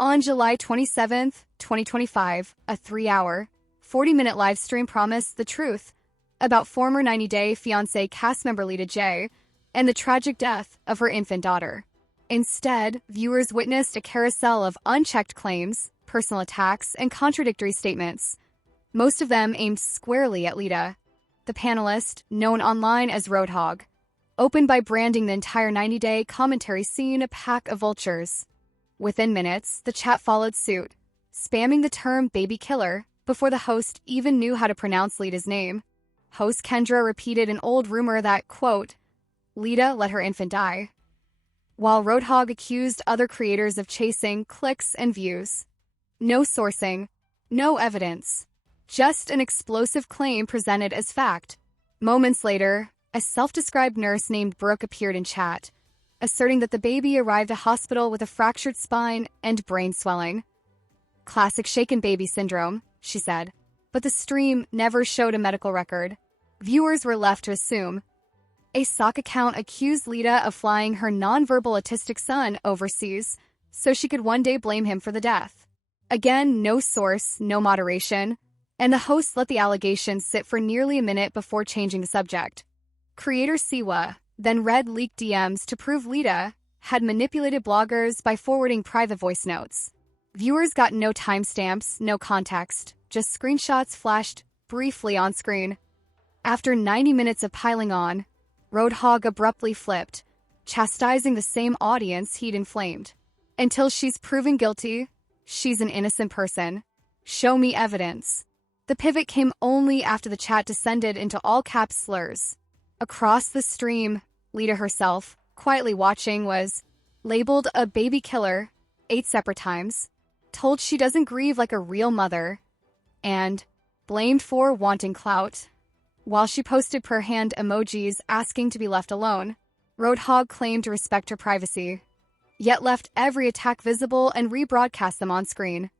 On July 27th, 2025, a 3-hour, 40-minute live stream promised the truth about former 90 Day Fiancé cast member Lita J and the tragic death of her infant daughter. Instead, viewers witnessed a carousel of unchecked claims, personal attacks, and contradictory statements, most of them aimed squarely at Lita. The panelist, known online as Roadhog, opened by branding the entire 90-day commentary scene a pack of vultures. Within minutes, the chat followed suit, spamming the term baby killer before the host even knew how to pronounce Lita's name. Host Kendra repeated an old rumor that, quote, Lita let her infant die, while Roadhog accused other creators of chasing clicks and views. No sourcing, no evidence, just an explosive claim presented as fact. Moments later, a self-described nurse named Brooke appeared in chat, asserting that the baby arrived at hospital with a fractured spine and brain swelling. Classic shaken baby syndrome, she said, but the stream never showed a medical record. Viewers were left to assume. A sock account accused Lita of flying her nonverbal autistic son overseas so she could one day blame him for the death. Again, no source, no moderation, and the host let the allegations sit for nearly a minute before changing the subject. Creator Siwa then read leaked DMs to prove Lita had manipulated bloggers by forwarding private voice notes. Viewers got no timestamps, no context, just screenshots flashed briefly on screen. After 90 minutes of piling on, Roadhog abruptly flipped, chastising the same audience he'd inflamed. Until she's proven guilty, she's an innocent person. Show me evidence. The pivot came only after the chat descended into all-caps slurs. Across the stream, Lita herself, quietly watching, was labeled a baby killer 8 separate times, told she doesn't grieve like a real mother, and blamed for wanting clout. While she posted per hand emojis asking to be left alone, Roadhog claimed to respect her privacy, yet left every attack visible and rebroadcast them on screen.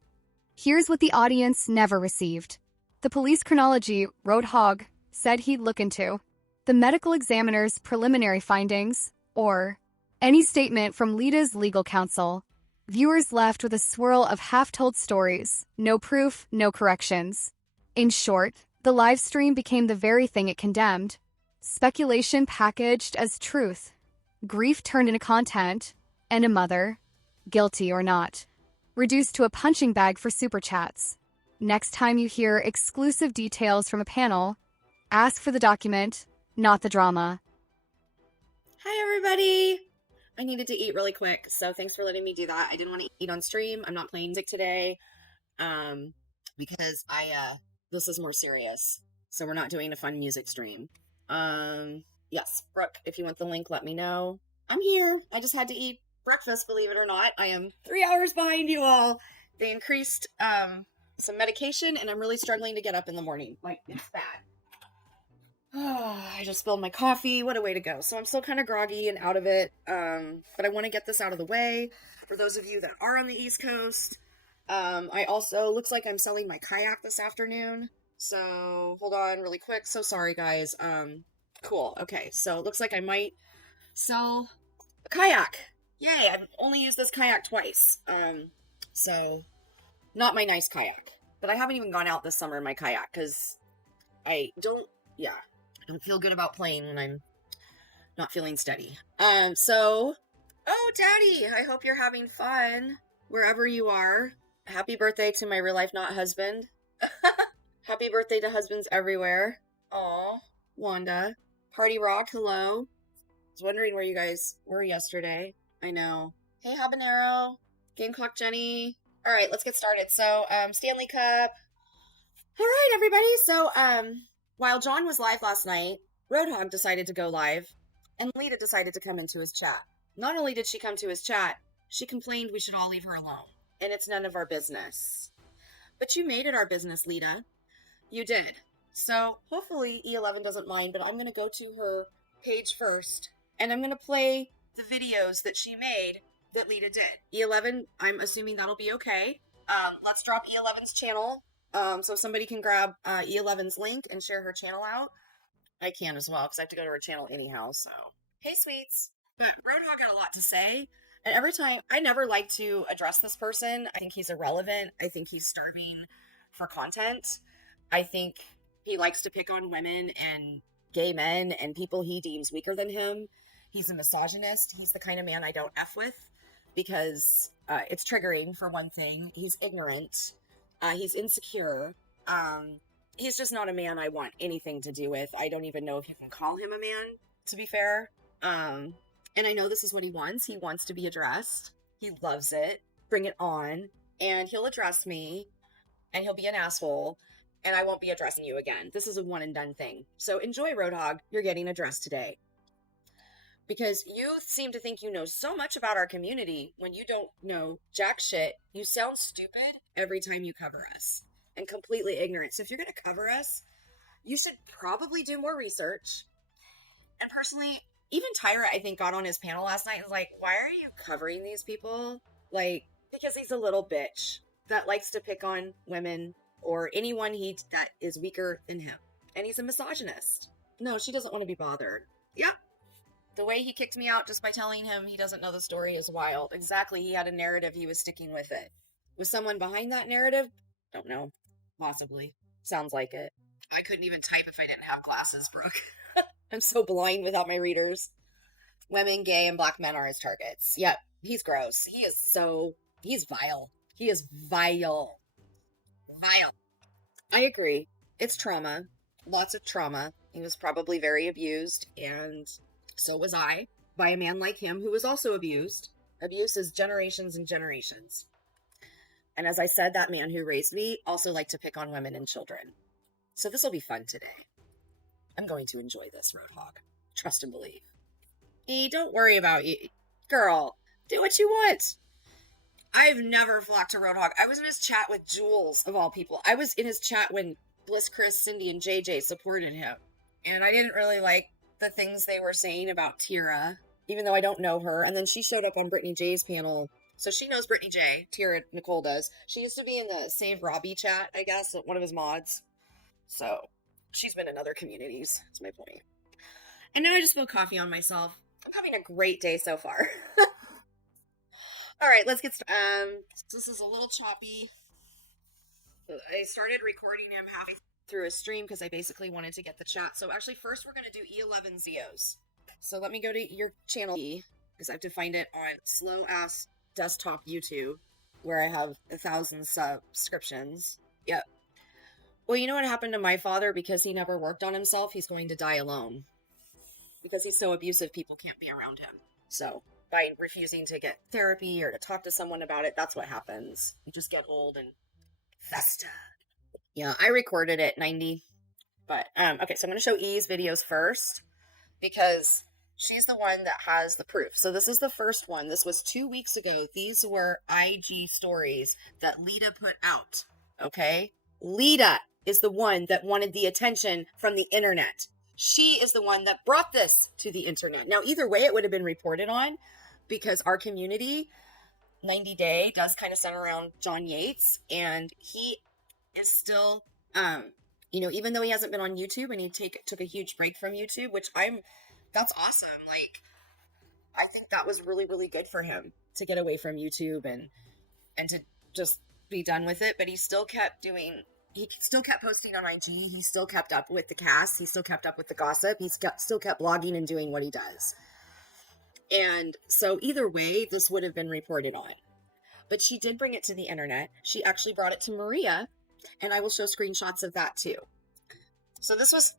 Here's what the audience never received. The police chronology Roadhog said he'd look into, the medical examiner's preliminary findings, or any statement from Lita's legal counsel. Viewers left with a swirl of half-told stories, no proof, no corrections. In short, the live stream became the very thing it condemned. Speculation packaged as truth, grief turned into content, and a mother, guilty or not, reduced to a punching bag for super chats. Next time you hear exclusive details from a panel, ask for the document, not the drama. Hi, everybody. I needed to eat really quick, so thanks for letting me do that. I didn't want to eat on stream. I'm not playing music today, because this is more serious, so we're not doing a fun music stream. Yes, Brooke, if you want the link, let me know. I'm here. I just had to eat breakfast, believe it or not. I am 3 hours behind you all. They increased some medication, and I'm really struggling to get up in the morning. Like, it's bad. Oh, I just spilled my coffee. What a way to go. So I'm still kind of groggy and out of it, but I want to get this out of the way. For those of you that are on the East Coast, I also, looks like I'm selling my kayak this afternoon. So, hold on really quick. So sorry, guys. Cool. Okay, so it looks like I might sell a kayak. Yay, I've only used this kayak twice. So, not my nice kayak. But I haven't even gone out this summer in my kayak, because I don't feel good about playing when I'm not feeling steady. Oh, Daddy, I hope you're having fun wherever you are. Happy birthday to my real life not husband. Happy birthday to husbands everywhere. Aw, Wanda. Party Rock, hello. I was wondering where you guys were yesterday. I know. Hey, Habanero. Game Clock Jenny. All right, let's get started. So, Stanley Cup. All right, everybody. So, while John was live last night, Roadhog decided to go live, and Lita decided to come into his chat. Not only did she come to his chat, she complained we should all leave her alone, and it's none of our business. But you made it our business, Lita. You did. So, hopefully E11 doesn't mind, but I'm going to go to her page first, and I'm going to play the videos that she made that Lita did. E11, I'm assuming that'll be okay. Let's drop E11's channel. So somebody can grab E11's link and share her channel out. I can as well, because I have to go to her channel anyhow, so. Hey, sweets. But Roadhog got a lot to say. And every time, I never like to address this person. I think he's irrelevant. I think he's starving for content. I think he likes to pick on women and gay men and people he deems weaker than him. He's a misogynist. He's the kind of man I don't F with because it's triggering, for one thing. He's ignorant. He's insecure. He's just not a man I want anything to do with. I don't even know if you can call him a man, to be fair. And I know this is what he wants. He wants to be addressed. He loves it. Bring it on. And he'll address me, and he'll be an asshole, and I won't be addressing you again. This is a one and done thing. So enjoy, Roadhog. You're getting addressed today. Because you seem to think you know so much about our community when you don't know jack shit. You sound stupid every time you cover us and completely ignorant. So if you're going to cover us, you should probably do more research. And personally, even Tyra, I think, got on his panel last night and was like, why are you covering these people? Like, because he's a little bitch that likes to pick on women or anyone that is weaker than him. And he's a misogynist. No, she doesn't want to be bothered. Yeah. The way he kicked me out just by telling him he doesn't know the story is wild. Exactly. He had a narrative. He was sticking with it. Was someone behind that narrative? Don't know. Possibly. Sounds like it. I couldn't even type if I didn't have glasses, Brooke. I'm so blind without my readers. Women, gay, and black men are his targets. Yep. He's gross. He's vile. He is vile. Vile. I agree. It's trauma. Lots of trauma. He was probably very abused, and so was I, by a man like him who was also abused. Abuse is generations and generations. And as I said, that man who raised me also liked to pick on women and children. So this will be fun today. I'm going to enjoy this, Roadhog. Trust and believe. Don't worry about you. Girl, do what you want. I've never flocked to Roadhog. I was in his chat with Jules, of all people. I was in his chat when Bliss, Chris, Cindy, and JJ supported him. And I didn't really like the things they were saying about Tira, even though I don't know her. And then she showed up on Brittany J's panel. So she knows Brittany J. Tira Nicole does. She used to be in the Save Robbie chat, I guess, one of his mods. So she's been in other communities. That's my point. And now I just spilled coffee on myself. I'm having a great day so far. All right, let's get started. This is a little choppy. I started recording him halfway through a stream because I basically wanted to get the chat. So actually, first we're going to do E11 Zios. So let me go to your channel because I have to find it on slow ass desktop YouTube where I have 1,000 subscriptions. Yep. Well, you know what happened to my father? Because he never worked on himself, he's going to die alone. Because he's so abusive, people can't be around him. So by refusing to get therapy or to talk to someone about it, that's what happens. You just get old and festa. Yeah, I recorded it 90. But, okay, so I'm going to show E's videos first because she's the one that has the proof. So this is the first one. This was 2 weeks ago. These were IG stories that Lita put out, okay? Lita is the one that wanted the attention from the internet. She is the one that brought this to the internet. Now, either way, it would have been reported on because our community, 90 Day, does kind of center around John Yates, and he is still, even though he hasn't been on YouTube and he took a huge break from YouTube, that's awesome. Like, I think that was really, really good for him to get away from YouTube and to just be done with it. But he still kept posting on IG. He still kept up with the cast. He still kept up with the gossip. Still kept blogging and doing what he does. And so either way, this would have been reported on. But she did bring it to the internet. She actually brought it to Maria, and I will show screenshots of that too. So this was...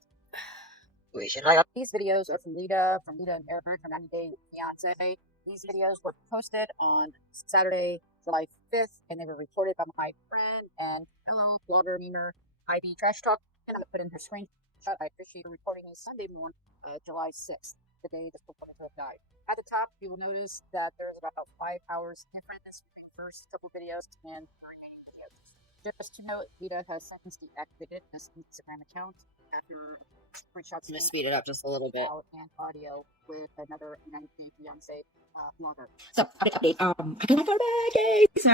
These videos are from Lita and Eric from 90 Day Fiance. These videos were posted on Saturday, July 5th, and they were reported by my friend and fellow blogger, memer, IB Trash Talk. And I'm going to put in her screenshot. I appreciate her reporting these Sunday morning, July 6th, the day this reporter to have died. At the top, you will notice that there's about 5 hours difference between the first couple videos and the remaining videos. Just to note, Lita has since deactivated this Instagram account after screenshots. I'm going to speed it up just a little bit. And audio with another 90 Fiance blogger. So, update. I got my car back. Yay! So,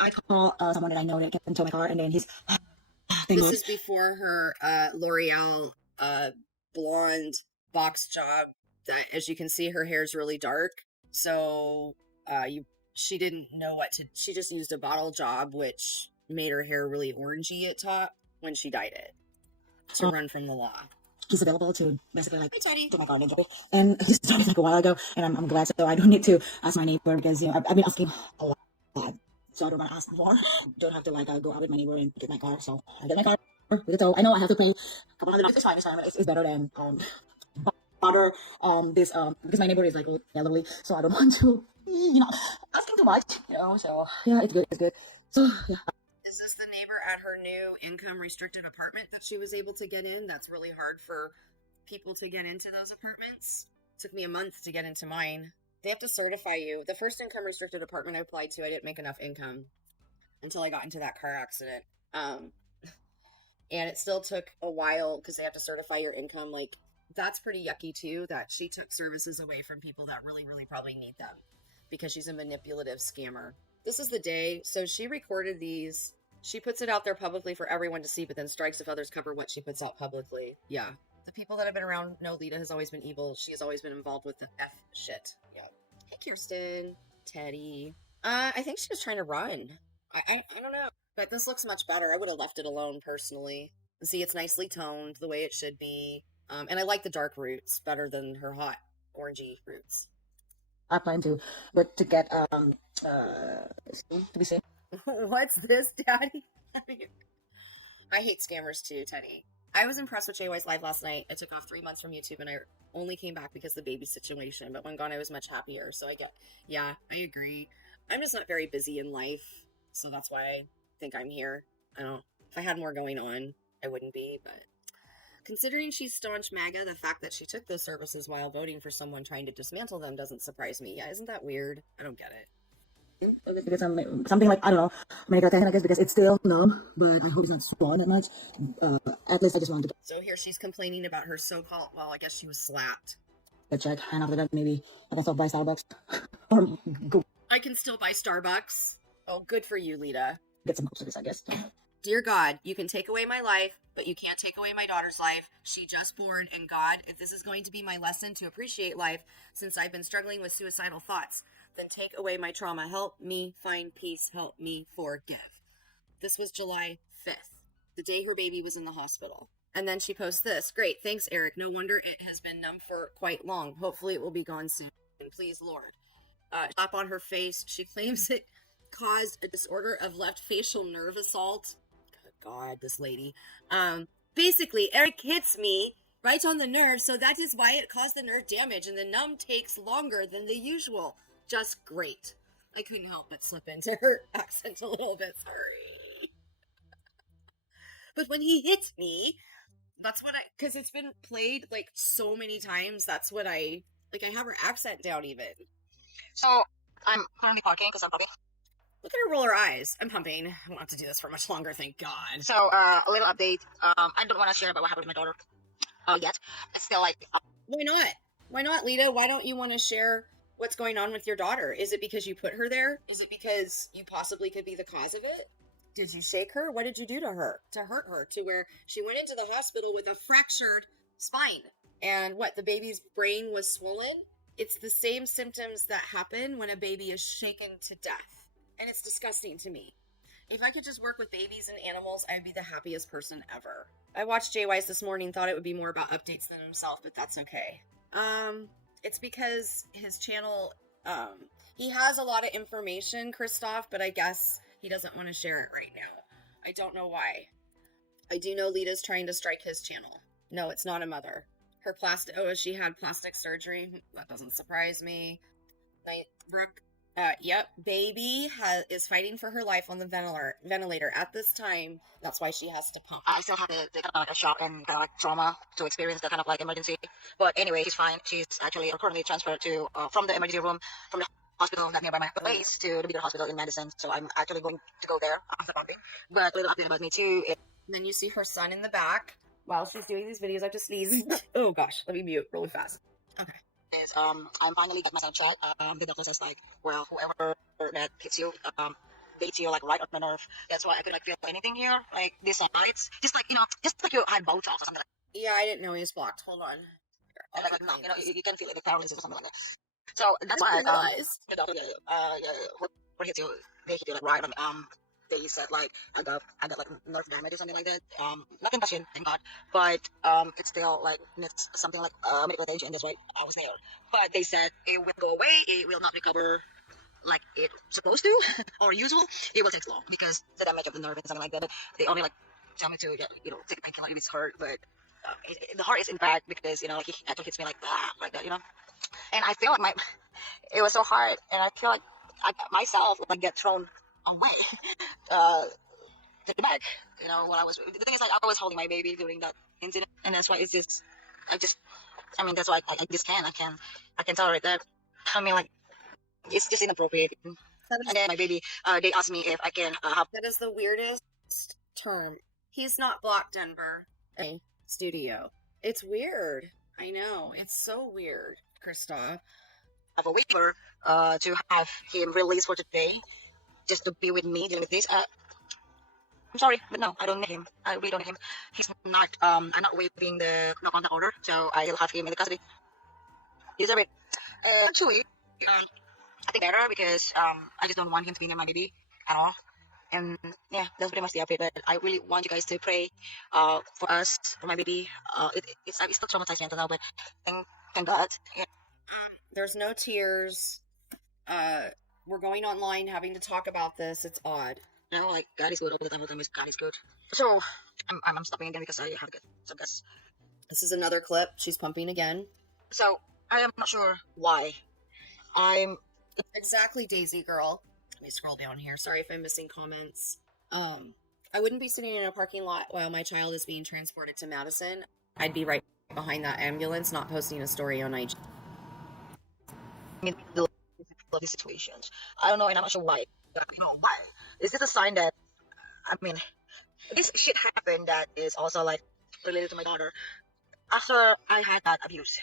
I call someone that I know that gets into my car, and then he's. This is before her L'Oreal blonde box job. That, as you can see, her hair is really dark. So She didn't know she just used a bottle job, which made her hair really orangey at top when she dyed it to run from the law. He's available to basically like Hi, Teddy. do my garden job. And this started like a while ago, and I'm glad, so I don't need to ask my neighbor because I've been asking a lot, so I don't want to ask more. Don't have to like go out with my neighbor and get my car. So I get my car. So I know I have to pay a couple $100. It's fine. It's better than bother this because my neighbor is like elderly, so I don't want to asking too much. So yeah, it's good. So yeah. Is this the neighbor at her new income restricted apartment that she was able to get in? That's really hard for people to get into those apartments. It took me a month to get into mine. They have to certify you. The first income restricted apartment I applied to, I didn't make enough income until I got into that car accident. And it still took a while because they have to certify your income. Like, that's pretty yucky too, that she took services away from people that really, really probably need them because she's a manipulative scammer. This is the day. So she recorded these. She puts it out there publicly for everyone to see, but then strikes if others cover what she puts out publicly. Yeah. The people that have been around know Lita has always been evil. She has always been involved with the F shit. Yeah. Hey, Kirsten. Teddy. I think she was trying to run. I don't know. But this looks much better. I would have left it alone, personally. See, it's nicely toned the way it should be. And I like the dark roots better than her hot orangey roots. I plan to, but to get to be safe. What's this, Daddy? I hate scammers too, Teddy. I was impressed with JY's live last night. I took off 3 months from YouTube and I only came back because of the baby situation. But when gone, I was much happier. So I agree. I'm just not very busy in life. So that's why I think I'm here. If I had more going on, I wouldn't be. But considering she's staunch MAGA, the fact that she took those services while voting for someone trying to dismantle them doesn't surprise me. Yeah, isn't that weird? I don't get it. Because something like, I don't know, medical attention, I guess, because it's still numb, but I hope it's not swollen that much. At least I just wanted to So here she's complaining about her so-called, well, I guess she was slapped. get checked, and after that, maybe I can still buy Starbucks or go I can still buy Starbucks. Oh, good for you, Lita. get some groceries, I guess. Dear God, you can take away my life, but you can't take away my daughter's life. She just born, and God, if this is going to be my lesson to appreciate life, since I've been struggling with suicidal thoughts, then take away my trauma. Help me find peace. Help me forgive. This was July 5th, the day her baby was in the hospital. And then she posts this. Great, thanks, Eric. No wonder it has been numb for quite long. Hopefully it will be gone soon. Please, Lord. Slap on her face. She claims it caused a disorder of left facial nerve assault. Good God, this lady. Basically, Eric hits me right on the nerve, so that is why it caused the nerve damage, and the numb takes longer than the usual. Just great. I couldn't help but slip into her accent a little bit. Sorry. But when he hit me, that's what because it's been played like so many times, that's what I have her accent down even. So, I'm currently parking because I'm pumping. Look at her roll her eyes. I'm pumping. I won't have to do this for much longer, thank God. So, a little update. I don't want to share about what happened with my daughter yet. It's still like... Why not? Why not, Lita? Why don't you want to share what's going on with your daughter? Is it because you put her there? Is it because you possibly could be the cause of it? Did you shake her? What did you do to her to hurt her to where she went into the hospital with a fractured spine? And what, the baby's brain was swollen? It's the same symptoms that happen when a baby is shaken to death. And it's disgusting to me. If I could just work with babies and animals, I'd be the happiest person ever. I watched JY's this morning, thought it would be more about updates than himself, but that's okay. It's because his channel, he has a lot of information, Christoph, but I guess he doesn't want to share it right now. I don't know why. I do know Lita's trying to strike his channel. No, it's not a mother. Her she had plastic surgery. That doesn't surprise me. Brooke, yep, baby is fighting for her life on the ventilator at this time. That's why she has to pump. I still have a shock and kind of like trauma to experience that kind of like emergency. But anyway, she's fine. She's actually currently transferred to from the emergency room from the hospital that nearby my place to the bigger hospital in Madison. So I'm actually going to go there after pumping. But a little update about me too. Then you see her son in the back while she's doing these videos. I have to sneeze. Oh gosh, let me mute really fast. Okay. I'm finally got myself checked. The doctor says like, well, whoever that hits you, they hit you like right on the nerve. That's why I couldn't like feel anything here, like this sides, just like just like you had Botox or something like that. Yeah, I didn't know he was blocked. Hold on. Like, you can feel it, the paralysis or something like that. So that's I why didn't realize. what hit you? They hit you like right on me. They said like I got like nerve damage or something like that. Not concussion, thank God, but it's still like it's something like medical attention. That's why I was there. But they said it will go away. It will not recover like it's supposed to or usual. It will take long because the damage of the nerve and something like that. But they only like tell me to take a painkiller if it's hurt, but. The heart is in back because he actually hits me like that, and I feel like it was so hard, and I feel like I myself like get thrown away uh to the back. When the thing is like I was holding my baby during that incident, and that's why it's just I mean that's why I just I can tolerate that. I mean like it's just inappropriate. And then my baby, they asked me if I can have. That is the weirdest term. He's not blocked Denver. A studio. It's weird. I know. It's so weird, Christoph. Have a waiver to have him released for today, just to be with me dealing with this. I'm sorry, but no, I don't need him. I really don't need him. He's not. I'm not waiving the no contact order, so I'll have him in the custody. You deserve it. Actually, I think better because I just don't want him to be near my baby at all. And yeah, that's pretty much the update. But I really want you guys to pray for us, for my baby. It's still traumatized mental now, but thank God. Yeah. There's no tears. We're going online having to talk about this. It's odd. Like God is good all the time. All the time is God is good. So I'm stopping again because I have to get some gas. This is another clip. She's pumping again. So I am not sure why. I'm exactly Daisy girl. Let me scroll down here. Sorry if I'm missing comments. I wouldn't be sitting in a parking lot while my child is being transported to Madison. I'd be right behind that ambulance, not posting a story on IG. In the middle of these situations. I don't know, and I'm not sure why. Why? Is this a sign that, I mean, this shit happened that is also like related to my daughter after I had that abuse.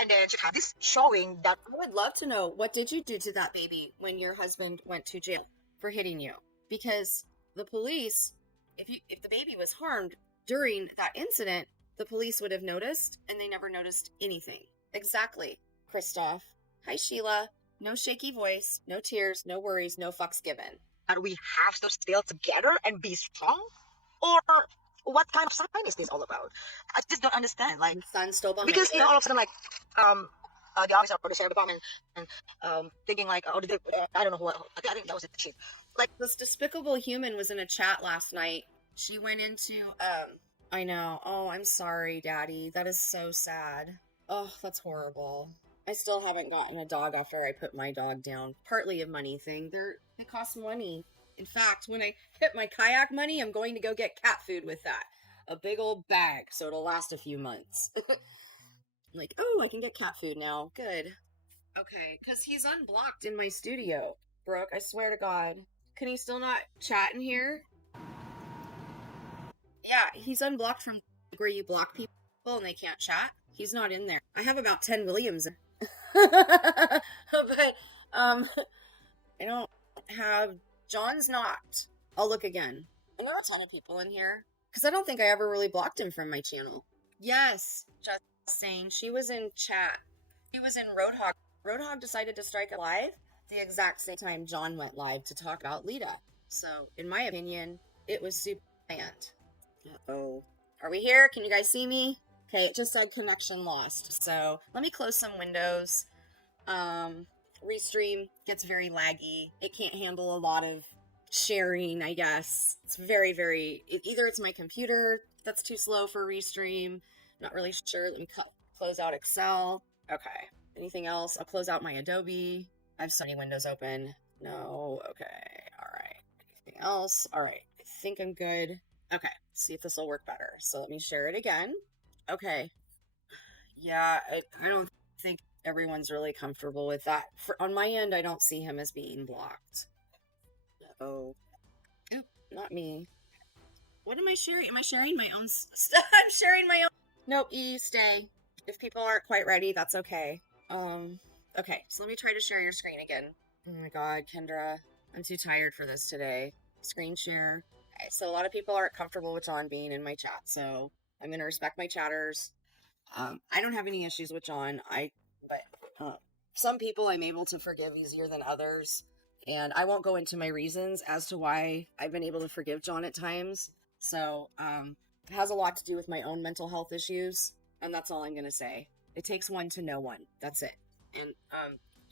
And then she had this showing that I would love to know, what did you do to that baby when your husband went to jail for hitting you? Because the police, if the baby was harmed during that incident, the police would have noticed, and they never noticed anything. Exactly, Christoph. Hi, Sheila. No shaky voice, no tears, no worries, no fucks given. we have to stay together and be strong? Or what kind of sign is this all about? I just don't understand. Like, Son still behind because you. all of a sudden, like, the officer or the sheriff department and thinking like, oh, I don't know what. I think that was the chief. Like, this despicable human was in a chat last night. She went into I know. Oh, I'm sorry, Daddy. That is so sad. Oh, that's horrible. I still haven't gotten a dog after I put my dog down. Partly a money thing. It costs money. In fact, when I hit my kayak money, I'm going to go get cat food with that. A big old bag, so it'll last a few months. Like, oh, I can get cat food now. Good. Okay, because he's unblocked in my studio. Brooke, I swear to God. Can he still not chat in here? Yeah, he's unblocked from where you block people and they can't chat. He's not in there. I have about 10 Williams. But, I don't have... John's not. I'll look again. And there are a ton of people in here. Because I don't think I ever really blocked him from my channel. Yes, just saying. She was in chat. He was in Roadhog. Roadhog decided to strike live the exact same time John went live to talk about Lita. So, in my opinion, it was super planned. Uh-oh. Are we here? Can you guys see me? Okay, it just said connection lost. So, let me close some windows. Restream gets very laggy. It can't handle a lot of sharing, I guess. It's very, very... either it's my computer that's too slow for Restream. Not really sure. Let me close out Excel. Okay. Anything else? I'll close out my Adobe. I have so many windows open. No. Okay. All right. Anything else? All right. I think I'm good. Okay. See if this will work better. So let me share it again. Okay. Yeah, I don't think everyone's really comfortable with that. On my end, I don't see him as being blocked. Oh. Not me. What am I sharing? Am I sharing my own stuff? I'm sharing my own... Nope, stay. If people aren't quite ready, that's okay. Okay, so let me try to share your screen again. Oh my god, Kendra. I'm too tired for this today. Screen share. Okay, so a lot of people aren't comfortable with John being in my chat, so I'm going to respect my chatters. I don't have any issues with John. I but some people I'm able to forgive easier than others. And I won't go into my reasons as to why I've been able to forgive John at times. So it has a lot to do with my own mental health issues. And that's all I'm going to say. It takes one to know one. That's it. And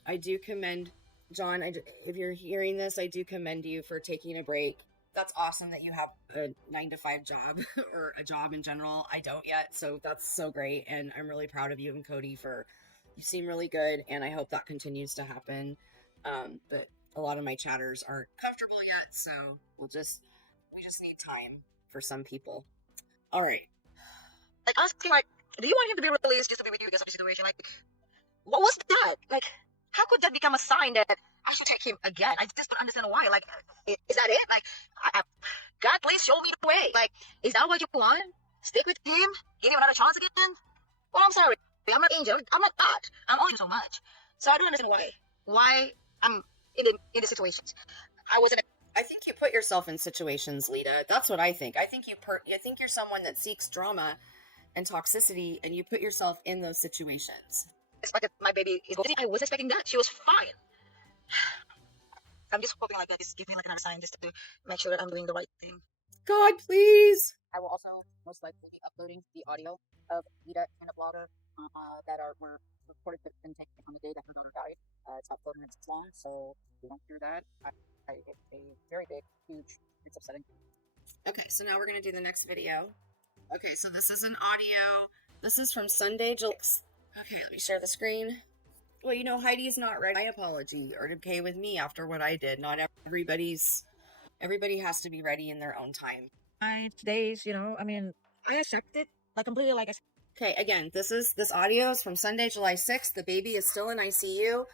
I do commend John. If you're hearing this, I do commend you for taking a break. That's awesome that you have a 9-to-5 job or a job in general. I don't yet. So that's so great. And I'm really proud of you and Cody you seem really good. And I hope that continues to happen. But a lot of my chatters aren't comfortable yet, so we just need time for some people. All right. Like asking, like, do you want him to be released just to be with you because of the situation? Like, what was that? Like, how could that become a sign that I should take him again? I just don't understand why. Like, is that it? Like, God, please show me the way. Like, is that what you want? Stick with him? Give him another chance again? Well, I'm sorry. I'm not angel. I'm not God. I'm only so much. So I don't understand why I'm in the situations. I think you put yourself in situations, Lita. That's what I think. I think you're someone that seeks drama and toxicity, and you put yourself in those situations. Expected my baby is going. I was expecting that. She was fine. I'm just hoping like that this gives me like another sign just to make sure that I'm doing the right thing. God, please. I will also most likely be uploading the audio of Lita and a blogger were recorded and taken on the day that her daughter died. It's about 4 minutes long, so if you don't hear that, it's a very big, huge, it's upsetting. Okay, so now we're going to do the next video. Okay, so this is an audio. This is from Sunday, July. Okay, let me share the screen. Well, you know, Heidi's not ready. My apology, or okay with me after what I did. Not everybody has to be ready in their own time. 5 days, you know, I mean, I accept it. Like, completely, like, okay, again, this audio is from Sunday, July 6th. The baby is still in ICU,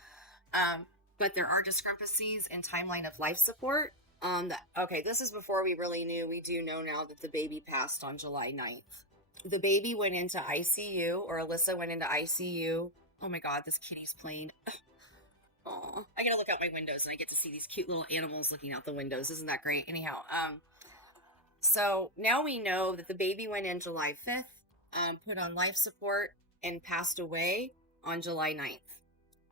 but there are discrepancies in timeline of life support. Okay, this is before we really knew. We do know now that the baby passed on July 9th. The baby went into ICU, or Alyssa went into ICU. Oh my God, this kitty's playing. Aw, I gotta look out my windows and I get to see these cute little animals looking out the windows. Isn't that great? Anyhow, so now we know that the baby went in July 5th, put on life support, and passed away on July 9th.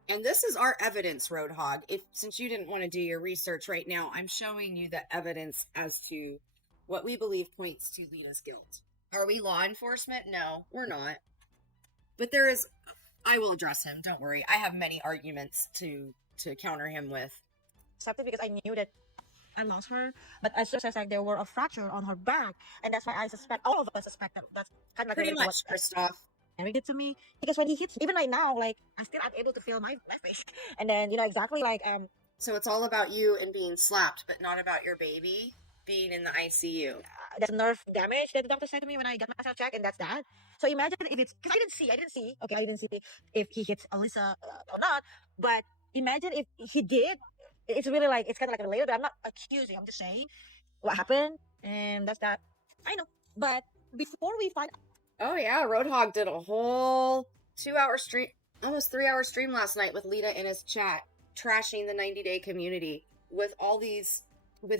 And this is our evidence, Roadhog. Since you didn't want to do your research right now, I'm showing you the evidence as to what we believe points to Lita's guilt. Are we law enforcement? No, we're not. But I will address him. Don't worry. I have many arguments to counter him with. Accepted because I knew that I lost her, but as soon as like there were a fracture on her back, and that's why I suspect all of us suspect that that's kind of like pretty much, Christoph. And it to me because when he hits, even right now, like I still am able to feel my face, and then you know exactly like So it's all about you and being slapped, but not about your baby being in the ICU. There's nerve damage that the doctor said to me when I got myself checked, and that's that. So imagine if it's because I didn't see. Okay, I didn't see if he hits Alyssa or not, but imagine if he did. It's really like it's kind of like related, but I'm not accusing. I'm just saying what happened, and that's that. I know, but before we find. Oh yeah, Roadhog did a whole 2-hour stream, almost 3-hour stream last night with Lita in his chat, trashing the 90-day community with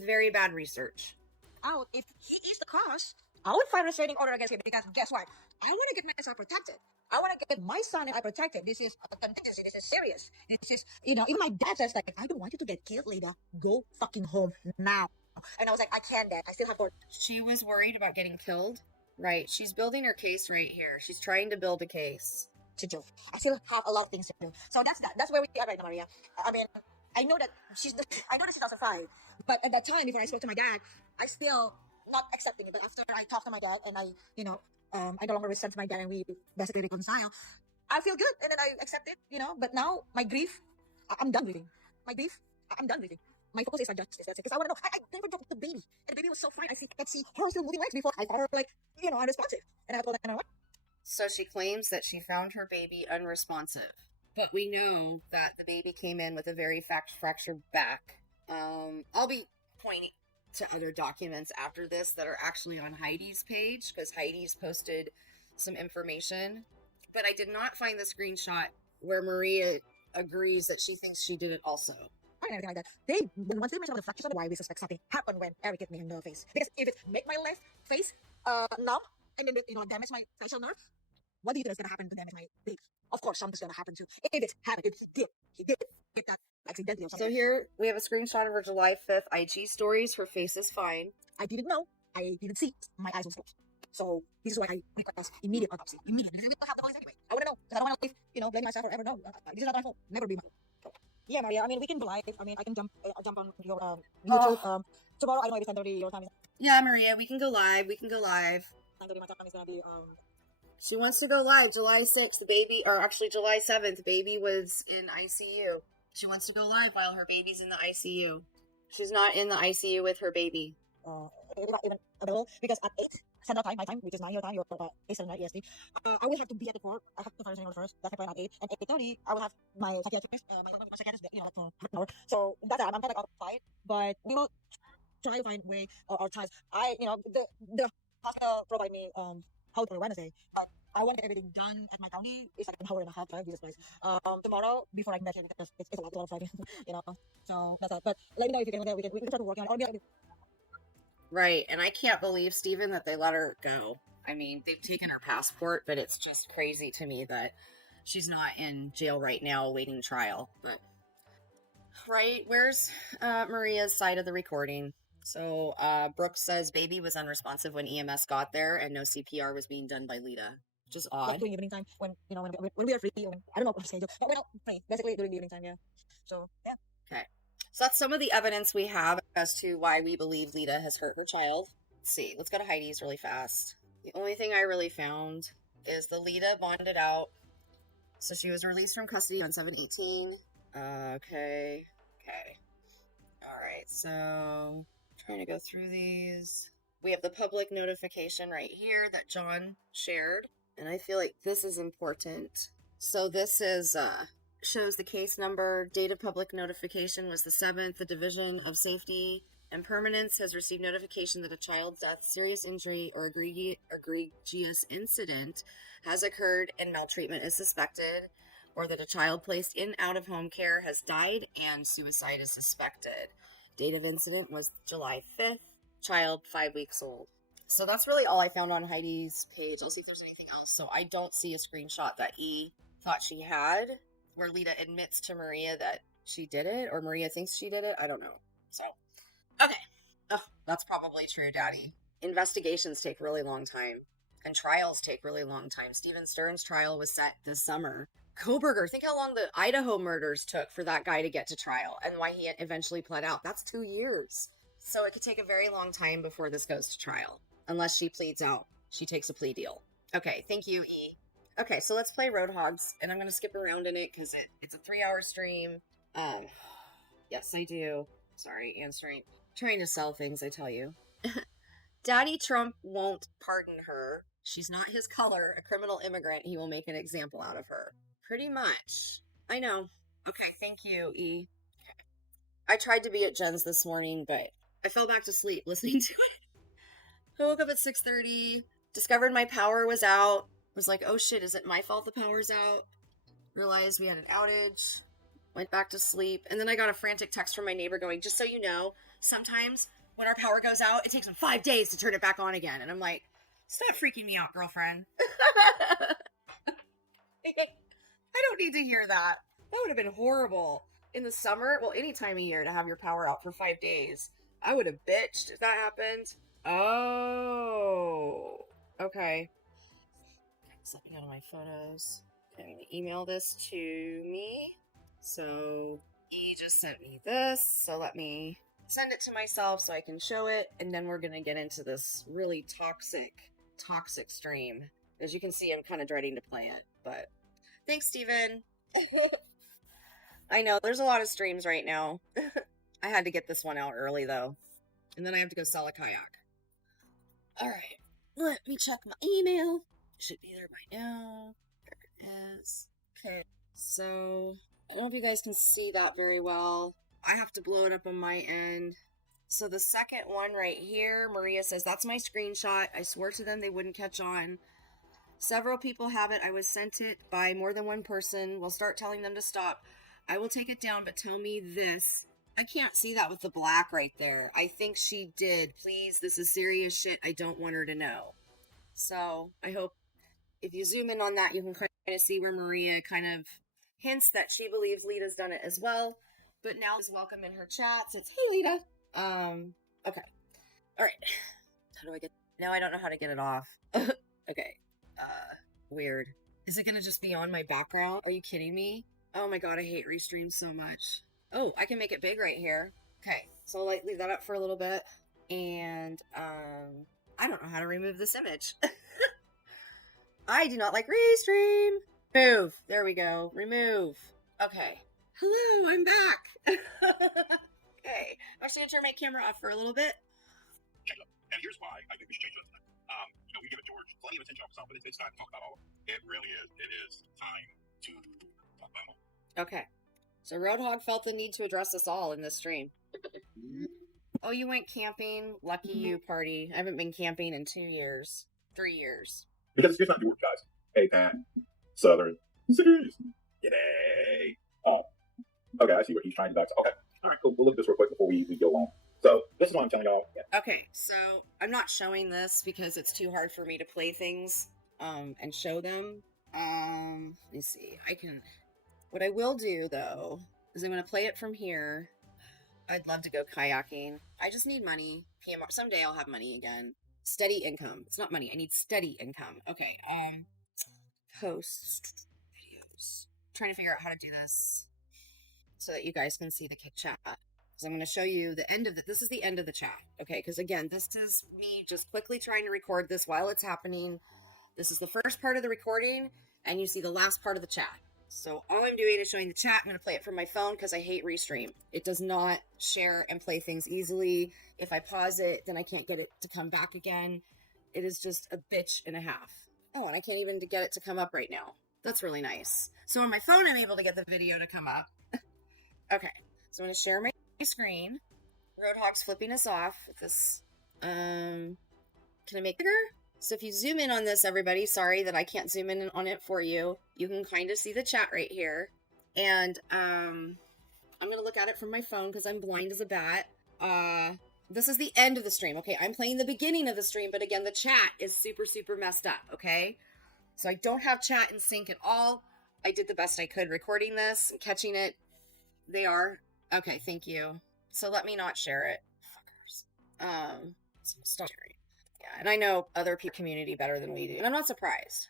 very bad research. Out if he is the cause, I would file a restraining order against him because guess what? I want to get myself protected. I want to get my son and I protected. This is a contingency. This is serious. This is, you know, even my dad says like, I don't want you to get killed, Lita. Go fucking home now. And I was like, I can't, Dad. I still have to. She was worried about getting killed. Right. She's building her case right here. She's trying to build a case. To do. I still have a lot of things to do. So that's that. That's where we are right now, Maria. I mean, I know that she's 2005, but at that time, before I spoke to my dad, I still not accepting it. But after I talked to my dad and I no longer resent to my dad and we basically reconcile, I feel good and then I accept it, you know. But now my grief, I'm done grieving. My grief, I'm done grieving. My focus is on justice. That's it. Because I want to know. I never dropped the baby, and the baby was so fine. I could see her still moving legs before I thought her like, you know, unresponsive. And I told her, So she claims that she found her baby unresponsive, but we know that the baby came in with a very fractured back. I'll be pointing to other documents after this that are actually on Heidi's page because Heidi's posted some information, but I did not find the screenshot where Maria agrees that she thinks she did it also. And everything like that. Once they mentioned about the fractures on why we suspect something happened when Eric hit me in the face. Because if it make my left face numb and then damage my facial nerve, what do you think is gonna happen to damage my face? of course something's gonna happen too. If it's happened, he did get that accidentally or So something. here we have a screenshot of her July 5th IG stories. Her face is fine. I didn't know. I didn't see. My eyes was closed. So this is why I request immediate autopsy. Immediate, because we don't have the police anyway. I wouldn't know, because I don't want to live, blame myself forever. No, this is not my fault. Never be my fault. Yeah, Maria. I mean, we can go live. I mean, I can jump on your YouTube. Tomorrow, I don't know if it's 10:30 your time. Is Yeah, Maria, we can go live. 10:30 my time is gonna be She wants to go live July 6th. The baby, or actually July 7th, the baby was in ICU. She wants to go live while her baby's in the ICU. She's not in the ICU with her baby. even available, because at 8 Central Time, my time, which is 9 your time, your 8 Central EST, I will have to be at the court. I have to finish first. That's my plan at 8. And 8:30, I will have my psychiatrist, my psychiatrist, like for half an hour. So that's it. I'm kind of outside, but we will try to find a way or try. The hospital provide me hold for Wednesday, but I want to get everything done at my county. It's like an hour and a half drive, Jesus Christ. Tomorrow, before I can get here, because it's a lot of Friday, So that's it. But let me know if you can. We can try to work on it. Right, and I can't believe, Stephen, that they let her go. I mean, they've taken her passport, but it's just crazy to me that she's not in jail right now awaiting trial. But right, where's Maria's side of the recording? So Brooke says baby was unresponsive when EMS got there and no CPR was being done by Lita. Which is odd. Like during evening time, when we are free, I don't know what schedule, but we're not free. Basically during the evening time, yeah. So yeah. Okay. So that's some of the evidence we have as to why we believe Lita has hurt her child. Let's see. Let's go to Heidi's really fast. The only thing I really found is the Lita bonded out. So she was released from custody on 7/18. Okay. All right. So trying to go through these. We have the public notification right here that John shared. And I feel like this is important. So this is shows the case number. Date of public notification was the 7th. The Division of Safety and Permanence has received notification that a child's death, serious injury, or egregious incident has occurred and maltreatment is suspected, or that a child placed in out-of-home care has died and suicide is suspected. Date of incident was July 5th. Child 5 weeks old. So that's really all I found on Heidi's page. I'll see if there's anything else. So I don't see a screenshot that E thought she had, where Lita admits to Maria that she did it, or Maria thinks she did it. I don't know. So, okay. Oh, that's probably true, Daddy. Investigations take really long time, and trials take really long time. Stephen Stern's trial was set this summer. Koberger, think how long the Idaho murders took for that guy to get to trial, and why he eventually pled out. That's 2 years. So it could take a very long time before this goes to trial, unless she pleads out. She takes a plea deal. Okay, thank you, E. Okay, so let's play Roadhogs, and I'm going to skip around in it because it's a 3-hour stream. Yes, I do. Sorry, trying to sell things, I tell you. Daddy Trump won't pardon her. She's not his color, a criminal immigrant. He will make an example out of her. Pretty much. I know. Okay, thank you, E. Okay. I tried to be at Jen's this morning, but I fell back to sleep listening to it. I woke up at 6:30, discovered my power was out. Was like, oh shit, is it my fault the power's out? Realized we had an outage. Went back to sleep. And then I got a frantic text from my neighbor going, just so you know, sometimes when our power goes out, it takes them 5 days to turn it back on again. And I'm like, stop freaking me out, girlfriend. I don't need to hear that. That would have been horrible. In the summer, well, any time of year to have your power out for 5 days. I would have bitched if that happened. Oh. Okay. Let me go to my photos. I'm going to email this to me. So E just sent me this. So let me send it to myself so I can show it. And then we're going to get into this really toxic stream. As you can see, I'm kind of dreading to play it. But thanks, Steven. I know, there's a lot of streams right now. I had to get this one out early, though. And then I have to go sell a kayak. All right. Let me check my email. Should be there by now. There it is. Okay, so I don't know if you guys can see that very well. I have to blow it up on my end. So the second one right here, Maria says, that's my screenshot. I swore to them they wouldn't catch on. Several people have it. I was sent it by more than one person. We'll start telling them to stop. I will take it down, but tell me this. I can't see that with the black right there. I think she did. Please, this is serious shit. I don't want her to know. So I hope if you zoom in on that, you can to see where Maria kind of hints that she believes Lita's done it as well. But now is welcome in her chats. It's, hey, Lita. Okay. All right. How do I get... Now I don't know how to get it off. Okay. Weird. Is it going to just be on my background? Are you kidding me? Oh my god, I hate restream so much. Oh, I can make it big right here. Okay. So I'll leave that up for a little bit. And, I don't know how to remove this image. I do not like restream. Move. There we go. Remove. Okay. Hello, I'm back. Okay. I'm actually going to turn my camera off for a little bit. And here's why I think we should change it. We give it George plenty of attention on himself, but it's time to talk about all of it. It really is. It is time to talk about all. Okay. So Roadhog felt the need to address us all in this stream. Oh, you went camping? Lucky you, party. I haven't been camping in 2 years. 3 years. Because it's just not George, guys. Hey, Pat. Southern. Cities. Yay. Oh. Okay, I see what he's trying to do. Okay. All right, cool. We'll look at this real quick before we go on. So, this is what I'm telling y'all. Yeah. Okay, so I'm not showing this because it's too hard for me to play things and show them. Let me see. What I will do, though, is I'm going to play it from here. I'd love to go kayaking. I just need money. PMR. Someday I'll have money again. Steady income. It's not money. I need steady income. Okay, post videos. Trying to figure out how to do this so that you guys can see the chat. So I'm going to show you the end of this is the end of the chat. Okay, because again, this is me just quickly trying to record this while it's happening. This is the first part of the recording, and you see the last part of the chat. So all I'm doing is showing the chat. I'm going to play it from my phone because I hate Restream. It does not share and play things easily. If I pause it, then I can't get it to come back again. It is just a bitch and a half. Oh, and I can't even get it to come up right now. That's really nice. So on my phone, I'm able to get the video to come up. Okay, so I'm going to share my screen. Roadhog's flipping us off with this. Can I make it bigger? So if you zoom in on this, everybody, sorry that I can't zoom in on it for you. You can kind of see the chat right here. And I'm going to look at it from my phone because I'm blind as a bat. This is the end of the stream, okay? I'm playing the beginning of the stream, but again, the chat is super, super messed up, okay? So I don't have chat in sync at all. I did the best I could recording this, catching it. They are. Okay, thank you. So let me not share it. Fuckers. Stop sharing. Yeah, and I know other people community better than we do, and I'm not surprised.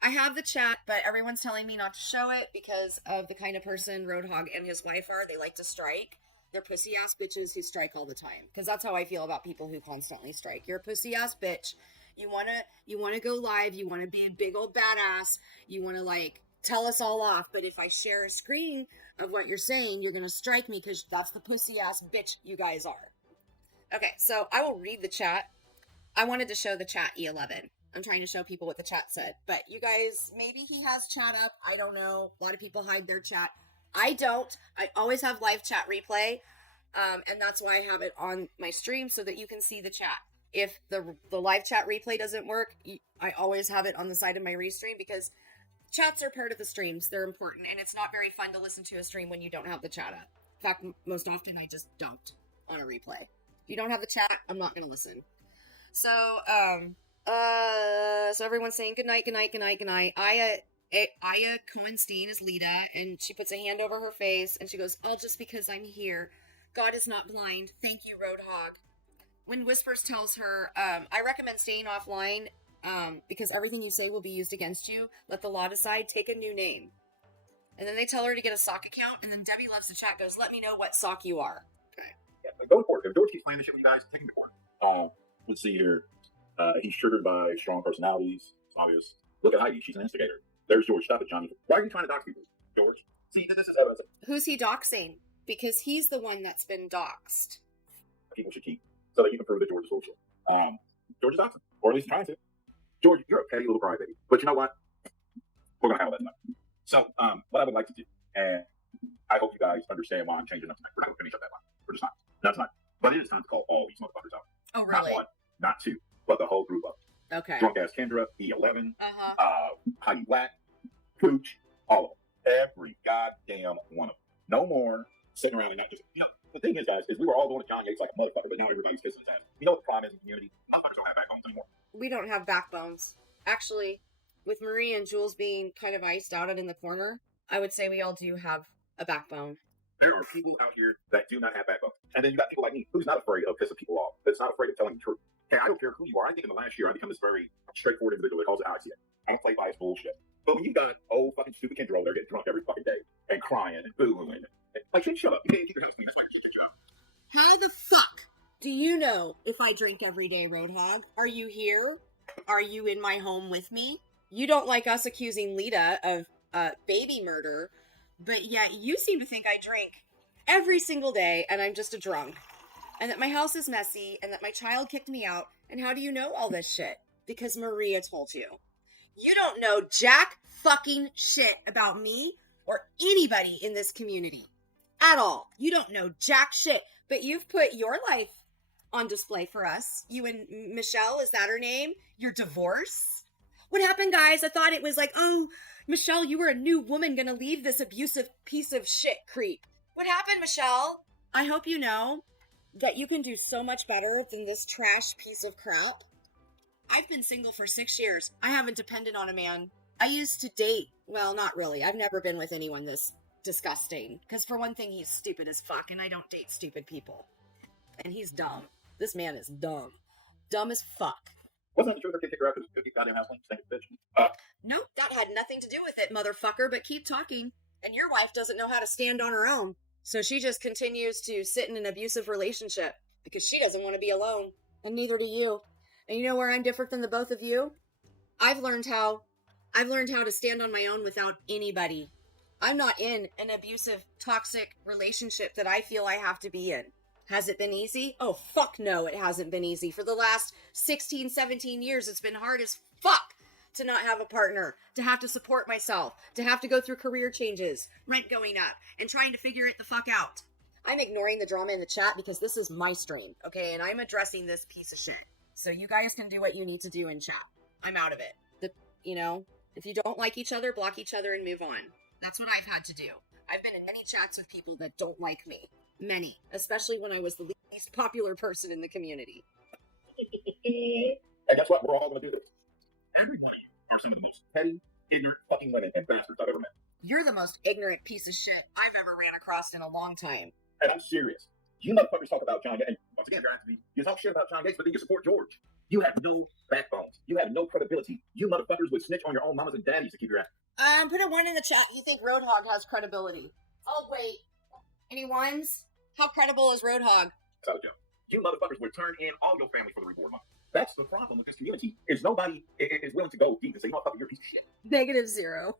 I have the chat, but everyone's telling me not to show it because of the kind of person Roadhog and his wife are. They like to strike. They're pussy-ass bitches who strike all the time. Because that's how I feel about people who constantly strike. You're a pussy-ass bitch. You wanna go live. You want to be a big old badass. You want to, like, tell us all off. But if I share a screen of what you're saying, you're going to strike me because that's the pussy-ass bitch you guys are. Okay, so I will read the chat. I wanted to show the chat E11. I'm trying to show people what the chat said. But you guys, maybe he has chat up. I don't know. A lot of people hide their chat. I don't. I always have live chat replay. And that's why I have it on my stream so that you can see the chat. If the live chat replay doesn't work, I always have it on the side of my restream because chats are part of the streams. They're important. And it's not very fun to listen to a stream when you don't have the chat up. In fact, most often I just don't on a replay. If you don't have the chat, I'm not going to listen. So, so everyone's saying good night, good night, good night, good night. Aya Cohenstein is Lita, and she puts a hand over her face, and she goes, all just because I'm here. God is not blind. Thank you, Roadhog. When Whispers tells her, I recommend staying offline, because everything you say will be used against you. Let the law decide. Take a new name. And then they tell her to get a sock account, and then Debbie loves the chat, goes, let me know what sock you are. Okay. Yeah, go for it. If George keeps playing this shit with you guys, take him to court. Let's see here. He's triggered by strong personalities. It's obvious. Look at Heidi. She's an instigator. There's George. Stop it, Johnny. Why are you trying to dox people, George? See, this is evidence. Who's he doxing? Because he's the one that's been doxed. People should keep so that you can prove that George is social. George is doxing, or at least trying to. George, you're a petty little crybaby. But you know what? We're going to handle that tonight. So, what I would like to do, and I hope you guys understand why I'm changing up tonight. We're not going to finish up that line. We're just not. That's not. But it is time to call all these motherfuckers out. Oh, really? Not one, not two, but the whole group up. Okay. Drunk ass Kendra, E11, Heidi Black, Pooch, all of them. Every goddamn one of them. No more sitting around and not just, the thing is, guys, is we were all going to John Yates like a motherfucker, but now everybody's kissing his ass. You know what the crime is in the community? Motherfuckers don't have backbones anymore. We don't have backbones. Actually, with Marie and Jules being kind of iced out and in the corner, I would say we all do have a backbone. There are people out here that do not have backbone. And then you got people like me who's not afraid of pissing people off, that's not afraid of telling the truth. Hey, I don't care who you are. I think in the last year, I've become this very straightforward individual that calls it how I see it. I don't play by his bullshit. But when you got old fucking stupid Kendra over there getting drunk every fucking day and crying and booing, and like, shut up. You can't keep your head clean. That's why you kicked you out. How the fuck do you know if I drink every day, Roadhog? Are you here? Are you in my home with me? You don't like us accusing Lita of baby murder, but yet you seem to think I drink every single day and I'm just a drunk. And that my house is messy, and that my child kicked me out. And how do you know all this shit? Because Maria told you. You don't know jack fucking shit about me or anybody in this community. At all. You don't know jack shit. But you've put your life on display for us. You and Michelle, is that her name? Your divorce? What happened, guys? I thought it was like, oh, Michelle, you were a new woman gonna leave this abusive piece of shit creep. What happened, Michelle? I hope you know that you can do so much better than this trash piece of crap. I've been single for 6 years. I haven't depended on a man. I used to date. Well, not really. I've never been with anyone this disgusting. Because for one thing, he's stupid as fuck, and I don't date stupid people. And he's dumb. This man is dumb. Dumb as fuck. Wasn't it the truth that kicked her out because cookie goddamn house thing? Stink bitch. Nope, that had nothing to do with it, motherfucker, but keep talking. And your wife doesn't know how to stand on her own. So she just continues to sit in an abusive relationship because she doesn't want to be alone. And neither do you. And you know where I'm different than the both of you? I've learned how to stand on my own without anybody. I'm not in an abusive, toxic relationship that I feel I have to be in. Has it been easy? Oh, fuck no, it hasn't been easy. For the last 16, 17 years, it's been hard as fuck to not have a partner, to have to support myself, to have to go through career changes, rent going up, and trying to figure it the fuck out. I'm ignoring the drama in the chat because this is my stream, okay? And I'm addressing this piece of shit. So you guys can do what you need to do in chat. I'm out of it. If you don't like each other, block each other and move on. That's what I've had to do. I've been in many chats with people that don't like me. Many. Especially when I was the least popular person in the community. And guess what? We're all going to do this. Every one of you are some of the most petty, ignorant fucking women and bastards I've ever met. You're the most ignorant piece of shit I've ever ran across in a long time. And I'm serious. You motherfuckers talk about John Gates, and once again, you're asking me, you talk shit about John Gates, but then you support George. You have no backbones. You have no credibility. You motherfuckers would snitch on your own mamas and daddies to keep your ass. Put a 1 in the chat if you think Roadhog has credibility. Oh, wait. Any ones? How credible is Roadhog? That's out of joke. You motherfuckers would turn in all your family for the reward money. That's the problem with this community, is nobody is willing to go deep and say, you know what, fuck, you're a piece of shit. -0.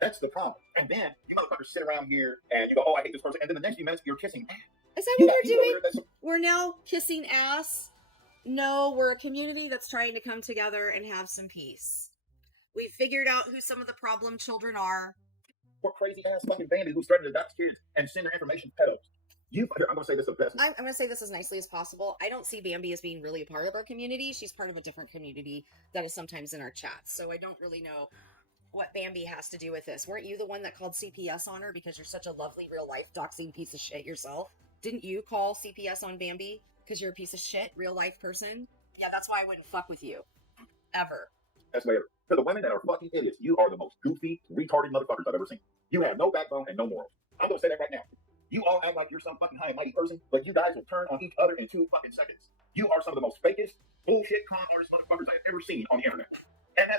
That's the problem. And then you motherfuckers sit around here and you go, oh, I hate this person. And then the next few minutes, you're kissing ass. Is that what we're doing? We're now kissing ass? No, we're a community that's trying to come together and have some peace. We've figured out who some of the problem children are. Poor crazy ass fucking bandit who's threatening to adopt kids and send their information to pedos. I'm going to say this the best. I'm going to say this as nicely as possible. I don't see Bambi as being really a part of our community. She's part of a different community that is sometimes in our chats. So I don't really know what Bambi has to do with this. Weren't you the one that called CPS on her because you're such a lovely real life doxing piece of shit yourself? Didn't you call CPS on Bambi because you're a piece of shit real life person? Yeah, that's why I wouldn't fuck with you. Ever. That's later. To the women that are fucking idiots, you are the most goofy, retarded motherfuckers I've ever seen. You have no backbone and no morals. I'm going to say that right now. You all act like you're some fucking high and mighty person, but you guys will turn on each other in 2 fucking seconds. You are some of the most fakest, bullshit con artist motherfuckers I've ever seen on the internet. And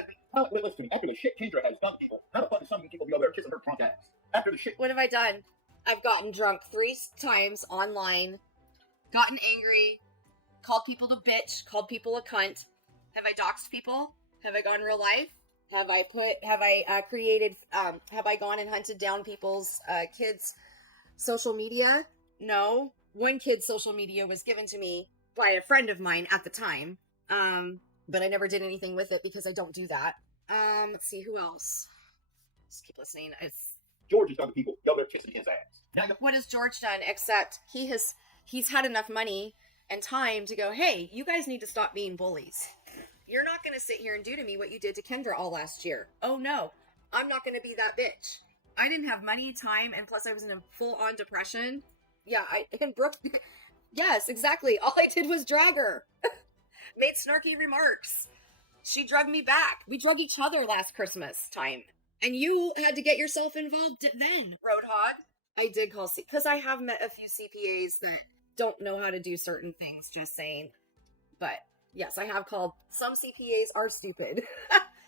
listen to me, after the shit Kendra has done to people, how the fuck is some of you people be over there kissing her drunk ass? After the shit. What have I done? I've gotten drunk 3 times online, gotten angry, called people a bitch, called people a cunt. Have I doxed people? Have I gone real life? Have I gone and hunted down people's kids' social media? No. One kid's social media was given to me by a friend of mine at the time. But I never did anything with it because I don't do that. Let's see, who else? Just keep listening. George has done to people. Y'all, they're kissing his ass. What has George done except he's had enough money and time to go, hey, you guys need to stop being bullies. You're not going to sit here and do to me what you did to Kendra all last year. Oh no, I'm not going to be that bitch. I didn't have money, time, and plus I was in a full-on depression. Yeah, and Brooke, yes, exactly. All I did was drag her. Made snarky remarks. She drugged me back. We drugged each other last Christmas time. And you had to get yourself involved then, Roadhog. I did call because I have met a few CPAs that don't know how to do certain things, just saying. But yes, I have called. Some CPAs are stupid.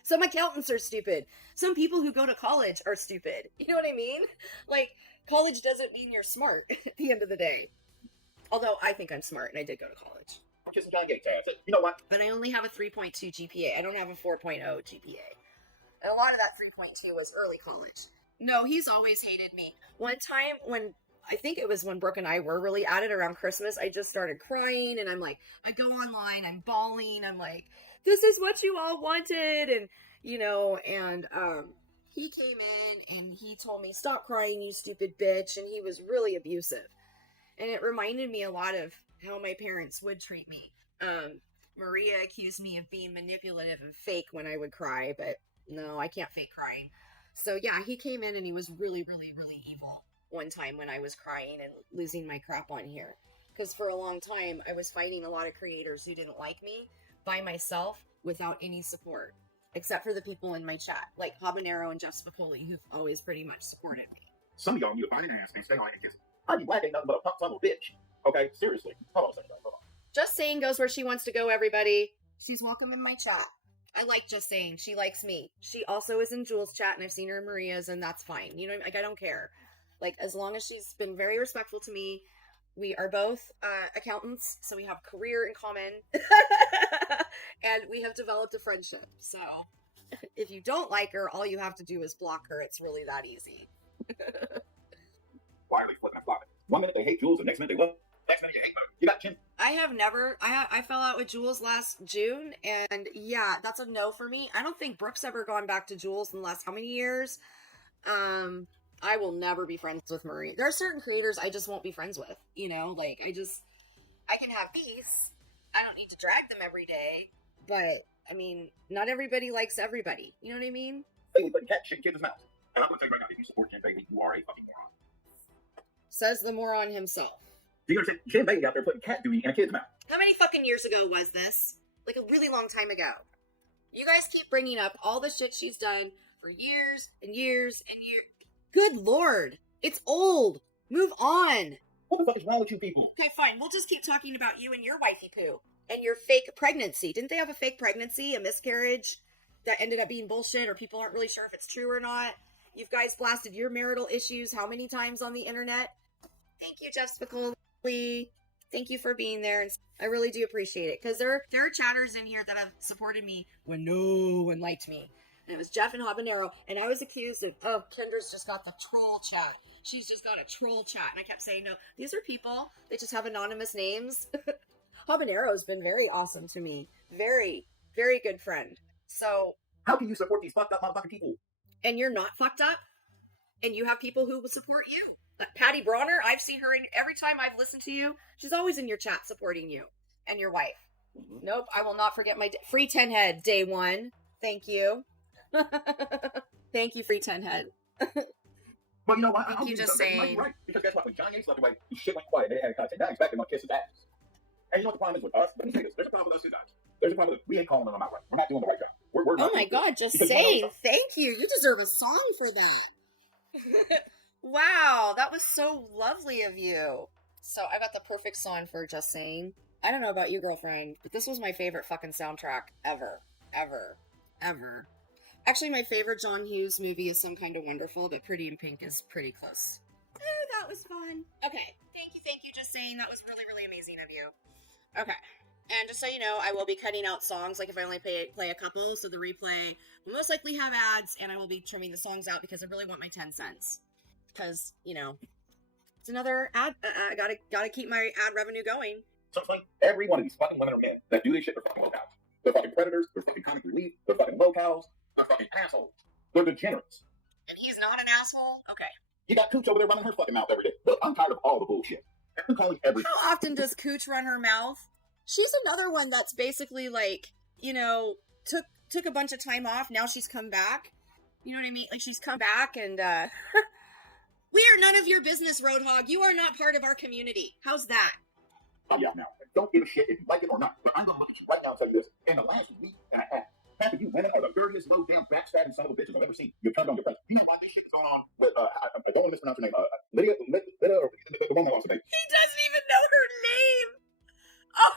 Some accountants are stupid. Some people who go to college are stupid. You know what I mean? Like, college doesn't mean you're smart at the end of the day. Although I think I'm smart and I did go to college. Just you know what? But I only have a 3.2 GPA. I don't have a 4.0 GPA. And a lot of that 3.2 was early college. No, he's always hated me. One time when, I think it was when Brooke and I were really at it around Christmas, I just started crying and I'm like, I go online, I'm bawling, I'm like, this is what you all wanted. And, you know, and he came in and he told me, stop crying, you stupid bitch. And he was really abusive. And it reminded me a lot of how my parents would treat me. Maria accused me of being manipulative and fake when I would cry, but no, I can't fake crying. So yeah, he came in and he was really, really, really evil one time when I was crying and losing my crap on here. Because for a long time, I was fighting a lot of creators who didn't like me by myself without any support. Except for the people in my chat, like Habanero and Jeff Spicoli, who've always pretty much supported me. Some of y'all need to find an ass and stay on it because I be black ain't nothing but a punk son of a bitch. Okay, seriously. Hold on a second, hold on. Just Saying goes where she wants to go, everybody. She's welcome in my chat. I like Just Saying. She likes me. She also is in Jules' chat, and I've seen her in Maria's, and that's fine. You know, like, I don't care. Like, as long as she's been very respectful to me. We are both accountants, so we have career in common. And we have developed a friendship. So, if you don't like her, all you have to do is block her. It's really that easy. Why are they flipping and flopping? 1 minute they hate Jules, the next minute they love. Next minute you hate her. You got chin. I have never, I fell out with Jules last June, and yeah, that's a no for me. I don't think Brooke's ever gone back to Jules in the last how many years? I will never be friends with Marie. There are certain creators I just won't be friends with, you know, like, I can have peace. I don't need to drag them every day, but, I mean, not everybody likes everybody, you know what I mean? Hey, but cat shit in kids' mouths. And I'm gonna tell you right now, if you support Jen Bailey, you are a fucking moron. Says the moron himself. Do you understand? Jen Bailey out there putting cat duty in a kid's mouth. How many fucking years ago was this? Like, a really long time ago. You guys keep bringing up all the shit she's done for years and years and years. Good lord. It's old. Move on. What the fuck is wrong with you people? Okay, fine. We'll just keep talking about you and your wifey poo. And your fake pregnancy. Didn't they have a fake pregnancy? A miscarriage? That ended up being bullshit, or people aren't really sure if it's true or not. You guys blasted your marital issues how many times on the internet? Thank you, Jeff Spicoli. Thank you for being there. And I really do appreciate it. Because there are chatters in here that have supported me when no one liked me. And it was Jeff and Habanero. And I was accused of, oh, Kendra's just got the troll chat. She's just got a troll chat. And I kept saying, no, these are people. They just have anonymous names. Habanero's been very awesome to me. Very, very good friend. So, how can you support these fucked up motherfucking people? And you're not fucked up? And you have people who will support you. Patty Bronner, I've seen her in every time I've listened to you. She's always in your chat supporting you. And your wife. Mm-hmm. Nope, I will not forget my free 10 head day one. Thank you. Thank you, free 10 head. But you know what? Thank you, Just Saying. Right. Because guess what? When John Yates left away, he shit went quiet. They had content. Now he's back and gonna kiss his ass. And you know what the problem is with us? Let me say this. There's a problem with us two guys. There's a problem with we ain't calling them out right. We're not doing the right job. We're oh my god, Just Saying. Thank you. You deserve a song for that. Wow, that was so lovely of you. So I got the perfect song for Just Saying. I don't know about you, girlfriend, but this was my favorite fucking soundtrack ever. Ever. Ever. Actually, my favorite John Hughes movie is Some Kind of Wonderful, but Pretty in Pink is pretty close. Oh, that was fun. Okay. Thank you, Just Saying. That was really, really amazing of you. Okay. And just so you know, I will be cutting out songs, like if I only play a couple, so the replay will most likely have ads, and I will be trimming the songs out because I really want my 10 cents. Because, you know, it's another ad, I gotta keep my ad revenue going. So it's like every one of these fucking women are gay that do this shit for fucking locals. They're fucking predators, they're fucking comic relief, they're fucking locals, they're fucking assholes. They're degenerates. And he's not an asshole? Okay. You got Cooch over there running her fucking mouth every day. Look, I'm tired of all the bullshit. I'm calling every... How often does Cooch run her mouth? She's another one that's basically like, you know, took a bunch of time off. Now she's come back. You know what I mean? Like, she's come back and, we are none of your business, Roadhog. You are not part of our community. How's that? Oh, yeah, now, don't give a shit if you like it or not. But I'm going to look at you right now and tell you this. In the last week and a half, Half of you women are the dirtiest, low down, backstabbing son of a bitches I've ever seen. You've turned on your face. You know what this shit's going on with, I don't want to mispronounce her name, Lita, or the woman I lost her name. He doesn't even know her name. Oh.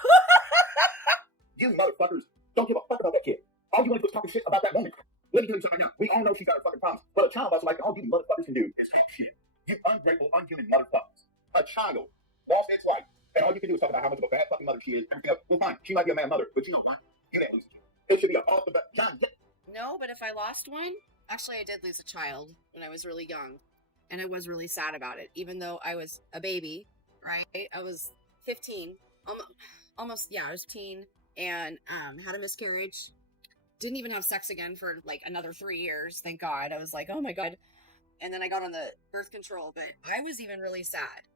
You motherfuckers don't give a fuck about that kid. All you want to do is talking shit about that woman. Let me tell you something right now. We all know she's got her fucking problems. But a child that's like all you motherfuckers can do is talk shit. You ungrateful, unhuman motherfuckers. A child lost its life. And all you can do is talk about how much of a bad fucking mother she is. Well, fine. She might be a mad mother. But you know what? You didn't lose a kid. It should be a off the bat. John, no, but if I lost one, actually I did lose a child when I was really young. And I was really sad about it. Even though I was a baby, right? I was 15. Almost, yeah, I was 15. And had a miscarriage. Didn't even have sex again for like another 3 years. Thank God. I was like, oh my God. And then I got on the birth control, but I was even really sad.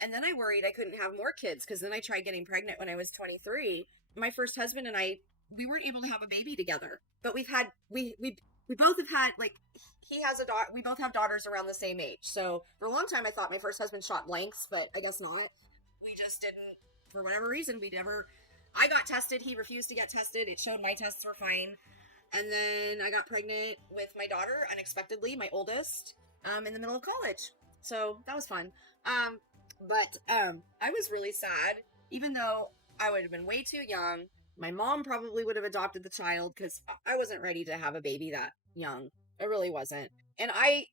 And then I worried I couldn't have more kids because then I tried getting pregnant when I was 23. My first husband and I, we weren't able to have a baby together. But we both have had, like, he has a daughter. We both have daughters around the same age. So for a long time, I thought my first husband shot blanks, but I guess not. We just didn't, for whatever reason, I got tested. He refused to get tested. It showed my tests were fine. And then I got pregnant with my daughter unexpectedly, my oldest, in the middle of college. So that was fun. But I was really sad, even though I would have been way too young. My mom probably would have adopted the child because I wasn't ready to have a baby that young. I really wasn't. And I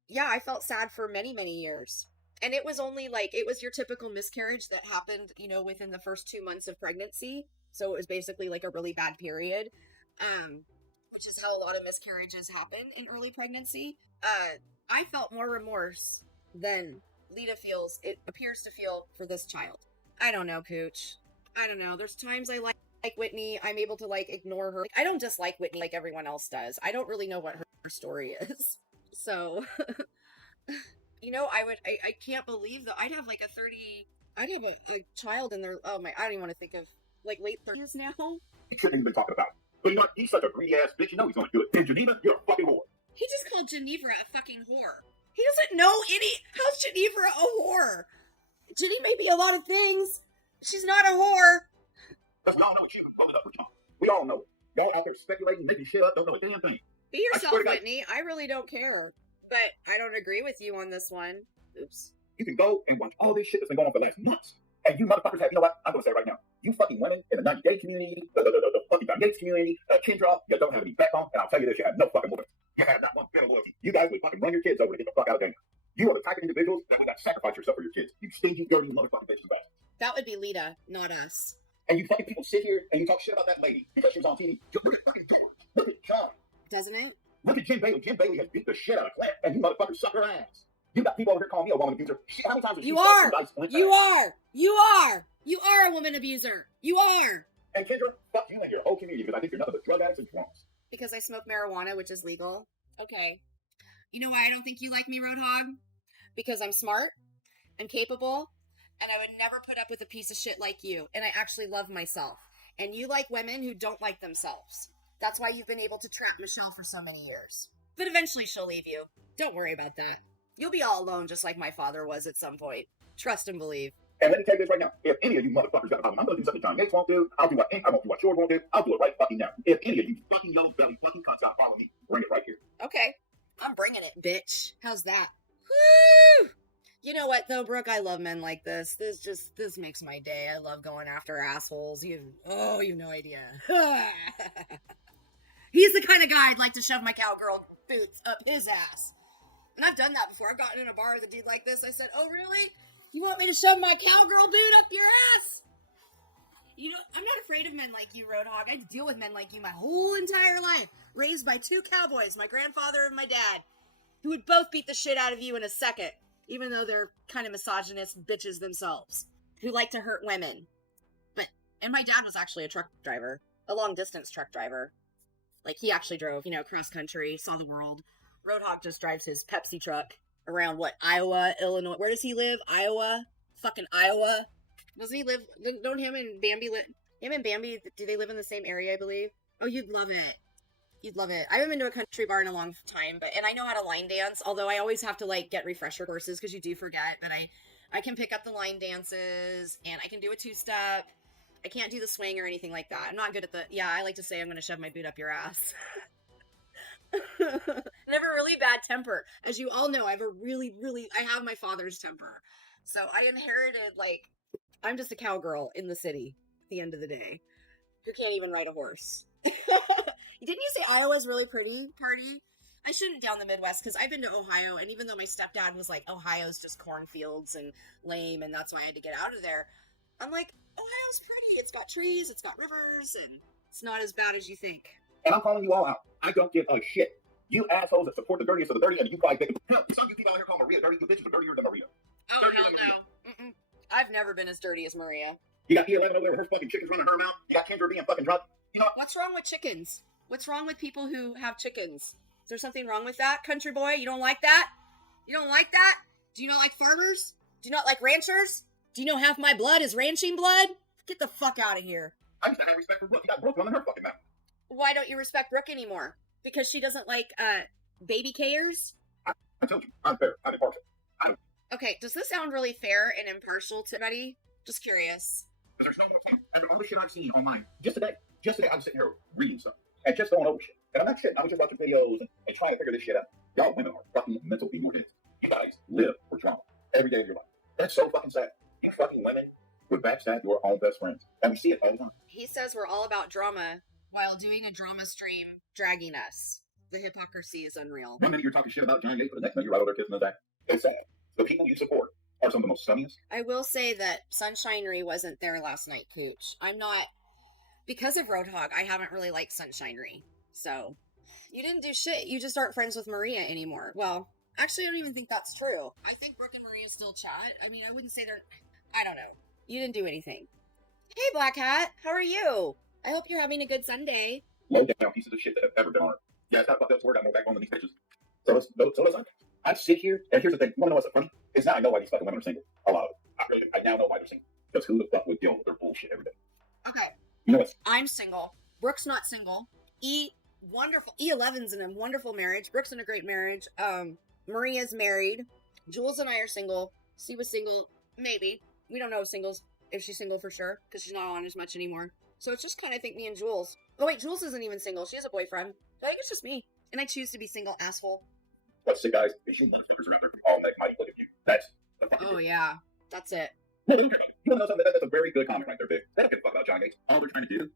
felt sad for many, many years. And it was only like, it was your typical miscarriage that happened, within the first 2 months of pregnancy. So it was basically like a really bad period, which is how a lot of miscarriages happen in early pregnancy. I felt more remorse than Lita appears to feel for this child. I don't know, Pooch. I don't know. There's times I like Whitney. I'm able to ignore her. I don't dislike Whitney like everyone else does. I don't really know what her story is. So, I can't believe that I'd have I'd have a child in their, I don't even want to think of late 30s now. He shouldn't even been talking about it. But you know what? He's such a greedy ass bitch. You know he's gonna do it. And Geneva, you're a fucking whore. He just called Geneva a fucking whore. He doesn't know how's Geneva a whore? Jenny may be a lot of things. She's not a whore. Because we all know she was fucking up her tongue. We all know it. Y'all out there speculating, making shit up, don't know a damn thing. Be yourself, Whitney. I really don't care. But I don't agree with you on this one. Oops. You can go and watch all this shit that's been going on for the last months. And you motherfuckers have, you know what? I'm going to say it right now. You fucking women in the 90-day community, the fucking Gates community, Kendra, you don't have any backbone. And I'll tell you this, you have no fucking loyalty. You have that one bit of loyalty. You guys would fucking run your kids over to get the fuck out of Denver. You are the type of individuals that would not sacrifice yourself for your kids. You stingy, dirty motherfucking bitches and bastards. That would be Lita, not us. And you fucking people sit here and you talk shit about that lady because she was on TV. Look at fucking George. Look at John. Doesn't it? Look at Jim Bailey. Jim Bailey has beat the shit out of Claire, and you motherfuckers suck her ass. You got people over here calling me a woman abuser. Shit, how many times have you are? You are. You are. You are a woman abuser. You are. And Kendra, fuck you and your whole community because I think you're nothing but drug addicts and drunks. Because I smoke marijuana, which is legal. Okay. You know why I don't think you like me, Roadhog? Because I'm smart and capable, and I would never put up with a piece of shit like you. And I actually love myself. And you like women who don't like themselves. That's why you've been able to trap Michelle for so many years. But eventually she'll leave you. Don't worry about that. You'll be all alone just like my father was at some point. Trust and believe. And let me tell you this right now. If any of you motherfuckers got a problem, I'm going to do something John Gates won't do. I won't do what George won't do. I'll do it right fucking now. If any of you fucking yellow belly fucking cunts out follow me, bring it right here. Okay. I'm bringing it, bitch. How's that? Woo! You know what, though, Brooke? I love men like this. This makes my day. I love going after assholes. You've no idea. He's the kind of guy I'd like to shove my cowgirl boots up his ass. And I've done that before. I've gotten in a bar with a dude like this. I said, oh, really? You want me to shove my cowgirl boot up your ass? I'm not afraid of men like you, Roadhog. I deal with men like you my whole entire life. Raised by two cowboys, my grandfather and my dad, who would both beat the shit out of you in a second, even though they're kind of misogynist bitches themselves, who like to hurt women. And my dad was actually a truck driver, a long-distance truck driver. He actually drove, cross country, saw the world. Roadhog just drives his Pepsi truck around, Iowa, Illinois. Where does he live? Iowa? Fucking Iowa. Doesn't he live, don't him and Bambi do they live in the same area, I believe? Oh, you'd love it. You'd love it. I haven't been to a country bar in a long time, and I know how to line dance, although I always have to, get refresher courses, because you do forget, but I can pick up the line dances, and I can do a two-step. I can't do the swing or anything like that. I'm not good at the, yeah, I like to say I'm going to shove my boot up your ass. I have a really bad temper. As you all know, I have my father's temper. So I inherited, like, I'm just a cowgirl in the city at the end of the day. Who can't even ride a horse. Didn't you say Iowa's really pretty, Party? I shouldn't down the Midwest, because I've been to Ohio, and even though my stepdad was like, Ohio's just cornfields and lame, and that's why I had to get out of there, I'm like, Ohio's pretty. It's got trees, it's got rivers, and it's not as bad as you think. And I'm calling you all out. I don't give a shit. You assholes that support the dirtiest of the dirty, and you guys think, some of you people out here call Maria dirty, you bitches are dirtier than Maria. Oh, hell no. Mm-mm. I've never been as dirty as Maria. You got E11 over there with her fucking chickens running her mouth. You got Kendra being fucking drunk. You know what? What's wrong with chickens? What's wrong with people who have chickens? Is there something wrong with that, country boy? You don't like that? You don't like that? Do you not like farmers? Do you not like ranchers? Do you know half my blood is ranching blood? Get the fuck out of here. I used to have respect for Brooke. You got Brooke running her fucking mouth. Why don't you respect Brooke anymore? Because she doesn't like, baby cares? I told you, I'm fair. I'm impartial. Okay, does this sound really fair and impartial to anybody? Just curious. Because there's no more point. And all the shit I've seen online, just today, I'm sitting here reading stuff and just going over shit. And I'm not shitting. I was just watching videos and trying to figure this shit out. Y'all women are fucking mental immortals. You guys live for drama every day of your life. That's so fucking sad. You fucking women would backstab your own best friends. And we see it all the time. He says we're all about drama while doing a drama stream, dragging us. The hypocrisy is unreal. One minute you're talking shit about John Gates, but the next minute you're right over there kissing his ass. It's sad. The people you support are some of the most sunniest. I will say that Sunshinery wasn't there last night, Cooch. I'm not, because of Roadhog, I haven't really liked Sunshinery. So, you didn't do shit. You just aren't friends with Maria anymore. Well, actually, I don't even think that's true. I think Brooke and Maria still chat. I mean, I wouldn't say they're, I don't know. You didn't do anything. Hey, Black Hat, how are you? I hope you're having a good Sunday. Low down pieces of shit that have ever been on her. Yeah, it's not about that word. I know back on these bitches. So listen, I sit here, and here's the thing. You want to know what's so funny? Is now I know why these fucking women are single. A lot of them. I now know why they're single. Because who the fuck would deal with their bullshit every day? Okay. You know what? I'm single. Brooke's not single. E11's in a wonderful marriage. Brooke's in a great marriage. Maria's married. Jules and I are single. C was single. Maybe. We don't know if she's single for sure, because she's not on as much anymore. So it's just kind of, I think, me and Jules. Oh wait, Jules isn't even single. She has a boyfriend. I think it's just me. And I choose to be single, asshole. What's it, guys? If you motherfuckers around there all night, mighty look at you. That's the fucking Oh, yeah. That's it. No, they don't care about it. You want to know something? That's a very good comment right there, Big. They don't give a fuck about John Gates. All they're trying to do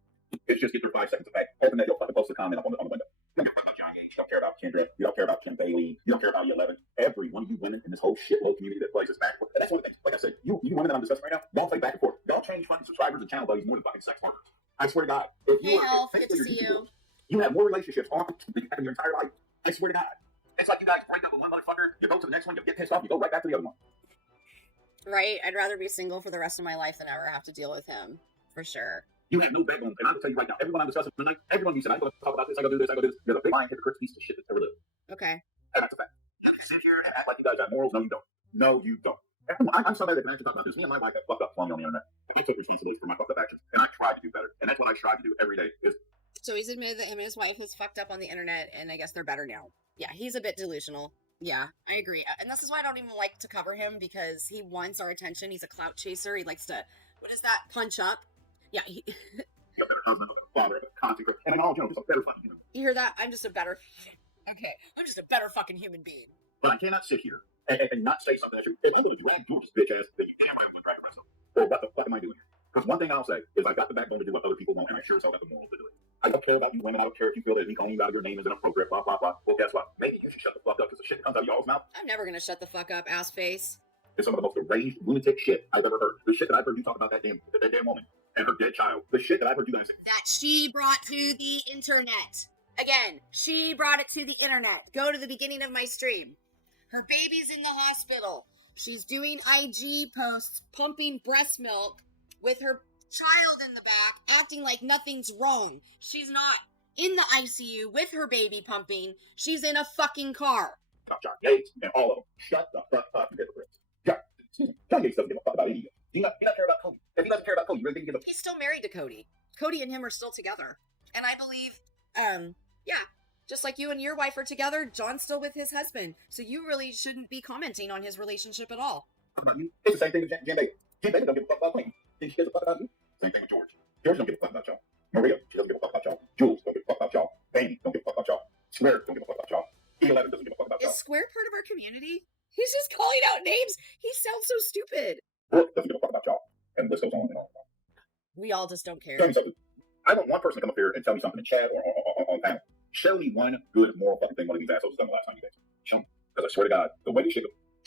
is just get their 5 seconds of fame. Hoping that you'll fucking post a comment up on the window. You don't care about John Gates. You don't care about Kendra. You don't care about Kim Bailey. You don't care about E11. Every one of you women in this whole shitload community that plays this back and forth. And that's one of the things. Like I said, you women that I'm discussing right now, don't play back and forth. Don't change fucking subscribers and channel buddies more than fucking sex partners. I swear to God. If you Hey, Elf, good to see you. You have more relationships on in your entire life. I swear to God. It's like you guys break up with one motherfucker, you go to the next one, you get pissed off, you go right back to the other one. Right? I'd rather be single for the rest of my life than ever have to deal with him. For sure. You have no backbone. And I will tell you right now, everyone I'm discussing tonight, everyone you said, I'm going to talk about this, I'm going to do this, I'm going to do this. You're the big lying hypocrite piece of shit that's ever lived. Okay. And that's a fact. You can sit here and act like you guys have morals. No, you don't. No, you don't. I'm sorry that I can actually talk about this. Me and my wife got fucked up for me on the internet. I took responsibility for my fucked up actions. And I tried to do better. And that's what I strive to do every day. So he's admitted that him and his wife was fucked up on the internet, and I guess they're better now. Yeah, he's a bit delusional. Yeah, I agree. And this is why I don't even like to cover him, because he wants our attention. He's a clout chaser. He likes to, what is that, punch up? Yeah. You're a better husband, a better father, a better content creator. And in all general, just a better fucking human. You hear that? I'm just a better fucking human being. But I cannot sit here and not say something that I'm going to drag George's bitch ass that you damn right I'm going to drag myself. Well, what the fuck am I doing here? Because one thing I'll say is I've got the backbone to do what other people won't, and I sure as hell got the morals to do it. I don't care about you women. I don't care if you feel that me calling you out of your name is inappropriate, blah, blah, blah. Well, guess what? Maybe you should shut the fuck up, because the shit that comes out of y'all's mouth. I'm never going to shut the fuck up, ass face. It's some of the most deranged, lunatic shit I've ever heard. The shit that I've heard you talk about that damn woman and her dead child. The shit that I've heard you guys say. That she brought to the internet. Again, she brought it to the internet. Go to the beginning of my stream. Her baby's in the hospital. She's doing IG posts, pumping breast milk with her child in the back, acting like nothing's wrong. She's not in the ICU with her baby pumping. She's in a fucking car. John Gates and all of them. Shut the fuck up, you hypocrites. John Gates doesn't give a fuck about any of you. Do you not care about Cody? If he doesn't care about Cody, you really think he gives a... He's still married to Cody. Cody and him are still together. And I believe, yeah, just like you and your wife are together, John's still with his husband. So you really shouldn't be commenting on his relationship at all. It's the same thing with Jen Bailey. Jen Bailey don't give a fuck about Clinton. Think she gives a fuck about you? Same thing with George. George don't give a fuck about y'all. Maria, she doesn't give a fuck about y'all. Jules don't give a fuck about y'all. Baby don't give a fuck about y'all. Square don't give a fuck about y'all. E11 doesn't give a fuck about y'all. Is Square part of our community? He's just calling out names. He sounds so stupid. Brooke doesn't give a fuck about y'all. And this goes on and on. We all just don't care. Tell me something. I want one person to come up here and tell me something in chat or on panel. Show me one good moral fucking thing one of these assholes has done the last 90 days. Show me. Because I swear to God, the way this shit.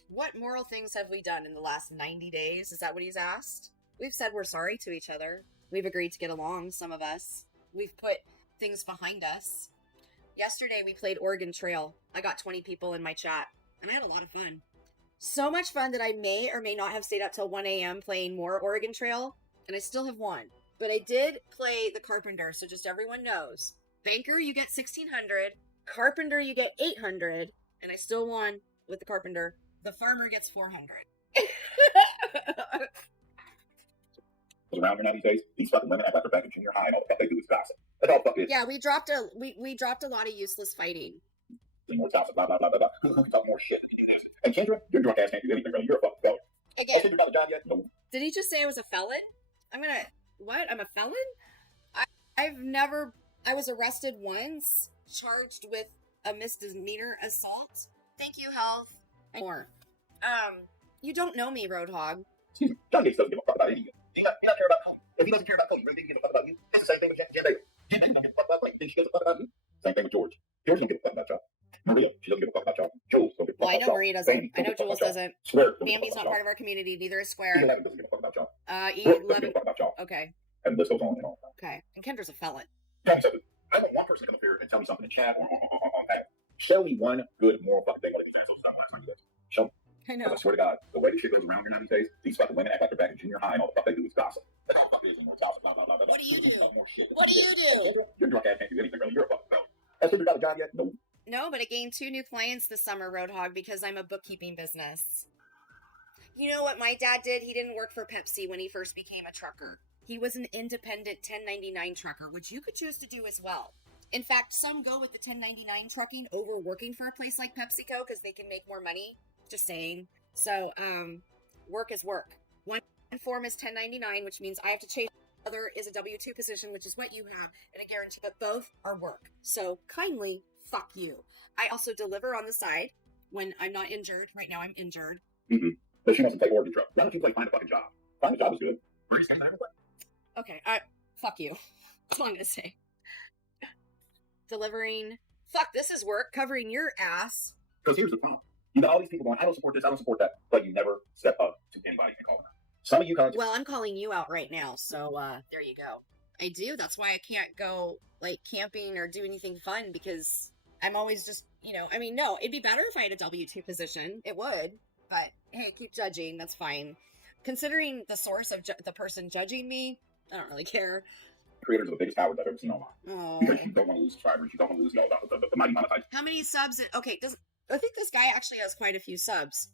What moral things have we done in the last 90 days? Is that what he's asked? We've said we're sorry to each other. We've agreed to get along, some of us. We've put things behind us. Yesterday we played Oregon Trail. I got 20 people in my chat, and I had a lot of fun. So much fun that I may or may not have stayed up till 1 a.m. playing more Oregon Trail, and I still have won. But I did play the Carpenter, so just everyone knows. Banker, you get 1,600. Carpenter, you get 800. And I still won with the Carpenter. The Farmer gets 400. Around here now these days, these fucking women act like they're back in junior high and all the fuck they do is gossip. That's all the fuck it is. Yeah, we dropped a lot of useless fighting. More gossip, blah, blah, blah, blah, blah. Who can talk more shit than you can ask? And Kendra, your drunk ass can't do anything, really. You're a fucking felon. Again. Also, you got the job yet? No. Did he just say I was a felon? What? I'm a felon? I was arrested once, charged with a misdemeanor assault. Thank you, health. And more. You don't know me, Roadhog. Excuse me. John Gates doesn't give a fuck about anything. He not care about Cody. If he doesn't care about Cody, you really think he gives a fuck about you? It's the same thing with Jen Baker. Jen Baker don't give a fuck about Cody. You think she gives a fuck about you? Same thing with George. George don't give a fuck about y'all. Maria, she doesn't give a fuck about y'all. Jules don't give a fuck about y'all. Well, I know Maria doesn't. I know Jules doesn't. Square. Bambi's not part of our community. Neither is Square. E11 doesn't give a fuck about y'all. E11 doesn't give a fuck about y'all. Okay. And this goes on and on. Okay. And Kendra's a felon. Tell me something. I want one person to come up here and tell me something in chat or on panel. Show me one good moral fucking thing one of these assholes has done when I you guys. Show me. I know. Because I swear to God, the way this shit goes around here now these days, these fucking women act like they're back in junior high and all the fuck they do is gossip. That's all the fuck it is anymore. Gossip, blah, blah, blah, blah. What do you do? More shit. What do you do? Your drunk ass can't do anything, really. You're a fucking felon. Has Kendra got a job yet? No. No, but I gained 2 new clients this summer, Roadhog, because I'm a bookkeeping business. You know what my dad did? He didn't work for Pepsi when he first became a trucker. He was an independent 1099 trucker, which you could choose to do as well. In fact, some go with the 1099 trucking over working for a place like PepsiCo because they can make more money. Just saying. So, work is work. One form is 1099, which means I have to chase. The other is a W-2 position, which is what you have, and I guarantee that both are work. So, kindly, fuck you. I also deliver on the side when I'm not injured. Right now, I'm injured. Mm-hmm. But she wants to play Oregon Trail. Why don't you play Find a Fucking Job? Find a Job is good. Okay, fuck you. That's all I'm gonna say. Delivering. Fuck, this is work. Covering your ass. Because here's the problem. You got all these people going, I don't support this, I don't support that, but you never step up to anybody and call them out. Some of you guys. Well, I'm calling you out right now, so there you go. I do. That's why I can't go like camping or do anything fun because I'm always just, no, it'd be better if I had a W-2 position. It would, but hey, keep judging. That's fine. Considering the source of the person judging me, I don't really care. Creators are the biggest cowards I've ever seen online. Oh. Because you don't want to lose subscribers, you don't want to lose the mighty monetized. How many subs? I think this guy actually has quite a few subs.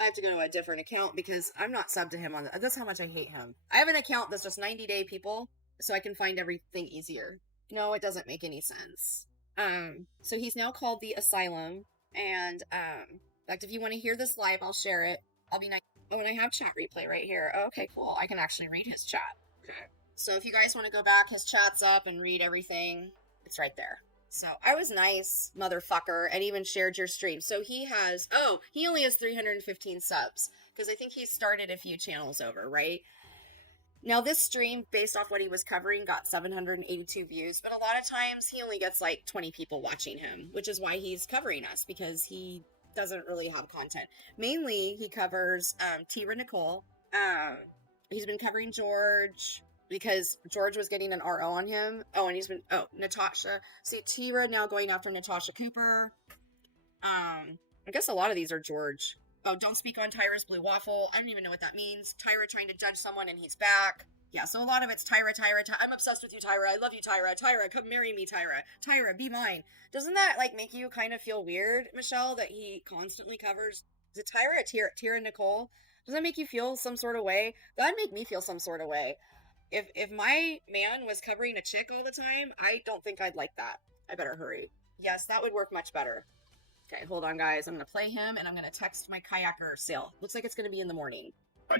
I have to go to a different account because I'm not subbed to him on that's how much I hate him. I have an account that's just 90-day people, so I can find everything easier. No, it doesn't make any sense. So he's now called the Asylum, and in fact, if you want to hear this live, I'll share it. I'll be nice. Oh, and I have chat replay right here. Oh, okay, cool. I can actually read his chat. Okay. So if you guys want to go back, his chat's up and read everything. It's right there. So I was nice, motherfucker, and even shared your stream. So he only has 315 subs because I think he started a few channels over, right? Now this stream, based off what he was covering, got 782 views, but a lot of times he only gets like 20 people watching him, which is why he's covering us because he doesn't really have content. Mainly he covers Tira Nicole. He's been covering George because George was getting an RO on him. Oh, and Natasha. See, Tira now going after Natasha Cooper. I guess a lot of these are George. Oh, don't speak on Tyra's blue waffle. I don't even know what that means. Tyra trying to judge someone and he's back. Yeah, so a lot of it's Tyra. I'm obsessed with you, Tyra. I love you, Tyra. Tyra, come marry me, Tyra. Tyra, be mine. Doesn't that, make you kind of feel weird, Michelle, that he constantly covers... Is it Tyra or Tira Nicole? Does that make you feel some sort of way? That'd make me feel some sort of way. If my man was covering a chick all the time, I don't think I'd like that. I better hurry. Yes, that would work much better. Okay, hold on, guys. I'm going to play him, and I'm going to text my kayaker sale. Looks like it's going to be in the morning. You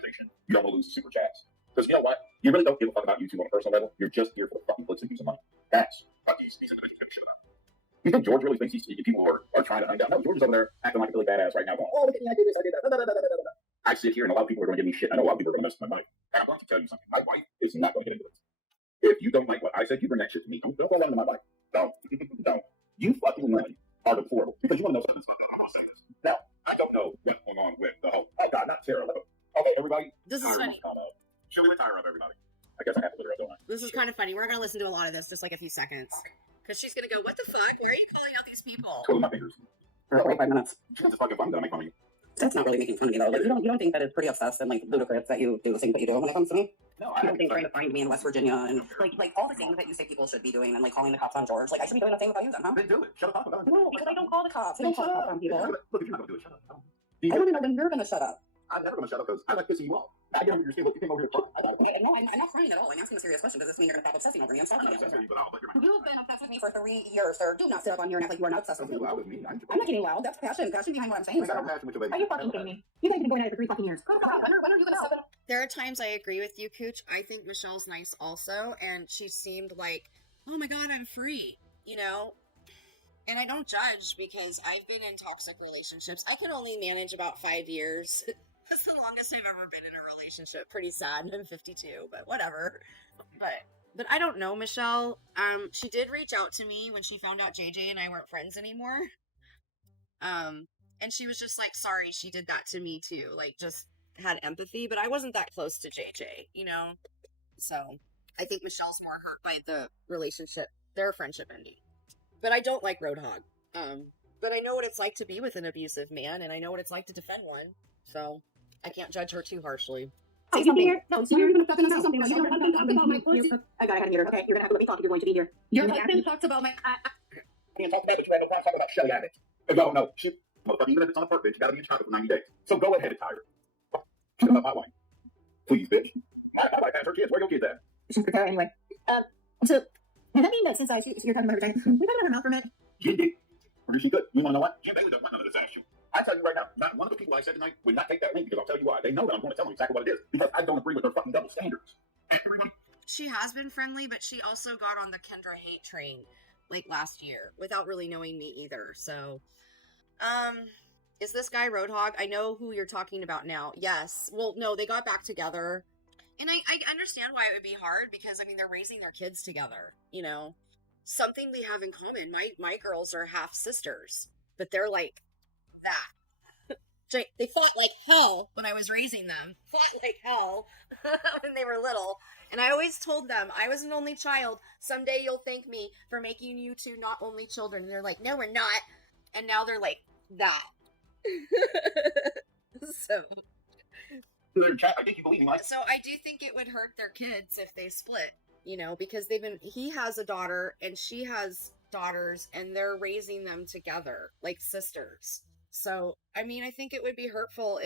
don't want to lose super chats. Because you know what? You really don't give a fuck about YouTube on a personal level. You're just here for the fucking clicks and views and money. That's what these individuals give a shit about. You think George really thinks these people are trying to undown? No, George is over there acting like a Billy Badass right now going, oh, look at me, I did this, I did that. I sit here and a lot of people are going to give me shit. I know a lot of people are going to mess with my money. I'm going to tell you something. My wife is not going to get into this. If you don't like what I said, you bring that shit to me. Don't fall into my life. Don't. Don't. You fucking women are deplorable. Because you want to know something. I'm going to say this. Now, I don't know what's going on with the whole, oh God, not Sarah. Okay, everybody. This is funny. Should we let Tyra up, everybody? I guess I have to let her up, don't I? This is kind of funny. We're going to listen to a lot of this, just like a few seconds. Because she's going to go, what the fuck? Why are you calling out these people? Twiddle my fingers. For 45 minutes. It's just fucking fun that I make fun of you. That's not really making fun of me though. Like, you don't think that it's pretty obsessed and like ludicrous that you do the things that you do when it comes to me? No, You don't think trying to find me in West Virginia and like all the things that you say people should be doing and like calling the cops on George. Like I should be doing the same about you then, huh? Then do it. Shut up about it. No, because I don't call the cops. I don't call the cops on people. Look, if you're not going to do it, shut up. I don't even know when you're gonna shut up. I'm never going to shut up because I like pissing you off. I get over your skin. Look, you came over here. I got it. No, I'm not crying at all. I'm asking a serious question. Does this mean you're gonna stop obsessing over me? I'm I'm sorry. not obsessed with you, but I'll let your mind. You've been obsessed with me for 3 years, sir. Do not sit up on here and act like you are not obsessed with me. Loud with me. I'm not getting loud. That's passion. Passion behind what I'm saying. I got no passion with your Are you fucking kidding me? You guys have been going at it for 3 fucking years. When are you gonna stop it? There are times I agree with you, Cooch. I think Michelle's nice also, and she seemed like, oh my God, I'm free, you know? And I don't judge because I've been in toxic relationships. I can only manage about 5 years. That's the longest I've ever been in a relationship. Pretty sad. I'm 52, but whatever. But I don't know, Michelle. She did reach out to me when she found out JJ and I weren't friends anymore. And she was just like, sorry, she did that to me too. Like, just had empathy, but I wasn't that close to JJ, you know? So I think Michelle's more hurt by the relationship, their friendship ending. But I don't like Roadhog. But I know what it's like to be with an abusive man, and I know what it's like to defend one. So I can't judge her too harshly. Say something here. No, so you're gonna stop and say something. You're gonna talk about my pussy. I gotta mute her. Okay, you're gonna have to let me talk if you're going to be here. Your husband talks about my. We can talk about it, but you had no problem talking about Shelly Abbott. No, shit. Motherfucker, even if it's on a perk, bitch, you gotta be in chocolate for 90 days. So go ahead, Tyra. Shut up, my wife. Please, bitch. My wife has her kids. Where your kids at? She's prepared anyway. So, does that mean that since you're talking about her vagina, we better have her mouth for a minute? Or did she good? You wanna know what? Jim Bailey doesn't want none of this ass shit. I tell you right now, not one of the people I said tonight would not take that link because I'll tell you why. They know that I'm going to tell them exactly what it is because I don't agree with their fucking double standards. Everybody. She has been friendly, but she also got on the Kendra hate train like last year without really knowing me either. So, is this guy Roadhog? I know who you're talking about now. Yes. Well, no, they got back together. And I understand why it would be hard because, I mean, they're raising their kids together, you know? Something we have in common. My girls are half sisters, but they're like that. They fought like hell when I was raising them. Fought like hell when they were little. And I always told them, I was an only child. Someday you'll thank me for making you two not only children. And they're like, no, we're not. And now they're like that. So I think you believe me, Mike. So I do think it would hurt their kids if they split, you know, because he has a daughter and she has daughters and they're raising them together like sisters. So, I mean, I think it would be hurtful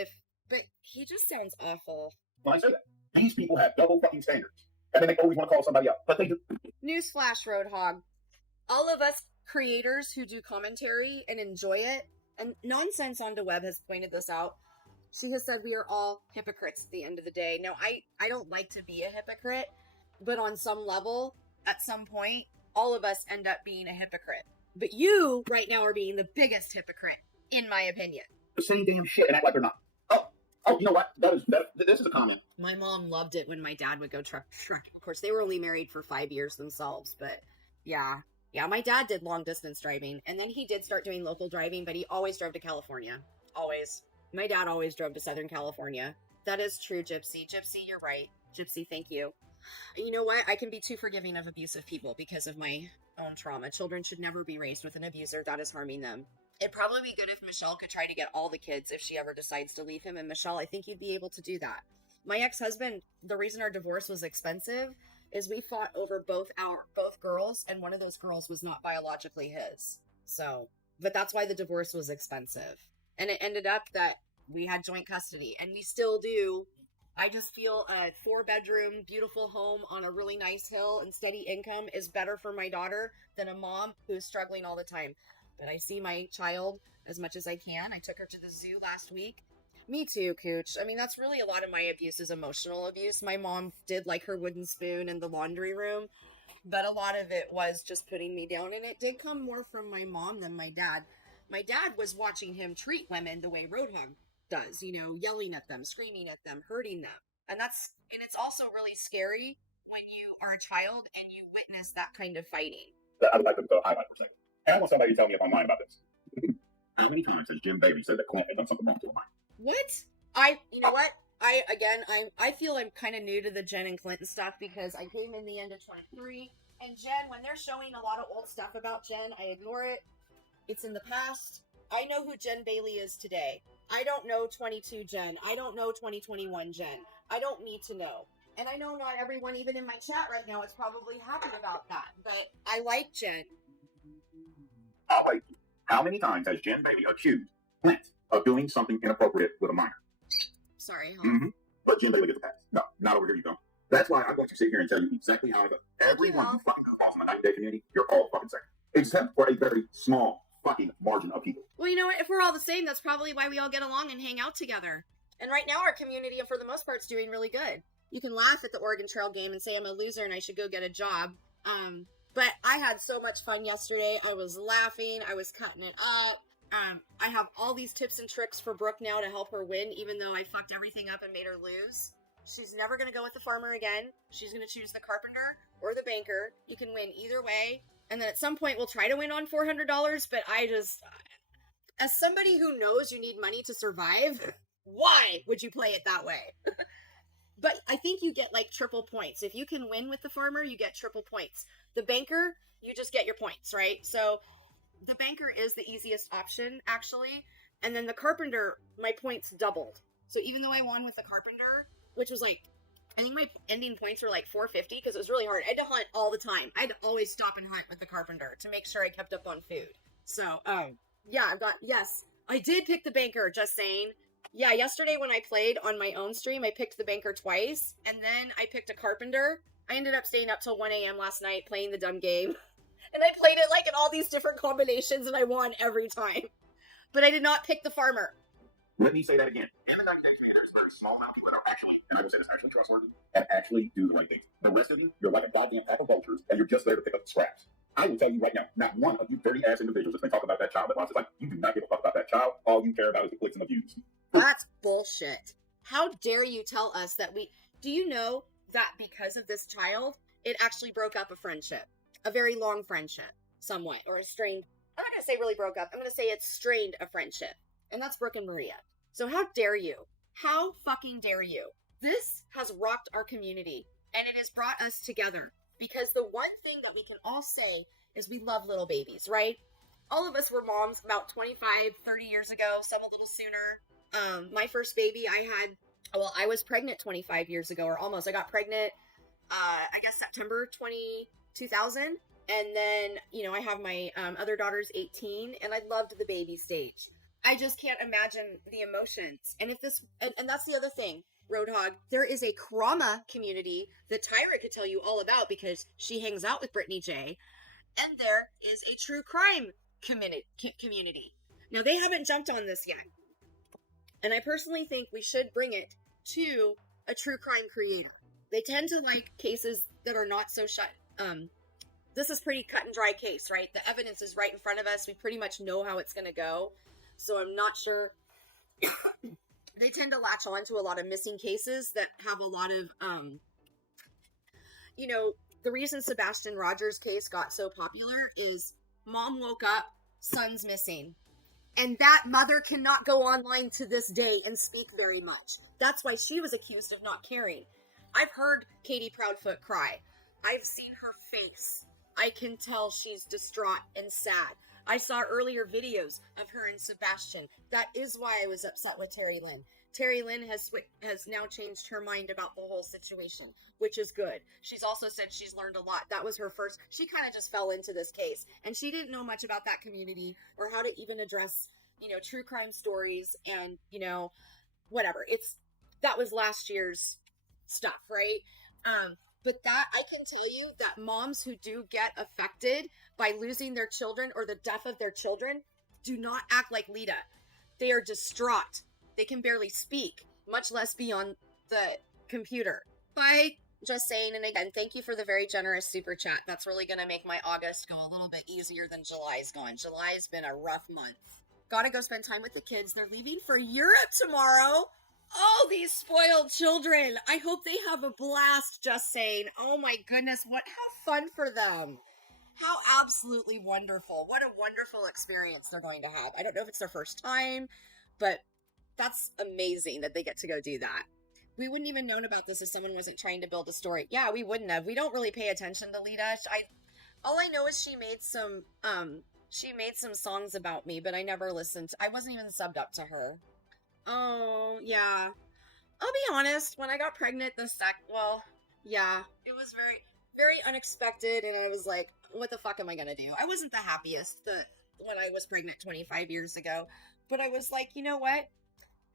but he just sounds awful. When I say that, these people have double fucking standards. And then they always want to call somebody out. But they do. Newsflash, Roadhog. All of us creators who do commentary and enjoy it, and Nonsense on the Web has pointed this out. She has said we are all hypocrites at the end of the day. Now, I don't like to be a hypocrite, but on some level, at some point, all of us end up being a hypocrite. But you, right now, are being the biggest hypocrite, in my opinion. The same damn shit and act like they're not. Oh, you know what? This is a comment. My mom loved it when my dad would go truck. Of course, they were only married for 5 years themselves, but yeah, my dad did long distance driving, and then he did start doing local driving, but he always drove to California. Always. My dad always drove to Southern California. That is true, Gypsy. Gypsy, you're right. Gypsy, thank you. You know what? I can be too forgiving of abusive people because of my own trauma. Children should never be raised with an abuser that is harming them. It'd probably be good if Michelle could try to get all the kids if she ever decides to leave him. And Michelle, I think you'd be able to do that. My ex-husband, the reason our divorce was expensive is we fought over both girls, and one of those girls was not biologically his. So, but that's why the divorce was expensive. And it ended up that we had joint custody, and we still do. I just feel a 4-bedroom, beautiful home on a really nice hill and steady income is better for my daughter than a mom who's struggling all the time. But I see my child as much as I can. I took her to the zoo last week. Me too, Cooch. I mean, that's really a lot of my abuse is emotional abuse. My mom did like her wooden spoon in the laundry room, but a lot of it was just putting me down, and it did come more from my mom than my dad. My dad was watching him treat women the way Roadhog does, you know, yelling at them, screaming at them, hurting them. And it's also really scary when you are a child and you witness that kind of fighting. I would like to go highlight for a second. And I want somebody to tell me if I'm lying about this. How many times has Jim Baby said that Clint had done something wrong to him? What? You know what? I feel I'm kind of new to the Jen and Clinton stuff because I came in the end of 23, and Jen, when they're showing a lot of old stuff about Jen, I ignore it. It's in the past. I know who Jen Bailey is today. I don't know 22 Jen. I don't know 2021 Jen. I don't need to know. And I know not everyone, even in my chat right now, is probably happy about that, but I like Jen. I'll wait. How many times has Jen Bailey accused Clint of doing something inappropriate with a minor? Sorry, huh? Mm-hmm. But Jen Bailey gets a pass. No, not over here, you don't. That's why I'm going to sit here and tell you exactly how I feel. Everyone who fucking goofballs in the 90-day community, you're all fucking same. Except for a very small fucking margin of people. Well, you know what? If we're all the same, that's probably why we all get along and hang out together. And right now, our community, for the most part, is doing really good. You can laugh at the Oregon Trail game and say I'm a loser and I should go get a job. But I had so much fun yesterday. I was laughing. I was cutting it up. I have all these tips and tricks for Brooke now to help her win, even though I fucked everything up and made her lose. She's never going to go with the farmer again. She's going to choose the carpenter or the banker. You can win either way. And then at some point, we'll try to win on $400. But as somebody who knows you need money to survive, why would you play it that way? But I think you get like triple points. If you can win with the farmer, you get triple points. The banker, you just get your points, right? So the banker is the easiest option, actually. And then the carpenter, my points doubled. So even though I won with the carpenter, which was like, I think my ending points were like 450 because it was really hard. I had to hunt all the time. I had to always stop and hunt with the carpenter to make sure I kept up on food. So, yeah, I did pick the banker, just saying. Yeah, yesterday when I played on my own stream, I picked the banker twice, and then I picked a carpenter. I ended up staying up till 1 a.m. last night playing the dumb game. And I played it like in all these different combinations, and I won every time. But I did not pick the farmer. Let me say that again. There's not small amount of people that are actually, and I will say this, actually trustworthy, and actually do the right things. The rest of you, you're like a goddamn pack of vultures, and you're just there to pick up the scraps. I will tell you right now, not one of you dirty ass individuals that's been talking about that child that lost his life. You do not give a fuck about that child. All you care about is the clicks and the views. That's bullshit. How dare you tell us that do you know that because of this child, it actually broke up a friendship, a very long friendship, somewhat, or a strained, I'm not going to say really broke up, I'm going to say it strained a friendship, and that's Brooke and Maria. So how dare you? How fucking dare you? This has rocked our community, and it has brought us together, because the one thing that we can all say is we love little babies, right? All of us were moms about 25, 30 years ago, some a little sooner. My first baby I was pregnant 25 years ago, or almost. I got pregnant, I guess September 2000. And then, I have my other daughter's 18, and I loved the baby stage. I just can't imagine the emotions. And and that's the other thing, Roadhog, there is a Crama community that Tyra could tell you all about because she hangs out with Brittany J. And there is a true crime community. Now, they haven't jumped on this yet. And I personally think we should bring it to a true crime creator. They tend to like cases that are not so this is pretty cut and dry case, right? The evidence is right in front of us. We pretty much know how it's going to go. So I'm not sure. They tend to latch on to a lot of missing cases that have a lot of, the reason Sebastian Rogers' case got so popular is mom woke up, son's missing. And that mother cannot go online to this day and speak very much. That's why she was accused of not caring. I've heard Katie Proudfoot cry. I've seen her face. I can tell she's distraught and sad. I saw earlier videos of her and Sebastian. That is why I was upset with Terry Lynn. Terry Lynn has now changed her mind about the whole situation, which is good. She's also said she's learned a lot. That was her first. She kind of just fell into this case, and she didn't know much about that community or how to even address, true crime stories and, whatever. That was last year's stuff, right? But that I can tell you that moms who do get affected by losing their children or the death of their children do not act like Lita. They are distraught. They can barely speak, much less be on the computer. Bye. Just saying, and again, thank you for the very generous super chat. That's really going to make my August go a little bit easier than July's gone. July's been a rough month. Gotta go spend time with the kids. They're leaving for Europe tomorrow. Oh, these spoiled children. I hope they have a blast, just saying. Oh my goodness, how fun for them. How absolutely wonderful. What a wonderful experience they're going to have. I don't know if it's their first time, but that's amazing that they get to go do that. We wouldn't even known about this if someone wasn't trying to build a story. Yeah, we wouldn't have. We don't really pay attention to Lita. All I know is she made some songs about me, but I never listened. I wasn't even subbed up to her. Oh, yeah. I'll be honest, when I got pregnant it was very, very unexpected, and I was like, what the fuck am I gonna do? I wasn't the happiest when I was pregnant 25 years ago, but I was like, you know what?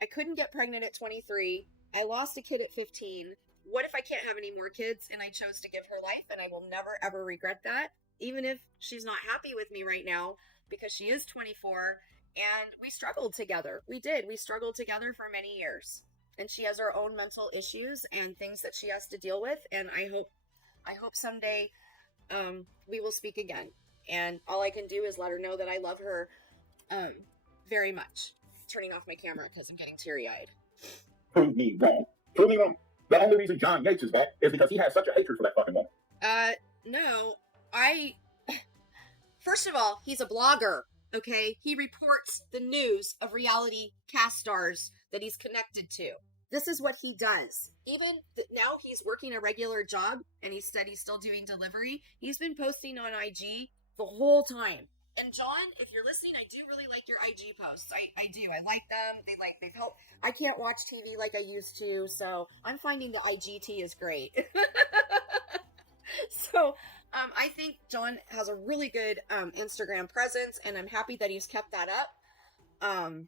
I couldn't get pregnant at 23. I lost a kid at 15. What if I can't have any more kids? And I chose to give her life, and I will never, ever regret that, even if she's not happy with me right now, because she is 24, and we struggled together. We did. We struggled together for many years, and she has her own mental issues and things that she has to deal with, and I hope someday we will speak again. And all I can do is let her know that I love her very much. Turning off my camera because I'm getting teary-eyed. Prove me wrong. Prove me wrong. The only reason John Yates is back is because he has such a hatred for that fucking woman. No. First of all, he's a blogger, okay? He reports the news of reality cast stars that he's connected to. This is what he does. Even now he's working a regular job, and he's still doing delivery. He's been posting on IG the whole time. And John, if you're listening, I do really like your IG posts. I do. I like them. They've helped. I can't watch TV like I used to, so I'm finding the IGT is great. So, I think John has a really good Instagram presence, and I'm happy that he's kept that up. And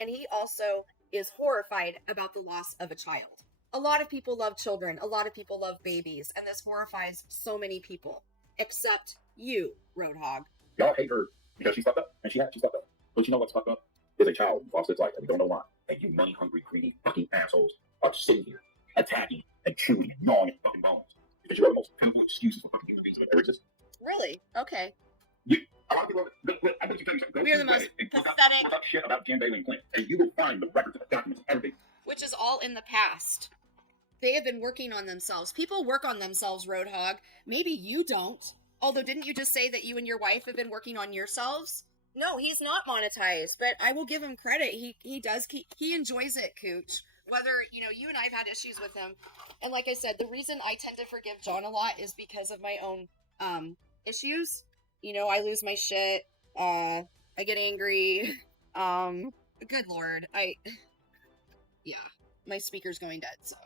he also is horrified about the loss of a child. A lot of people love children. A lot of people love babies, and this horrifies so many people, except you, Roadhog. Y'all hate her because she's fucked up, and she fucked up. But you know what's fucked up? Is a child who lost its life, and we don't know why. And you money-hungry, greedy fucking assholes are sitting here attacking and chewing and gnawing at fucking bones because you are the most pitiful excuses for fucking human beings that ever exist. Really? Okay. Yeah. I bet you tell you something. We are the most pathetic. Look up shit about Jim Bailey and Clint, and you will find the records of the documents and everything. Which is all in the past. They have been working on themselves. People work on themselves, Roadhog. Maybe you don't. Although, didn't you just say that you and your wife have been working on yourselves? No, he's not monetized, but I will give him credit. He enjoys it, Cooch. Whether, you and I have had issues with him. And like I said, the reason I tend to forgive John a lot is because of my own issues. I lose my shit. I get angry. Good Lord. My speaker's going dead, so.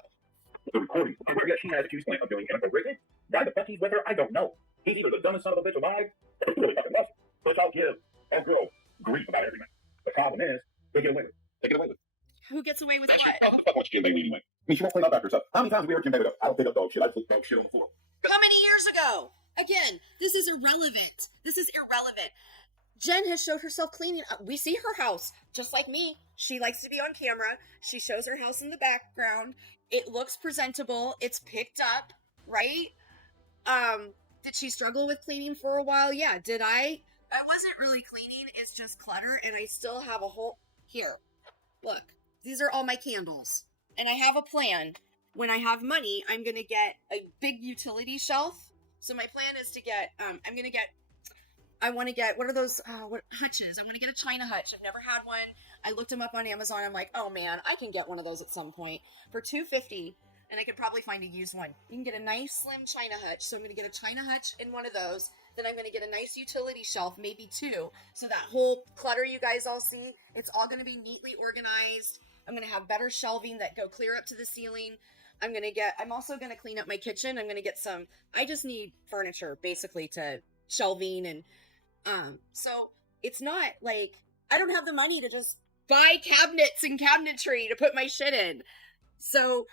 The recording she has accused Clint of doing inappropriate. Why the fuck he's with her, I don't know. He's either the dumbest son of a bitch alive, or really fucking nuts. But I'll give a girl grief about everything. The problem is, they get away with it. They get away with it. Who gets away with Who the what? fuck wants Jim Bailey anyway? I mean, she won't clean up after herself. How many times have we heard Jim Bailey go, I don't pick up dog shit, I put dog shit on the floor. How many years ago? Again, this is irrelevant. Jen has showed herself cleaning up. We see her house, just like me. She likes to be on camera. She shows her house in the background. It looks presentable. It's picked up, right? Did she struggle with cleaning for a while? Yeah. Did I? I wasn't really cleaning. It's just clutter, and I still have a whole... Here, look. These are all my candles. And I have a plan. When I have money, I'm going to get a big utility shelf. So my plan is to get... I want to get... What are those... hutches? I'm going to get a China hutch. I've never had one. I looked them up on Amazon. I'm like, oh man, I can get one of those at some point. For $2.50... And I could probably find a used one. You can get a nice slim China hutch. So I'm going to get a China hutch in one of those. Then I'm going to get a nice utility shelf, maybe two. So that whole clutter you guys all see, it's all going to be neatly organized. I'm going to have better shelving that go clear up to the ceiling. I'm also going to clean up my kitchen. I'm going to get I just need furniture basically to shelving. And so it's not like I don't have the money to just buy cabinets and cabinetry to put my shit in. So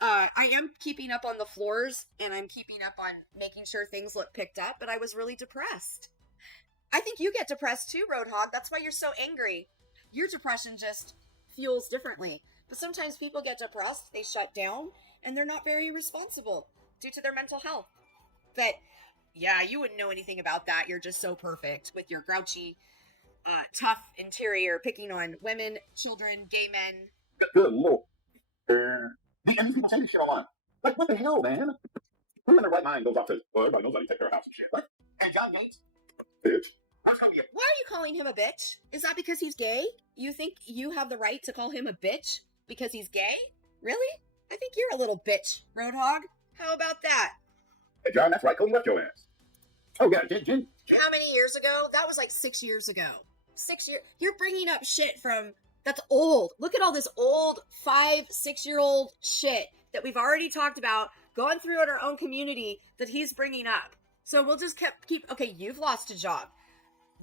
I am keeping up on the floors, and I'm keeping up on making sure things look picked up, but I was really depressed. I think you get depressed too, Roadhog. That's why you're so angry. Your depression just fuels differently. But sometimes people get depressed, they shut down, and they're not very responsible due to their mental health. But yeah, you wouldn't know anything about that. You're just so perfect with your grouchy, tough interior, picking on women, children, gay men. Good lord. And these people say this shit online. Like, what the hell, man? Who in their right mind goes off to, well, everybody knows how to take care of house and shit. What? Hey, John Gates. Bitch. I was telling you. Why are you calling him a bitch? Is that because he's gay? You think you have the right to call him a bitch because he's gay? Really? I think you're a little bitch, Roadhog. How about that? Hey, John, that's right. Cody left your ass. Oh, yeah, Jen. How many years ago? That was like 6 years ago. 6 years. You're bringing up shit from, that's old. Look at all this old 5-6-year-old shit that we've already talked about, going through in our own community that he's bringing up. So we'll just keep, okay, you've lost a job.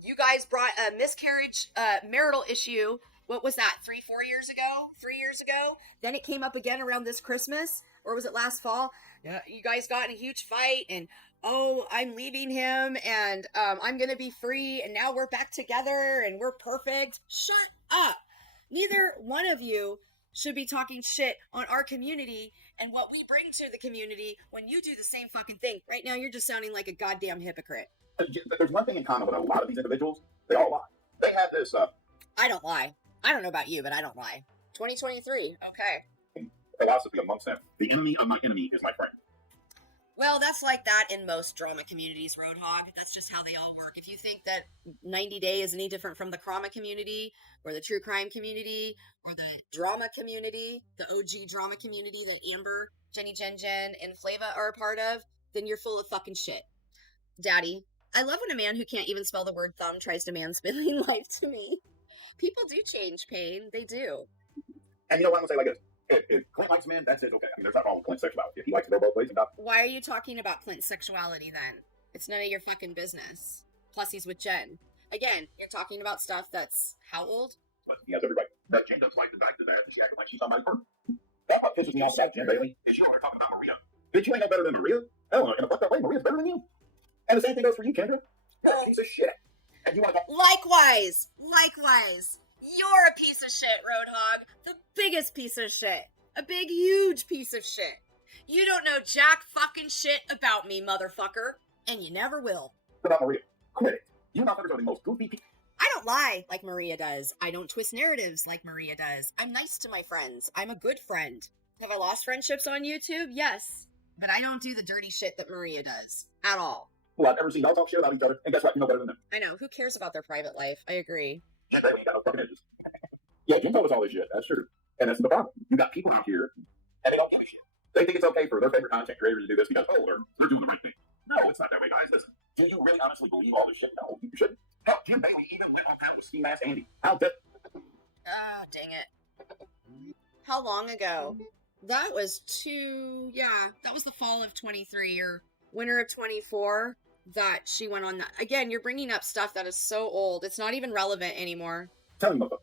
You guys brought a miscarriage, marital issue. What was that? 3 years ago? 3 years ago? Then it came up again around this Christmas, or was it last fall? Yeah, you guys got in a huge fight, and oh, I'm leaving him, and I'm gonna be free, and now we're back together, and we're perfect. Shut up. Neither one of you should be talking shit on our community and what we bring to the community when you do the same fucking thing. Right now, you're just sounding like a goddamn hypocrite. There's one thing in common with a lot of these individuals. They all lie. They have this, I don't lie. I don't know about you, but I don't lie. 2023. Okay. philosophy amongst them. The enemy of my enemy is my friend. Well, that's like that in most drama communities, Roadhog. That's just how they all work. If you think that 90 Day is any different from the Crama community, or the true crime community, or the drama community, the OG drama community that Amber, Jenny Jen, and Flava are a part of, then you're full of fucking shit. Daddy, I love when a man who can't even spell the word thumb tries to mansplain life to me. People do change, Pain. They do. And you know what I'm going to say like this? If Clint likes men, that's it, okay. I mean, there's nothing wrong with Clint's sexuality. If he likes to go both ways, why are you talking about Clint's sexuality then? It's none of your fucking business. Plus, he's with Jen. Again, you're talking about stuff that's how old? But he has every right. That Jen doesn't like the fact that she's acting like she's somebody's person. That pisses me off about Jen, baby. Is you over talking about Maria. Bitch, you ain't no better than Maria. Oh, in a fucked up way, Maria's better than you. And the same thing goes for you, Kendra. You're a piece of shit. And you want to go... Likewise. You're a piece of shit, Roadhog. The biggest piece of shit. A big, huge piece of shit. You don't know jack fucking shit about me, motherfucker. And you never will. About Maria. Quit it. You motherfuckers are the most goofy people. I don't lie like Maria does. I don't twist narratives like Maria does. I'm nice to my friends. I'm a good friend. Have I lost friendships on YouTube? Yes. But I don't do the dirty shit that Maria does. At all. Well, I've never seen y'all talk shit about each other. And guess what? You know better than them. I know. Who cares about their private life? I agree. Jen, baby, you got no fucking edges. Yeah, Jen told us all this shit. That's true. And that's the problem. You got people out here, and they don't give a shit. They think it's okay for their favorite content creators to do this because, oh, they're doing the right thing. No, it's not that way, guys. Listen, do you really honestly believe all this shit? No, you shouldn't. Hell, Jim Bailey even went on town with Ski Mask Andy. How did... Ah, dang it. How long ago? That was that was the fall of 23 or winter of 24 that she went on that. Again, you're bringing up stuff that is so old. It's not even relevant anymore. Tell me, motherfucker.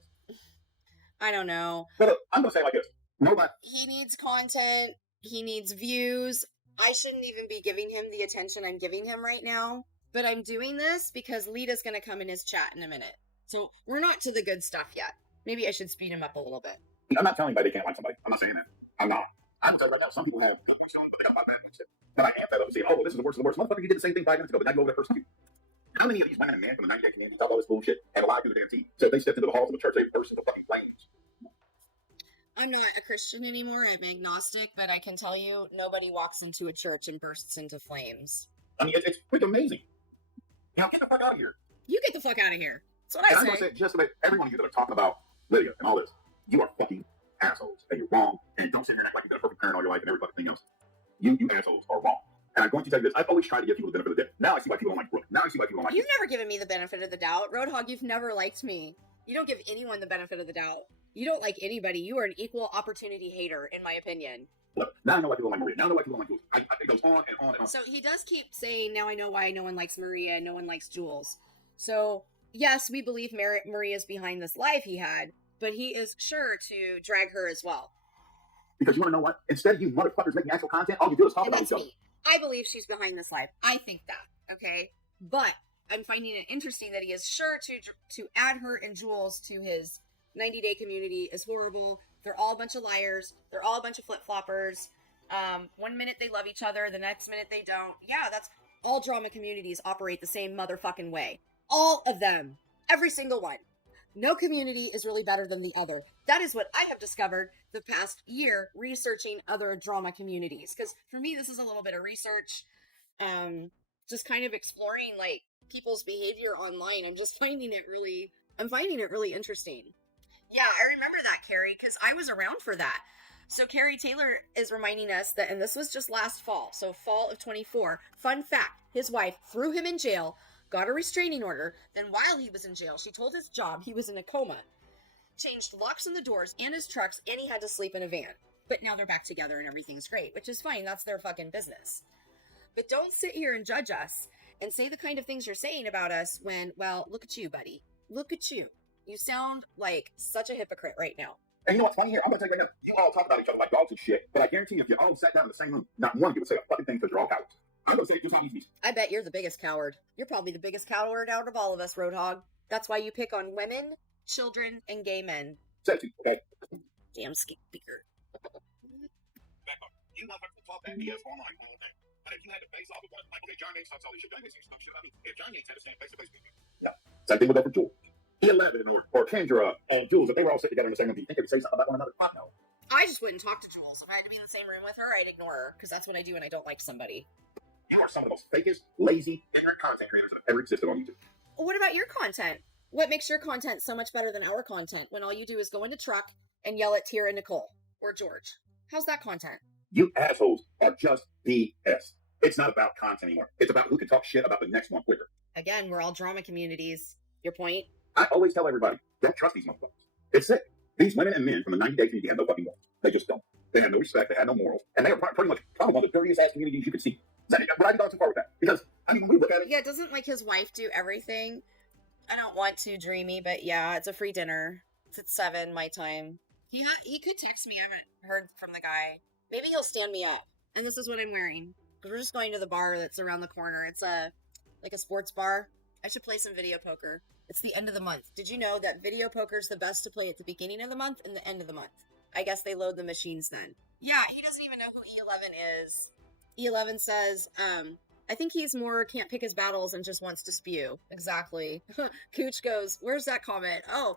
I don't know. But look, I'm going to say it like this. Nobody... He needs content. He needs views. I shouldn't even be giving him the attention I'm giving him right now. But I'm doing this because Lita's going to come in his chat in a minute. So we're not to the good stuff yet. Maybe I should speed him up a little bit. I'm not telling anybody they can't like somebody. I'm not saying that. I'm not. I will tell you right now, some people have but they got my back. And I am fed up and saying, oh, well, this is the worst of the worst. Motherfucker, you did the same thing 5 minutes ago, but now you go over there first time. How many of these women and men from the 90 Day community talk all this bullshit and lie through the damn team? So if they stepped into the halls of a church, they burst into fucking flames. I'm not a Christian anymore. I'm agnostic, but I can tell you, nobody walks into a church and bursts into flames. I mean, it's freaking amazing. You know, get the fuck out of here. You get the fuck out of here. That's what I say. I'm going to say just about every one of you that are talking about Lydia and all this, you are fucking assholes, and you're wrong, and don't sit here and act like you've got a perfect parent all your life and every fucking thing else. You assholes are wrong. And I'm going to tell you this, I've always tried to give people the benefit of the doubt. Now I see why people don't like Brooke. Now I see why people don't like You've never given me the benefit of the doubt. Roadhog, you've never liked me. You don't give anyone the benefit of the doubt. You don't like anybody. You are an equal opportunity hater, in my opinion. Look, now I know why people don't like Maria. Now I know why people don't like Jules. It goes on and on and on. So he does keep saying, now I know why no one likes Maria and no one likes Jules. So, yes, we believe Maria's behind this life he had, but he is sure to drag her as well. Because you want to know what? Instead of you motherfuckers making actual content, all you do is talk about each other. I believe she's behind this life. I think that, okay? But I'm finding it interesting that he is sure to add her and Jules to his 90-day community is horrible. They're all a bunch of liars. They're all a bunch of flip-floppers. One minute they love each other, the next minute they don't. Yeah, that's all drama communities operate the same motherfucking way. All of them. Every single one. No community is really better than the other. That is what I have discovered the past year researching other drama communities. Because for me, this is a little bit of research. Just kind of exploring like people's behavior online. I'm finding it really interesting. Yeah, I remember that, Carrie, because I was around for that. So Carrie Taylor is reminding us that, and this was just last fall, so fall of 24. Fun fact, his wife threw him in jail, got a restraining order, then while he was in jail, she told his job he was in a coma, changed locks on the doors and his trucks, and he had to sleep in a van. But now they're back together and everything's great, which is fine. That's their fucking business. But don't sit here and judge us and say the kind of things you're saying about us when, well, look at you, buddy. Look at you. You sound like such a hypocrite right now. And you know what's funny here? I'm going to tell you right now. You all talk about each other like dogs and shit, but I guarantee you, if you all sat down in the same room, not one of you would say a fucking thing because you're all cowards. I'm going to say it just how it needs to be. I bet you're the biggest coward. You're probably the biggest coward out of all of us, Roadhog. That's why you pick on women, children, and gay men. Sexy, okay? Damn speaker. Back up. You want to talk that BS online all day. But if you had to face off with what, like, okay, John Yates talks all this shit. John Yates talks shit. I mean, if John Yates had a stand face-to-face with you. Yeah. Same thing with that for Jules. 11 or Kendra and Jules, if they were all sitting together in the same room, do you think they would say something about one another? Fuck no. I just wouldn't talk to Jules. If I had to be in the same room with her, I'd ignore her, because that's what I do when I don't like somebody. You are some of the most fakest, lazy, ignorant content creators that have ever existed on YouTube. What about your content? What makes your content so much better than our content when all you do is go into truck and yell at Tira Nicole or George? How's that content? You assholes are just BS. It's not about content anymore. It's about who can talk shit about the next one quicker. Again, we're all drama communities. Your point? I always tell everybody, don't trust these motherfuckers. It's sick. These women and men from the 90-day community have no fucking morals. They just don't. They have no respect. They have no morals. And they are pretty much probably one of the dirtiest ass communities you could see. Would I be going too far with that? Because, I mean, when we look at it. Yeah, doesn't like his wife do everything? I don't want to, Dreamy, but yeah, it's a free dinner. It's at 7 my time. He could text me. I haven't heard from the guy. Maybe he'll stand me up. And this is what I'm wearing. Because we're just going to the bar that's around the corner. It's like a sports bar. I should play some video poker. It's the end of the month. Did you know that video poker is the best to play at the beginning of the month and the end of the month? I guess they load the machines then. Yeah, he doesn't even know who E11 is. E11 says, I think he's more can't pick his battles and just wants to spew. Exactly. Cooch goes, where's that comment? Oh,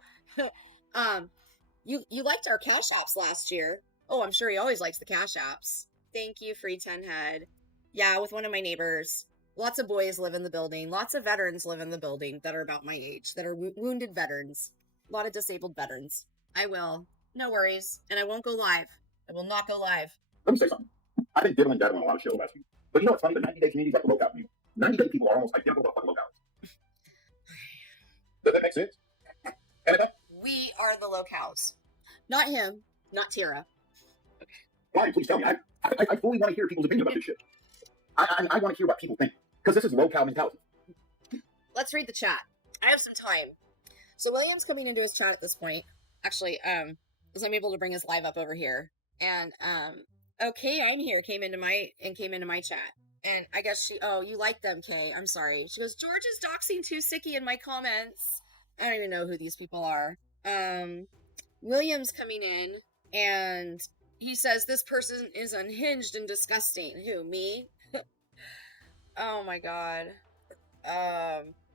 you liked our cash apps last year. Oh, I'm sure he always likes the cash apps. Thank you, Free 10 Head. Yeah, with one of my neighbors. Lots of boys live in the building. Lots of veterans live in the building that are about my age, that are wounded veterans. A lot of disabled veterans. I will. No worries. And I won't go live. I will not go live. Let me say something. I've been dibbling dabbling a lot of shit last week. But you know what's funny? The 90-day community is like the lookout community. 90-day people are almost identical to fucking lookouts. Does that make sense? Annabelle? We are the locals. Not him. Not Tira. Brian, please tell me. I fully want to hear people's opinion about this shit. I want to hear what people think. Because this is locale mentality. Let's read the chat. I have some time. So William's coming into his chat at this point. Actually, because I'm able to bring his live up over here. And, okay, I'm here, came into my chat. And I guess you like them, Kay. I'm sorry. She goes, George is doxing too sicky in my comments. I don't even know who these people are. William's coming in, and he says, this person is unhinged and disgusting. Who, me? Oh my god.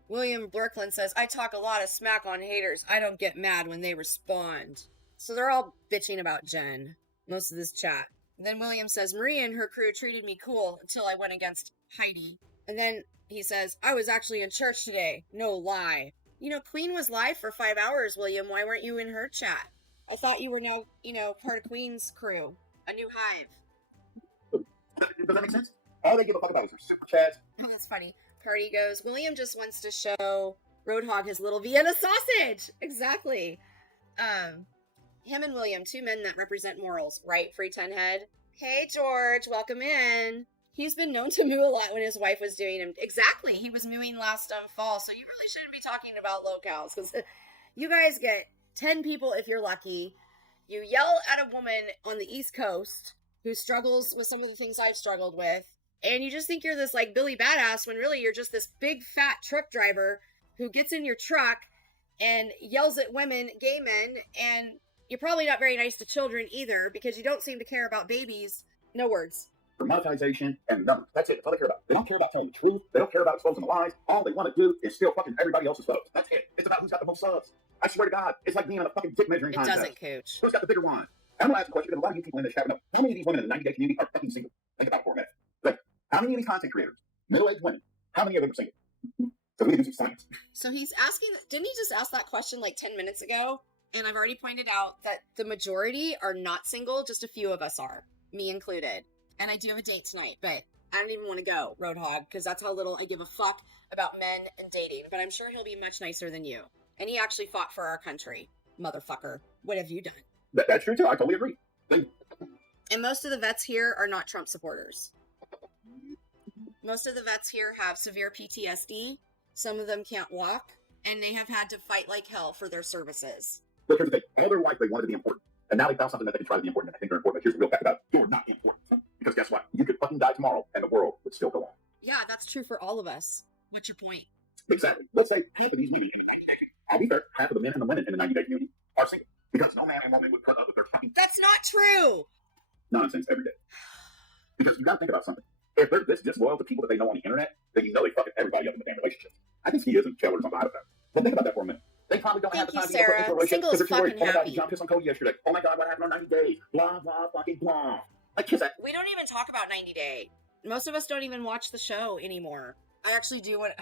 William Blurklin says, I talk a lot of smack on haters. I don't get mad when they respond. So they're all bitching about Jen. Most of this chat. And then William says, Maria and her crew treated me cool until I went against Heidi. And then he says, I was actually in church today. No lie. You know, Queen was live for 5 hours, William. Why weren't you in her chat? I thought you were now, part of Queen's crew. A new hive. Does that make sense? All they give a fuck about is their super chats. Oh, that's funny. Party goes, William just wants to show Roadhog his little Vienna sausage. Exactly. Him and William, two men that represent morals, right, Free 10 Head? Hey, George, welcome in. He's been known to moo a lot when his wife was doing him. Exactly, he was mooing last fall, so you really shouldn't be talking about locales, because you guys get 10 people if you're lucky. You yell at a woman on the East Coast who struggles with some of the things I've struggled with, and you just think you're this, Billy Badass, when really you're just this big, fat truck driver who gets in your truck and yells at women, gay men, and you're probably not very nice to children either because you don't seem to care about babies. No words. For monetization and numbers. That's it. That's all they care about. They don't care about telling the truth. They don't care about exposing the lies. All they want to do is steal fucking everybody else's votes. That's it. It's about who's got the most subs. I swear to God, it's like being in a fucking dick measuring contest. It doesn't, Coach. Who's got the bigger one? I'm gonna ask a question because a lot of you people in this chat know how many of these women in the 90-day community are fucking single. Think about it for a minute. Like, how many of these content creators, middle-aged women, how many of them are single? So we can do some science. So he's asking, didn't he just ask that question like 10 minutes ago? And I've already pointed out that the majority are not single, just a few of us are, me included. And I do have a date tonight, but I don't even want to go, Roadhog, because that's how little I give a fuck about men and dating. But I'm sure he'll be much nicer than you. And he actually fought for our country. Motherfucker. What have you done? That's true, too. I totally agree. And most of the vets here are not Trump supporters. Most of the vets here have severe PTSD. Some of them can't walk. And they have had to fight like hell for their services. But here's the thing. All their life, they wanted to be important. And now they found something that they can try to be important. And I think they're important. But here's the real fact about it. You're not important. Because guess what? You could fucking die tomorrow, and the world would still go on. Yeah, that's true for all of us. What's your point? Exactly. Let's say half of these women in the 90-day community, I'll be fair, half of the men and the women in the 90-day community are single. Because no man and woman would put up with their fucking That's not true! nonsense every day. Because you gotta think about something. If they're this disloyal to people that they know on the internet, then you know they fucking everybody up in the damn relationship. I think skiers and tailors on the out of that. But think about that for a minute. They probably don't have the time to Sarah. go into a relationship Single's because they're too worried. fucking Oh my God, happy. John pissed on Cody yesterday. Oh my God, what happened on 90 days? Blah, blah, fucking blah. Like, kiss that. We don't even talk about 90 Day. Most of us don't even watch the show anymore. I actually do want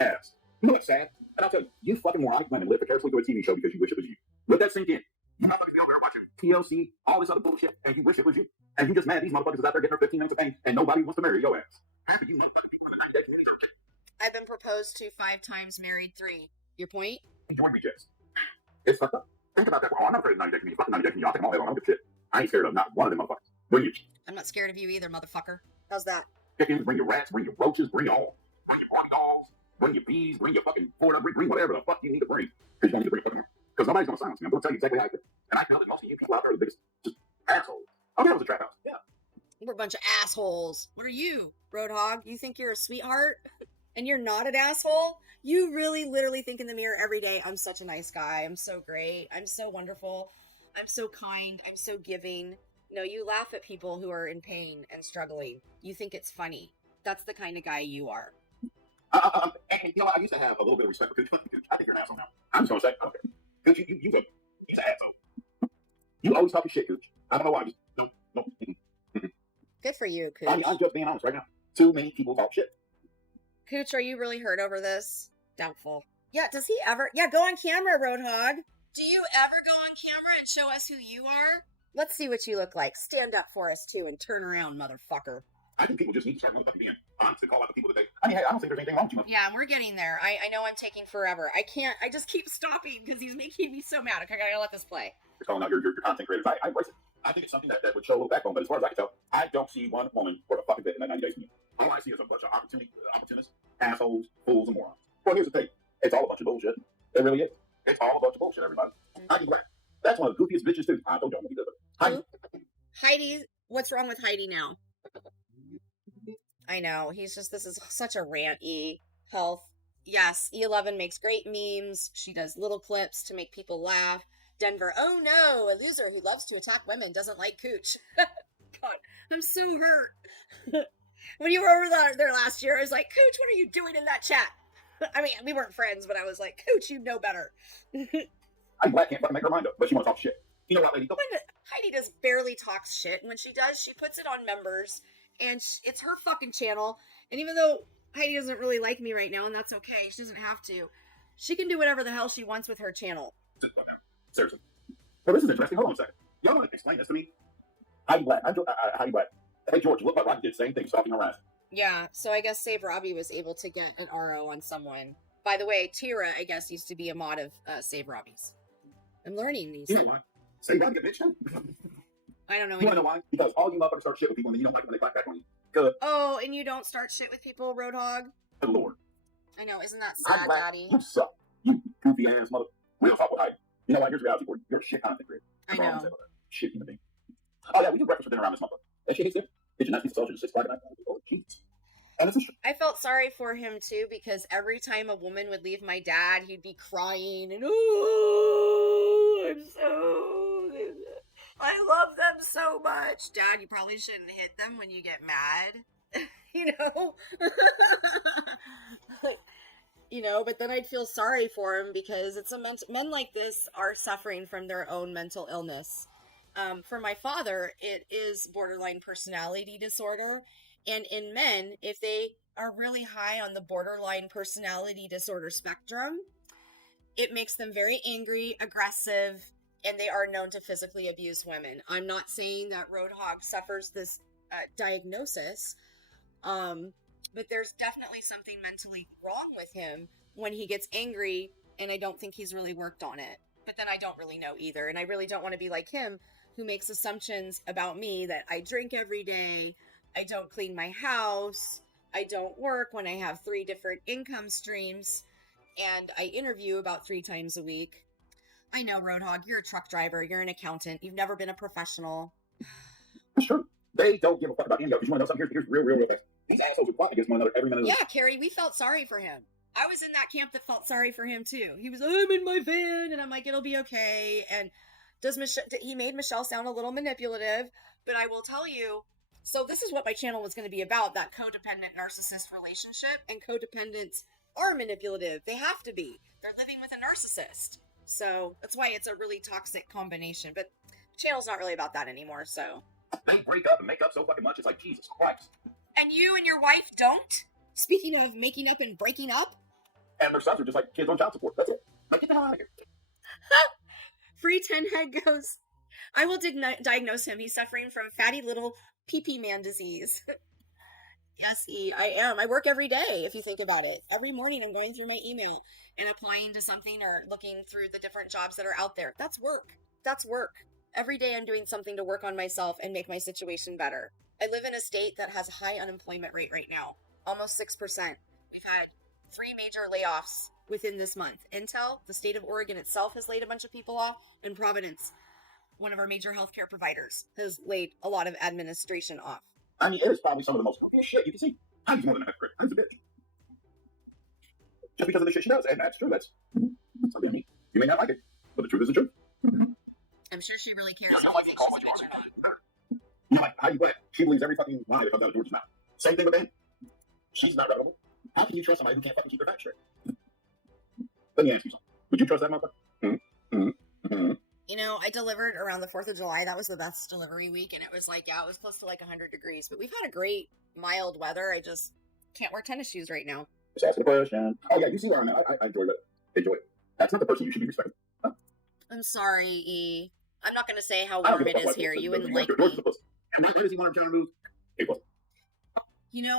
Ass. You know what's sad? And I'll tell you, you fucking moronic women live vicariously through a TV show because you wish it was you. Let that sink in. You motherfuckers be over there watching TLC, all this other bullshit, and you wish it was you. And you just mad these motherfuckers is out there getting their 15 minutes of fame, and nobody wants to marry your ass. Half of you motherfuckers people in the 90-day community are I've been proposed to 5 times, married 3. Your point? enjoy rejects. It's fucked up. Think about that. Oh, I'm not afraid of 90-day community. Fuck 90-day community. I'll take them all day long. I don't give a shit. I ain't scared of not one of them motherfuckers. Bring you. I'm not scared of you either, mother-fucker. How's that? Bring your rats, bring your roaches, bring it all. Bring your horny dogs, bring your bees, bring your fucking Florida, bring whatever the fuck you need to bring. Because you don't need to bring it. Because nobody's going to silence me. I'm going to tell you exactly how I feel. And I feel that most of you people out there are the biggest just assholes. Oh, that was a trap house. Yeah. We're a bunch of assholes. What are you, Roadhog? You think you're a sweetheart? And you're not an asshole? You really literally think in the mirror every day, I'm such a nice guy. I'm so great. I'm so wonderful. I'm so kind. I'm so giving. No, you laugh at people who are in pain and struggling. You think it's funny. That's the kind of guy you are. And you know what? I used to have a little bit of respect for Cooch. I think you're an asshole now. I'm just going to say, okay. Cooch, he's an asshole. You always talking shit, Cooch. I don't know why. No. Good for you, Cooch. I'm just being honest right now. Too many people talk shit. Cooch, are you really hurt over this? Doubtful. Yeah, does he ever? Yeah, go on camera, Roadhog. Do you ever go on camera and show us who you are? Let's see what you look like. Stand up for us, too, and turn around, motherfucker. I think people just need to start motherfucking being honest and call out the people that I mean, hey, I don't think there's anything wrong with you. Yeah, we're getting there. I know I'm taking forever. I just keep stopping because he's making me so mad. Okay, I gotta let this play. You're calling out your content creators. I embrace it. I think it's something that would show a little backbone, but as far as I can tell, I don't see one woman for the fucking bit in that 90 days community. All I see is a bunch of opportunists, assholes, fools, and morons. Well, here's the thing. It's all a bunch of bullshit. It really is. It's all a bunch of bullshit, everybody. Heidi Black. That's one of the goofiest bitches, too. I don't know what he does, but Heidi, what's wrong with Heidi now? I know. This is such a rant-y health. Yes, E11 makes great memes. She does little clips to make people laugh. Denver, oh no, a loser who loves to attack women doesn't like Cooch. God, I'm so hurt. When you were over there last year, I was like, Cooch, what are you doing in that chat? I mean, we weren't friends, but I was like, Cooch, you know better. Heidi Black can't fucking make her mind up, but she wants to talk shit. You know what, lady? Heidi does barely talk shit. When she does, she puts it on members. And it's her fucking channel. And even though Heidi doesn't really like me right now, and that's okay, she doesn't have to, she can do whatever the hell she wants with her channel. Seriously. Well, this is interesting. Hold on a second. Y'all want to explain this to me? Heidi Black. Heidi Black. Hey, George, look like Robbie did the same thing, stalking her ass. Yeah, so I guess Save Robbie was able to get an RO on someone. By the way, Tira, I guess, used to be a mod of Save Robbie's. I'm learning these. You know why? Save Robbie get bitched now? I don't know. You want to know why? Because all you motherfuckers start shit with people and then you don't like when they clap back on you. Good. Oh, and you don't start shit with people, Roadhog? Good Lord. I know, isn't that Heidi sad, Black, Daddy? you suck. You goofy ass mother. We don't talk with Heidi. You know what? Here's reality for you. You're a shit content creator. I That's all I'm know. saying about that. Shit human being. Oh, yeah, we do breakfast for dinner around this month. That shit hates it. Did you not see the social 6 o'clock tonight? Oh, jeez. And it's a I felt sorry for him too, because every time a woman would leave my dad, he'd be crying and, oh, I love them so much. Dad, you probably shouldn't hit them when you get mad, you know? You know, but then I'd feel sorry for him because it's men like this are suffering from their own mental illness. For my father, it is borderline personality disorder. And in men, if they are really high on the borderline personality disorder spectrum, it makes them very angry, aggressive, and they are known to physically abuse women. I'm not saying that Roadhog suffers this diagnosis, but there's definitely something mentally wrong with him when he gets angry, and I don't think he's really worked on it. But then I don't really know either, and I really don't want to be like him, who makes assumptions about me that I drink every day, I don't clean my house, I don't work when I have 3 different income streams, and I interview about 3 times a week. I know, Roadhog, you're a truck driver, you're an accountant, you've never been a professional. It's true. They don't give a fuck about any of it. You want to know something? Here's real fast. These assholes are plotting against one another every minute. Yeah, Carrie, we felt sorry for him. I was in that camp that felt sorry for him too. He was, I'm in my van, and I'm like, it'll be okay. And he made Michelle sound a little manipulative, but I will tell you, so this is what my channel was going to be about, that codependent narcissist relationship, and codependents are manipulative. They have to be. They're living with a narcissist. So that's why it's a really toxic combination, but the channel's not really about that anymore, so. They break up and make up so fucking much, it's like, Jesus Christ. And you and your wife don't? Speaking of making up and breaking up? And their sons are just like kids on child support. That's it. Like, get the hell out of here. Free 10 Head goes, I will diagnose him. He's suffering from fatty little pee-pee man disease. Yes, I am. I work every day, if you think about it. Every morning I'm going through my email and applying to something or looking through the different jobs that are out there. That's work. That's work. Every day I'm doing something to work on myself and make my situation better. I live in a state that has a high unemployment rate right now, almost 6%. We've had 3 major layoffs within this month. Intel, the state of Oregon itself, has laid a bunch of people off, and Providence, one of our major healthcare providers, has laid a lot of administration off. I mean, it is probably some of the most fucking shit you can see. Heidi's more than a hypocrite. Heidi's a bitch. Just because of the shit she does, and that's true. That's something I mean. You may not like it, but the truth is the truth. I'm sure she really cares. You don't like being called what you are. You know, like, Heidi, but she believes every fucking lie that comes out of George's mouth. Same thing with Ben. She's not relevant. How can you trust somebody who can't fucking keep her facts straight? Let me ask you something. Would you trust that motherfucker? You know, I delivered around the 4th of July. That was the best delivery week, and it was like, yeah, it was close to like 100 degrees. But we've had a great mild weather. I just can't wear tennis shoes right now. Just asking a question. Oh, yeah, you see where I'm at. I enjoy it. Enjoy it. That's not the person you should be respecting. Huh? I'm sorry, E. I'm not going to say how warm it is here. You wouldn't like me. Why does he want to move? You know,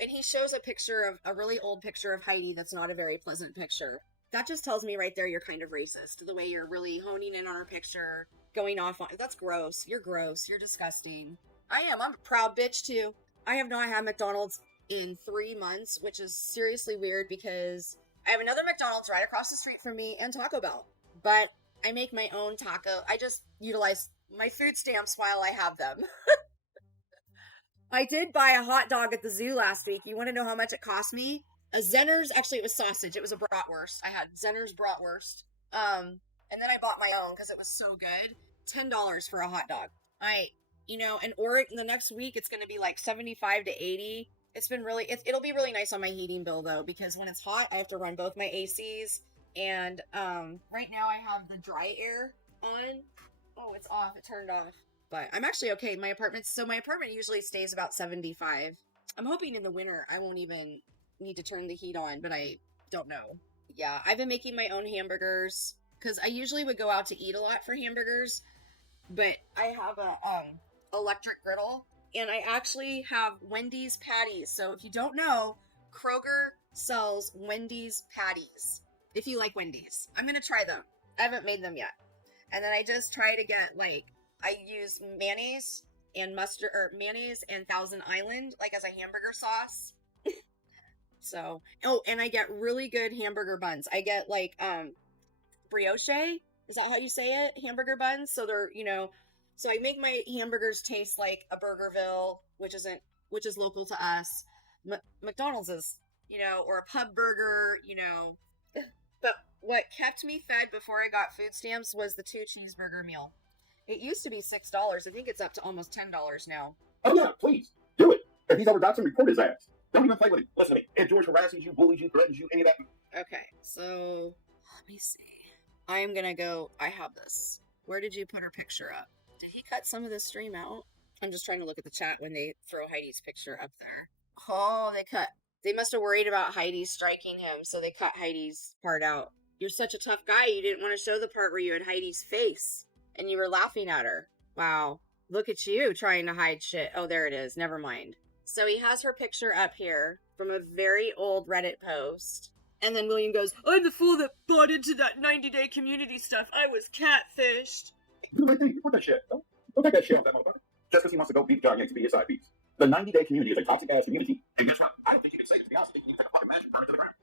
and he shows a picture of a really old picture of Heidi that's not a very pleasant picture. That just tells me right there you're kind of racist. The way you're really honing in on her picture, going off on... That's gross. You're gross. You're disgusting. I am. I'm a proud bitch, too. I have not had McDonald's in 3 months, which is seriously weird because I have another McDonald's right across the street from me and Taco Bell. But I make my own taco. I just utilize my food stamps while I have them. I did buy a hot dog at the zoo last week. You want to know how much it cost me? A Zenner's, actually it was sausage. It was a bratwurst. I had Zenner's bratwurst. And then I bought my own because it was so good. $10 for a hot dog. And the next week it's going to be like 75 to 80. It's been really, it'll be really nice on my heating bill though, because when it's hot, I have to run both my ACs. And right now I have the dry air on. Oh, it's off. It turned off. But I'm actually okay. My apartment usually stays about 75. I'm hoping in the winter I won't even need to turn the heat on, but I don't know. Yeah, I've been making my own hamburgers because I usually would go out to eat a lot for hamburgers, but I have a electric griddle, and I actually have Wendy's patties. So if you don't know, Kroger sells Wendy's patties. If you like Wendy's, I'm gonna try them. I haven't made them yet. And then I just try to get I use mayonnaise and mustard, or mayonnaise and Thousand Island, as a hamburger sauce. So, and I get really good hamburger buns. I get brioche. Is that how you say it? Hamburger buns. So they're, so I make my hamburgers taste like a Burgerville, which is local to us. McDonald's is, or a pub burger, But what kept me fed before I got food stamps was the 2 cheeseburger meal. It used to be $6. I think it's up to almost $10 now. Oh yeah, please do it. If he's ever got some, report his ass. Don't even play with him. Listen to me. If George harasses you, bullies you, threatens you, any of that. Okay, so let me see. I am gonna go. I have this. Where did you put her picture up? Did he cut some of this stream out? I'm just trying to look at the chat when they throw Heidi's picture up there. Oh, they must have worried about Heidi striking him, so they cut Heidi's part out. You're such a tough guy. You didn't want to show the part where you had Heidi's face and you were laughing at her. Wow. Look at you trying to hide shit. Oh, there it is. Never mind. So he has her picture up here from a very old Reddit post. And then William goes, I'm the fool that bought into that 90-day community stuff. I was catfished. Do the right thing. Report that shit. Don't take that shit off that motherfucker. Just because he wants to go beat John Yanks to be his side piece. The 90-day community is a toxic-ass community. And guess what? I don't think you can say it, to be honest. I think you can take a fucking match and burn it to the ground.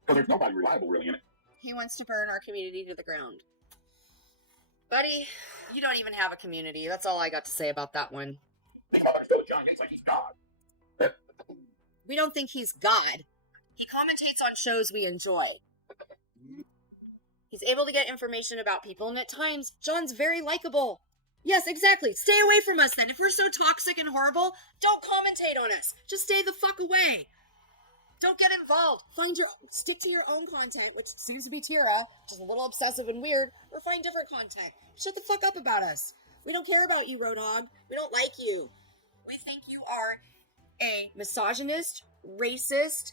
Because there's nobody reliable really in it. He wants to burn our community to the ground. Buddy, you don't even have a community. That's all I got to say about that one. John Yanks like he's God. We don't think he's God. He commentates on shows we enjoy. He's able to get information about people, and at times, John's very likable. Yes, exactly. Stay away from us then. If we're so toxic and horrible, don't commentate on us. Just stay the fuck away. Don't get involved. Stick to your own content, which seems to be Tira, which is a little obsessive and weird, or find different content. Shut the fuck up about us. We don't care about you, Roadhog. We don't like you. We think you are a misogynist, racist,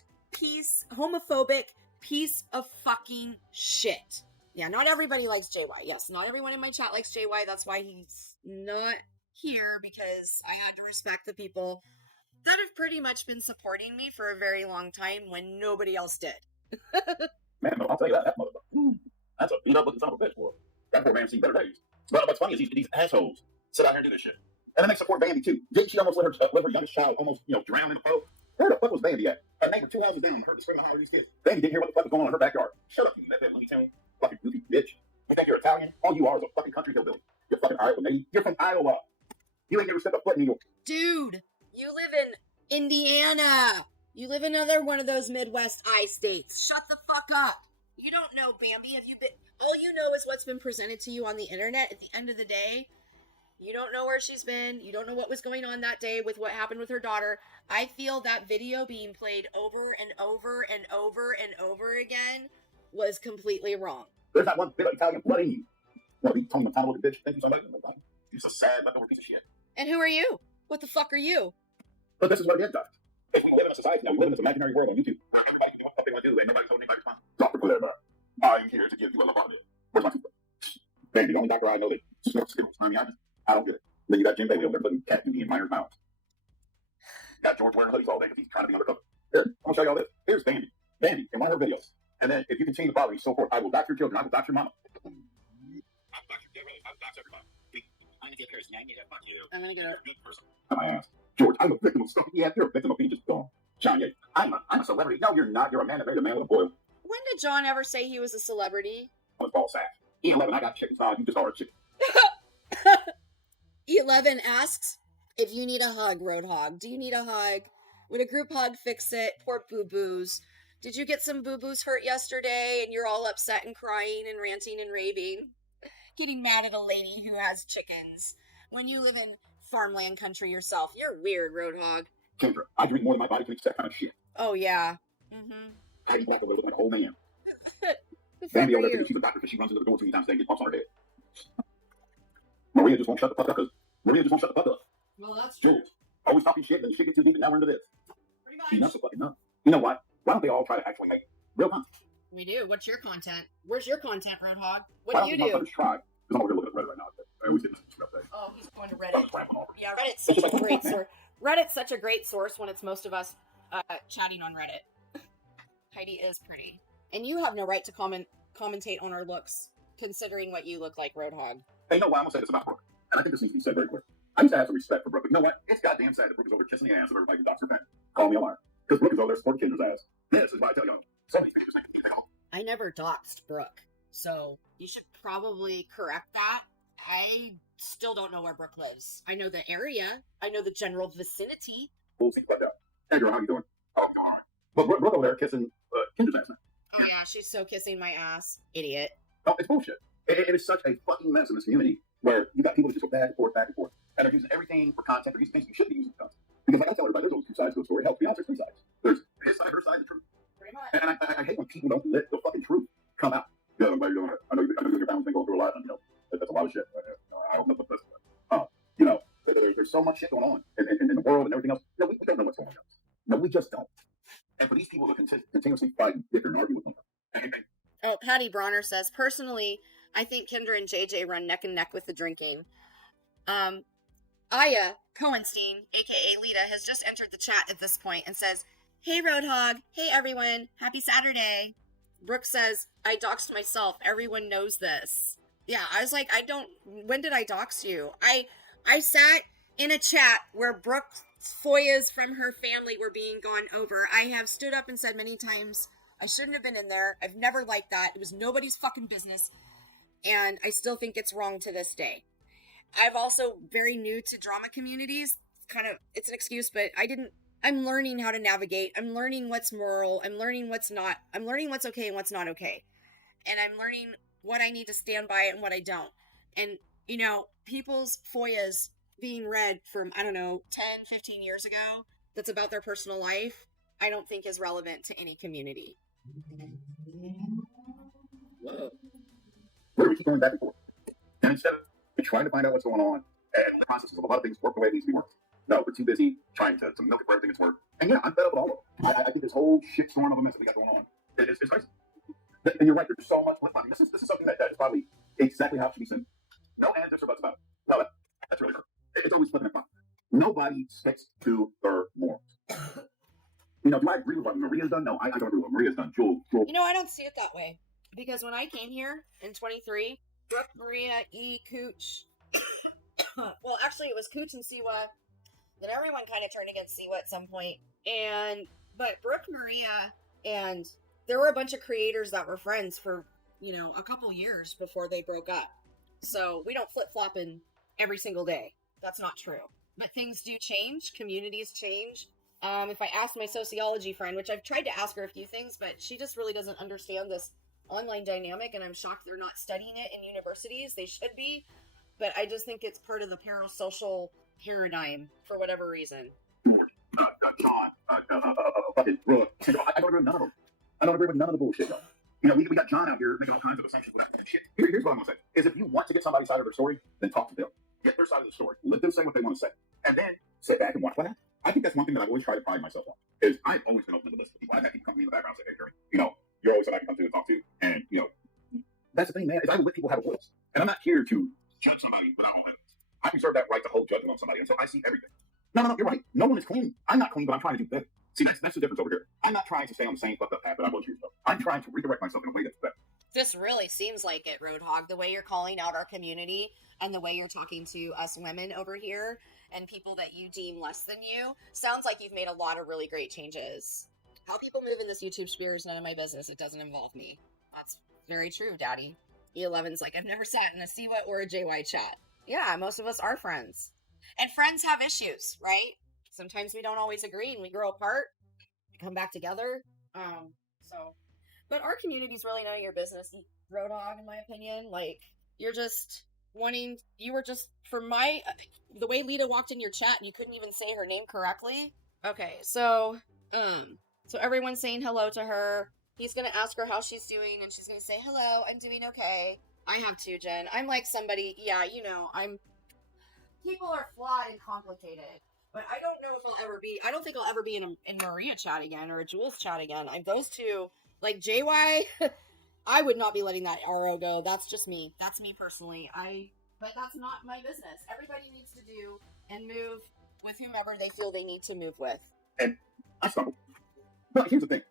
homophobic piece of fucking shit. Yeah, not everybody likes JY. Yes, not everyone in my chat likes JY. That's why he's not here, because I had to respect the people that have pretty much been supporting me for a very long time when nobody else did. Man, no, I'll tell you that motherfucker. That's a beat up looking son of a bitch, boy. That poor man seen better days. But what's funny is these assholes sit out here and do this shit. And then they support Bambi too. Didn't she almost let her youngest child almost, drown in the pool? Where the fuck was Bambi at? Her neighbor 2 houses down heard the screaming and holler of these kids. Bambi didn't hear what the fuck was going on in her backyard. Shut up, you that Looney Tune. Fucking goofy bitch. You think you're Italian? All you are is a fucking country hillbilly. You're fucking Iowa, lady. You're from Iowa. You ain't never stepped a foot in New York. Dude, you live in Indiana. You live in another one of those Midwest I-states. Shut the fuck up. You don't know Bambi. All you know is what's been presented to you on the internet. At the end of the day, you don't know where she's been. You don't know what was going on that day with what happened with her daughter. I feel that video being played over and over and over and over again was completely wrong. There's not one bit of Italian blood in you. What, you Tony Montana looking bitch? Thank you so much. You're just a sad leftover piece of shit. And who are you? What the fuck are you? But this is what it is, Doc. If we live in a society now, we live in this imaginary world on YouTube. What they want to do, and nobody told anybody response. Dr. Clever, I'm here to give you a lobotomy. Where's my toothbrush? Baby, the only doctor I know that smells skittles. I don't get it. Then you got Jim Bailey over there putting cat duty in minors' mouths. Got George wearing hoodies all day because he's trying to be undercover. Here, I'll show you all this. Here's Bambi. Bambi in one of her videos. And then if you continue to bother me, so forth, I will dox your children. I will dox your mama. I'll dox everybody. I'm going to get Paris. Fuck you. I'm going to go. You're a good person. My ass. George, I'm a victim of stuff. Yeah, you're a victim of being just gone. John Yates, I'm a celebrity. No, you're not. You're a man that made a man with a boil. When did John ever say he was a celebrity? I was ball sack. E11, I got chicken style. You just are a chicken. E11 asks if you need a hug, Roadhog. Do you need a hug? Would a group hug fix it? Poor boo-boos. Did you get some boo-boos hurt yesterday and you're all upset and crying and ranting and raving? Getting mad at a lady who has chickens. When you live in farmland country yourself, you're weird, Roadhog. Kendra, I drink more than my body can accept kind of shit. Oh, yeah. Mm-hmm. I eat black over like an old man. Good Bambi over for there thinking you. she's a doctor because she runs into the door 2 times a day and gets bumps on her head. Maria just won't shut the fuck up because Maria just won't shut the fuck up. Well, that's George, always talking shit, then shit gets too deep and now we're into this. pretty much. Enough's a fucking enough. You know what? Why don't they all try to actually make real content? We do. What's your content? Where's your content, Roadhog? Why What don't do you these do? motherfuckers try? Because I'm over here looking at Reddit right now. I always get this stuff there. Oh, he's going to I'm Reddit. just rambling over. Yeah, Reddit's such a great source. Reddit's such a great source when it's most of us chatting on Reddit. Heidi is pretty. And you have no right to commentate on our looks, considering what you look like, Roadhog. Hey, you know what? I'm going to say this about Brooke. And I think this needs to be said very clear. I used to have some respect for Brooke, but you know what? It's goddamn sad that Brooke is over kissing the ass of everybody who docks her pen. Call me a liar. Because Brooke is over there supporting Kendra's ass. This is why I tell y'all. So many things just make me I never doxed Brooke, so you should probably correct that. I still don't know where Brooke lives. I know the area. I know the general vicinity. We'll see about that. Andrew, how you doing? Oh, But Brooke over there kissing Kendra's ass now. Oh yeah, she's so kissing my ass, idiot. Oh, it's bullshit. It is such a fucking mess in this community where you got people that just go back and forth, and they're using everything for content. They're using things you shouldn't be using for content. Because like I tell everybody, there's always two sides to a story. Hell, to be honest, there's three sides. There's his side, her side, the truth. Pretty much. And I hate when people don't let the fucking truth come out. Yeah, like, I know your family's been going through a lot, and that's a lot of shit. I don't know what this is. There's so much shit going on in the world and everything else. No, we don't know what's going on. No, we just don't. And for these people to continuously fight and bicker and argue with one another. Oh, Patty Bronner says, personally, I think Kendra and JJ run neck and neck with the drinking. Aya Cohenstein, aka Lita, has just entered the chat at this point and says, "Hey Roadhog, hey everyone, happy Saturday." Brooke says, "I doxed myself, everyone knows this." Yeah, I was like, when did I dox you? I sat in a chat where Brooke's FOIAs from her family were being gone over. I have stood up and said many times, I shouldn't have been in there. I've never liked that. It was nobody's fucking business. And I still think it's wrong to this day. I've also very new to drama communities. It's an excuse, but I'm learning how to navigate. I'm learning what's moral. I'm learning what's not. I'm learning what's okay and what's not okay. And I'm learning what I need to stand by and what I don't. And, people's FOIAs being read from, 10, 15 years ago, that's about their personal life, I don't think is relevant to any community. Whoa. Where we keep going back and forth. And instead of trying to find out what's going on, and the processes of a lot of things work the way it needs to be worked. No, we're too busy trying to milk it for everything it's worth. And yeah, I'm fed up with all of it. I think this whole shitstorm of a mess that we got going on, it's crazy. And you're right, there's so much. This is something that is probably exactly how it should be seen. No ands, ifs, or buts about it. No, that's really true. It's always flipping a coin. Nobody sticks to their morals. Do I agree with what Maria's done? No, I don't agree with what Maria's done. Jewel. I don't see it that way. Because when I came here in 23, Brooke, Maria, Cooch, well, actually it was Cooch and Siwa, then everyone kind of turned against Siwa at some point. But Brooke, Maria, and there were a bunch of creators that were friends for, a couple years before they broke up. So we don't flip-flopping every single day. That's not true. But things do change. Communities change. If I ask my sociology friend, which I've tried to ask her a few things, but she just really doesn't understand this online dynamic, and I'm shocked they're not studying it in universities. They should be. But I just think it's part of the parasocial paradigm for whatever reason. Fucking Brooke. I don't agree with none of them. I don't agree with none of the bullshit, though. We got John out here making all kinds of assumptions with that kind of shit. Here's what I'm going to say, is if you want to get somebody's side of their story, then talk to them. Get their side of the story. Let them say what they want to say. And then sit back and watch what happens. I think that's one thing that I've always tried to pride myself on, is I've always been open to listen to people. I've had people come to me in the background and say, hey, Jerry, you're always somebody I can come to and talk to. And, that's the thing, man, is I let people have a voice. And I'm not here to judge somebody without all evidence. I reserve that right to hold judgment on somebody until I see everything. No, you're right. No one is clean. I'm not clean, but I'm trying to do better. See, that's the difference over here. I'm not trying to stay on the same fucked up path that I was years ago. I'm trying to redirect myself in a way that's better. This really seems like it, Roadhog, the way you're calling out our community and the way you're talking to us women over here and people that you deem less than you. Sounds like you've made a lot of really great changes. How people move in this YouTube sphere is none of my business. It doesn't involve me. That's very true, Daddy. E11's like, I've never sat in a Siwa or a JY chat. Yeah, most of us are friends. And friends have issues, right? Sometimes we don't always agree and we grow apart. We come back together. But our community is really none of your business, Roadhog, in my opinion. Like, you were just, the way Lita walked in your chat and you couldn't even say her name correctly. Okay, so everyone's saying hello to her. He's gonna ask her how she's doing and she's gonna say, hello, I'm doing okay. I have too, Jen. I'm like somebody, people are flawed and complicated. But I don't know if I don't think I'll ever be in Maria chat again or a Jules chat again. Those two, like JY, I would not be letting that RO go. That's just me. That's me personally. But that's not my business. Everybody needs to do and move with whomever they feel they need to move with. And I stumble. But here's the thing.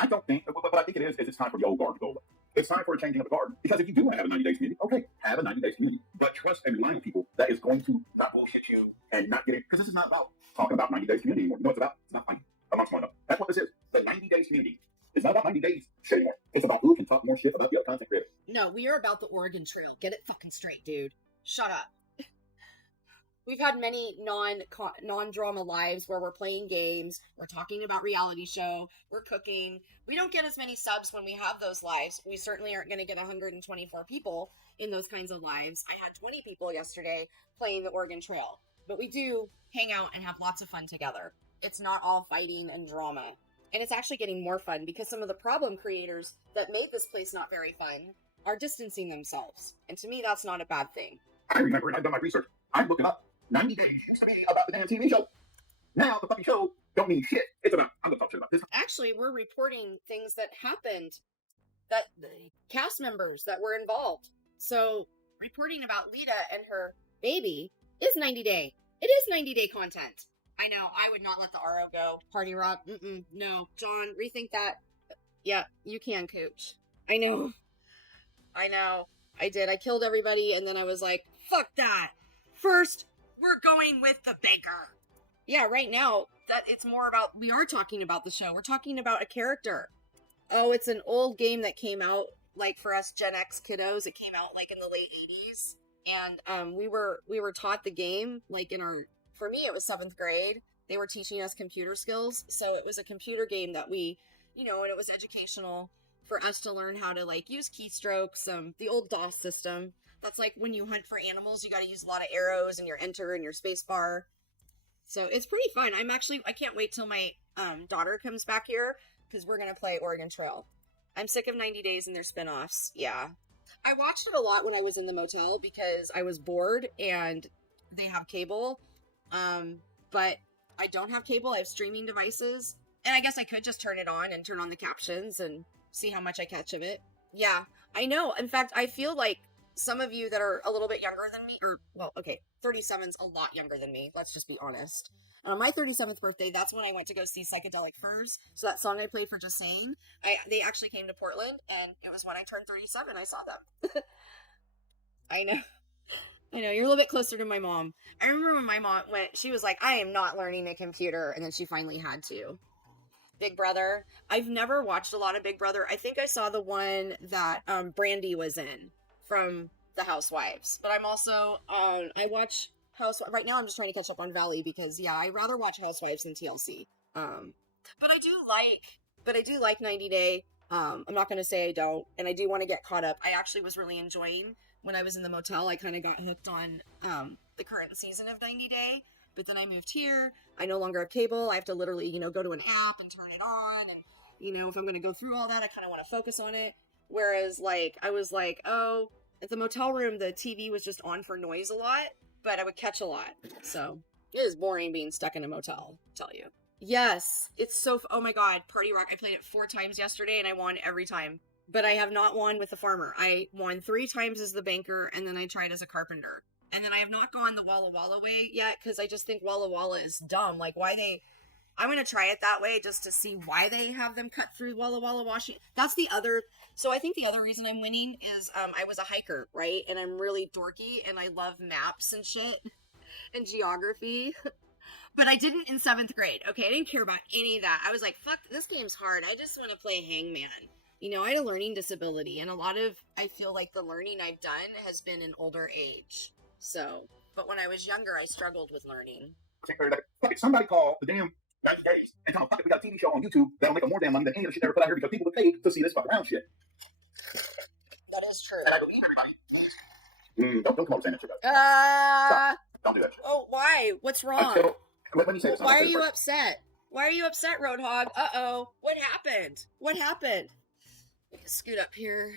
I don't think, but I think it is it's time for the old guard to go away. It's time for a changing of the guard. Because if you do want to have a 90-day community, okay, have a 90-day community. But trust and rely on people that is going to not bullshit you and not get it. Because this is not about talking about 90-day community anymore. You know what it's about? It's not fighting amongst one another. That's what this is. The 90-day community. It's not about 90 days shit anymore. It's about who can talk more shit about the other content creators. No, we are about the Oregon Trail. Get it fucking straight, dude. Shut up. we've had many non-drama lives where we're playing games, we're talking about reality show, we're cooking. We don't get as many subs when we have those lives. We certainly aren't going to get 124 people in those kinds of lives. I had 20 people yesterday playing the Oregon Trail, but we do hang out and have lots of fun together. It's not all fighting and drama. And it's actually getting more fun because some of the problem creators that made this place not very fun are distancing themselves. And to me, that's not a bad thing. I remember, and I've done my research. I'm looking up 90 Days used to be about the damn TV show. Now the fucking show don't mean shit. It's about, I'm gonna talk shit about this. Actually, we're reporting things that happened, that the cast members that were involved. So reporting about Lita and her baby is 90 day. It is 90 day content. I know, I would not let the RO go. Party Rock, no. John, rethink that. Yeah, you can, coach. I know. I did. I killed everybody, and then I was like, fuck that. First, we're going with the banker. Yeah, right now, that it's more about, we are talking about the show. We're talking about a character. Oh, it's an old game that came out, like, for us Gen X kiddos. It came out, like, in the late 80s. And we were taught the game, like, for me, it was 7th grade. They were teaching us computer skills. So it was a computer game that we, and it was educational for us to learn how to, like, use keystrokes, the old DOS system. That's like when you hunt for animals, you got to use a lot of arrows and your enter and your space bar. So it's pretty fun. I can't wait till my daughter comes back here because we're going to play Oregon Trail. I'm sick of 90 Days and their spinoffs. Yeah. I watched it a lot when I was in the motel because I was bored and they have cable. But I don't have cable. I have streaming devices. And I guess I could just turn it on and turn on the captions and see how much I catch of it. Yeah, I know. In fact, I feel like some of you that are a little bit younger than me, 37's a lot younger than me. Let's just be honest. On my 37th birthday, that's when I went to go see Psychedelic Furs. So that song I played for Just Saying, they actually came to Portland, and it was when I turned 37 I saw them. I know, you're a little bit closer to my mom. I remember when my mom she was like, I am not learning a computer, and then she finally had to. Big Brother. I've never watched a lot of Big Brother. I think I saw the one that Brandy was in from The Housewives. But I'm also, I watch Housewives. Right now I'm just trying to catch up on Valley because, yeah, I'd rather watch Housewives than TLC. But I do like 90 Day. I'm not going to say I don't. And I do want to get caught up. I actually was really enjoying when I was in the motel. I kind of got hooked on the current season of 90 Day. But then I moved here. I no longer have cable. I have to literally, go to an app and turn it on. And, if I'm going to go through all that, I kind of want to focus on it. Whereas, I was like, oh, at the motel room, the TV was just on for noise a lot, but I would catch a lot. So it is boring being stuck in a motel, I'll tell you. Yes, it's so, oh my God, Party Rock. I played it 4 times yesterday and I won every time. But I have not won with the farmer. I won 3 times as the banker and then I tried as a carpenter. And then I have not gone the Walla Walla way yet because I just think Walla Walla is dumb. Like, I'm going to try it that way just to see why they have them cut through Walla Walla Washington. That's the other. So I think the other reason I'm winning is I was a hiker, right? And I'm really dorky and I love maps and shit and geography. But I didn't in 7th grade. Okay, I didn't care about any of that. I was like, fuck, this game's hard. I just want to play Hangman. I had a learning disability. And I feel like the learning I've done has been in older age. So, but when I was younger, I struggled with learning. Somebody call the damn 90 Days and tell them, fuck it, we got a TV show on YouTube that'll make them more damn money than any of the shit they ever put out here because people would pay to see this fuck around shit. That is true. And I believe everybody. Don't come over saying that shit. Stop. Don't do that shit. Oh, why? What's wrong? When you say this, why are you upset? Why are you upset, Roadhog? Uh-oh. What happened? Scoot up here.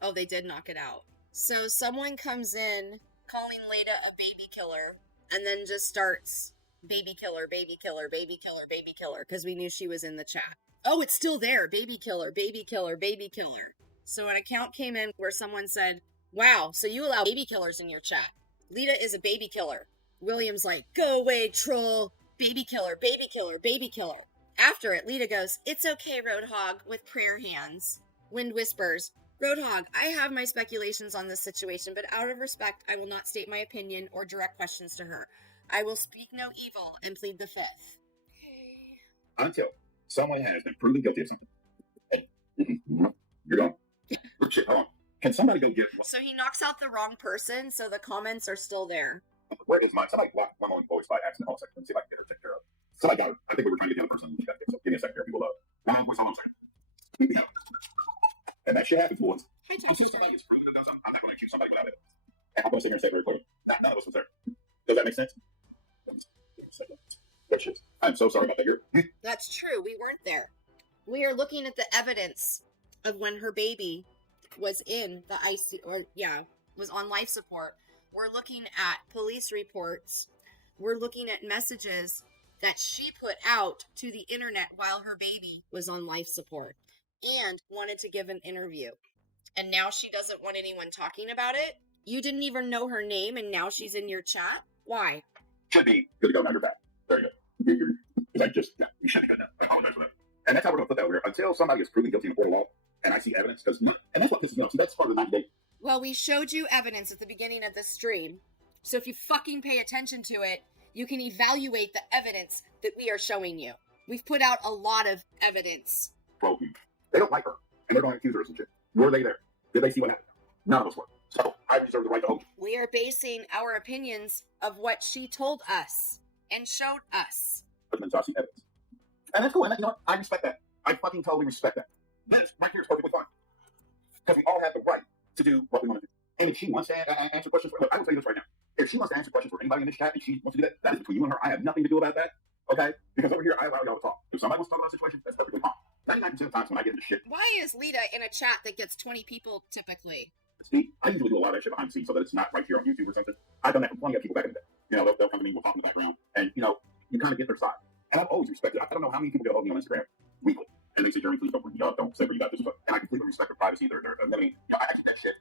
Oh, they did knock it out. So someone comes in calling Lita a baby killer, and then just starts baby killer, baby killer, baby killer, baby killer, because we knew she was in the chat. Oh, it's still there. Baby killer, baby killer, baby killer. So an account came in where someone said, wow, so you allow baby killers in your chat. Lita is a baby killer. William's like, go away, troll. Baby killer, baby killer, baby killer. After it, Lita goes, it's okay, Roadhog, with prayer hands. Wind whispers, Roadhog, I have my speculations on this situation, but out of respect, I will not state my opinion or direct questions to her. I will speak no evil and plead the 5th. Okay. Until someone has been proven guilty of something. Hey, you're gone. Shit, hold on. Can somebody go get... So he knocks out the wrong person, so the comments are still there. Where is mine? Somebody blocked one of my voice by accident. Hold on a second. Let me see if I can get her taken care of. Somebody got her. I think we were trying to get the other person. So give me a second here, people. One voice, hold on a second. Yeah. And that shit happens, boys. Until somebody is proven that I'm not going to accuse somebody without it. And I'm going to sit here and say very clearly, none of us was there. Does that make sense? That shit. I'm so sorry about that. That's true. We weren't there. We are looking at the evidence of when her baby was in the ICU, was on life support. We're looking at police reports. We're looking at messages that she put out to the internet while her baby was on life support and wanted to give an interview. And now she doesn't want anyone talking about it. You didn't even know her name, and now she's in your chat. Why? Should be good to go. Now you're back. There you go. You should be good now. I apologize for that. And that's how we're going to put that over here. Until somebody is proven guilty in a court of law, and I see evidence, and that's what pisses me off. See, that's part of the 90 days. Well, we showed you evidence at the beginning of the stream. So if you fucking pay attention to it, you can evaluate the evidence that we are showing you. We've put out a lot of evidence. Well, they don't like her, and they're going to accuse her of some shit. Were they there? Did they see what happened? None of us were. So I reserve the right to hold you. We are basing our opinions of what she told us and showed us. But then I see evidence. And that's cool. And you know what? I respect that. I fucking totally respect that. That right here is perfectly fine. Because we all have the right to do what we want to do. And if she wants to answer questions for, look, I will tell you this right now. If she wants to answer questions for anybody in this chat and she wants to do that, that is between you and her. I have nothing to do about that. Okay? Because over here, I allow y'all to talk. If somebody wants to talk about a situation, that's perfectly fine. 99% of the times when I get into shit. Why is Lita in a chat that gets 20 people typically? See, I usually do a lot of that shit behind the scenes so that it's not right here on YouTube or something. I've done that for plenty of people back in the day. You know, they'll come to me, we'll talk in the background, and, you know, you kind of get their side. And I've always respected it. I don't know how many people get a hold of me on Instagram weekly. And they say, Jeremy, please don't say where you got this stuff. And I completely respect their privacy, their anonymity. You know, I actually that shit.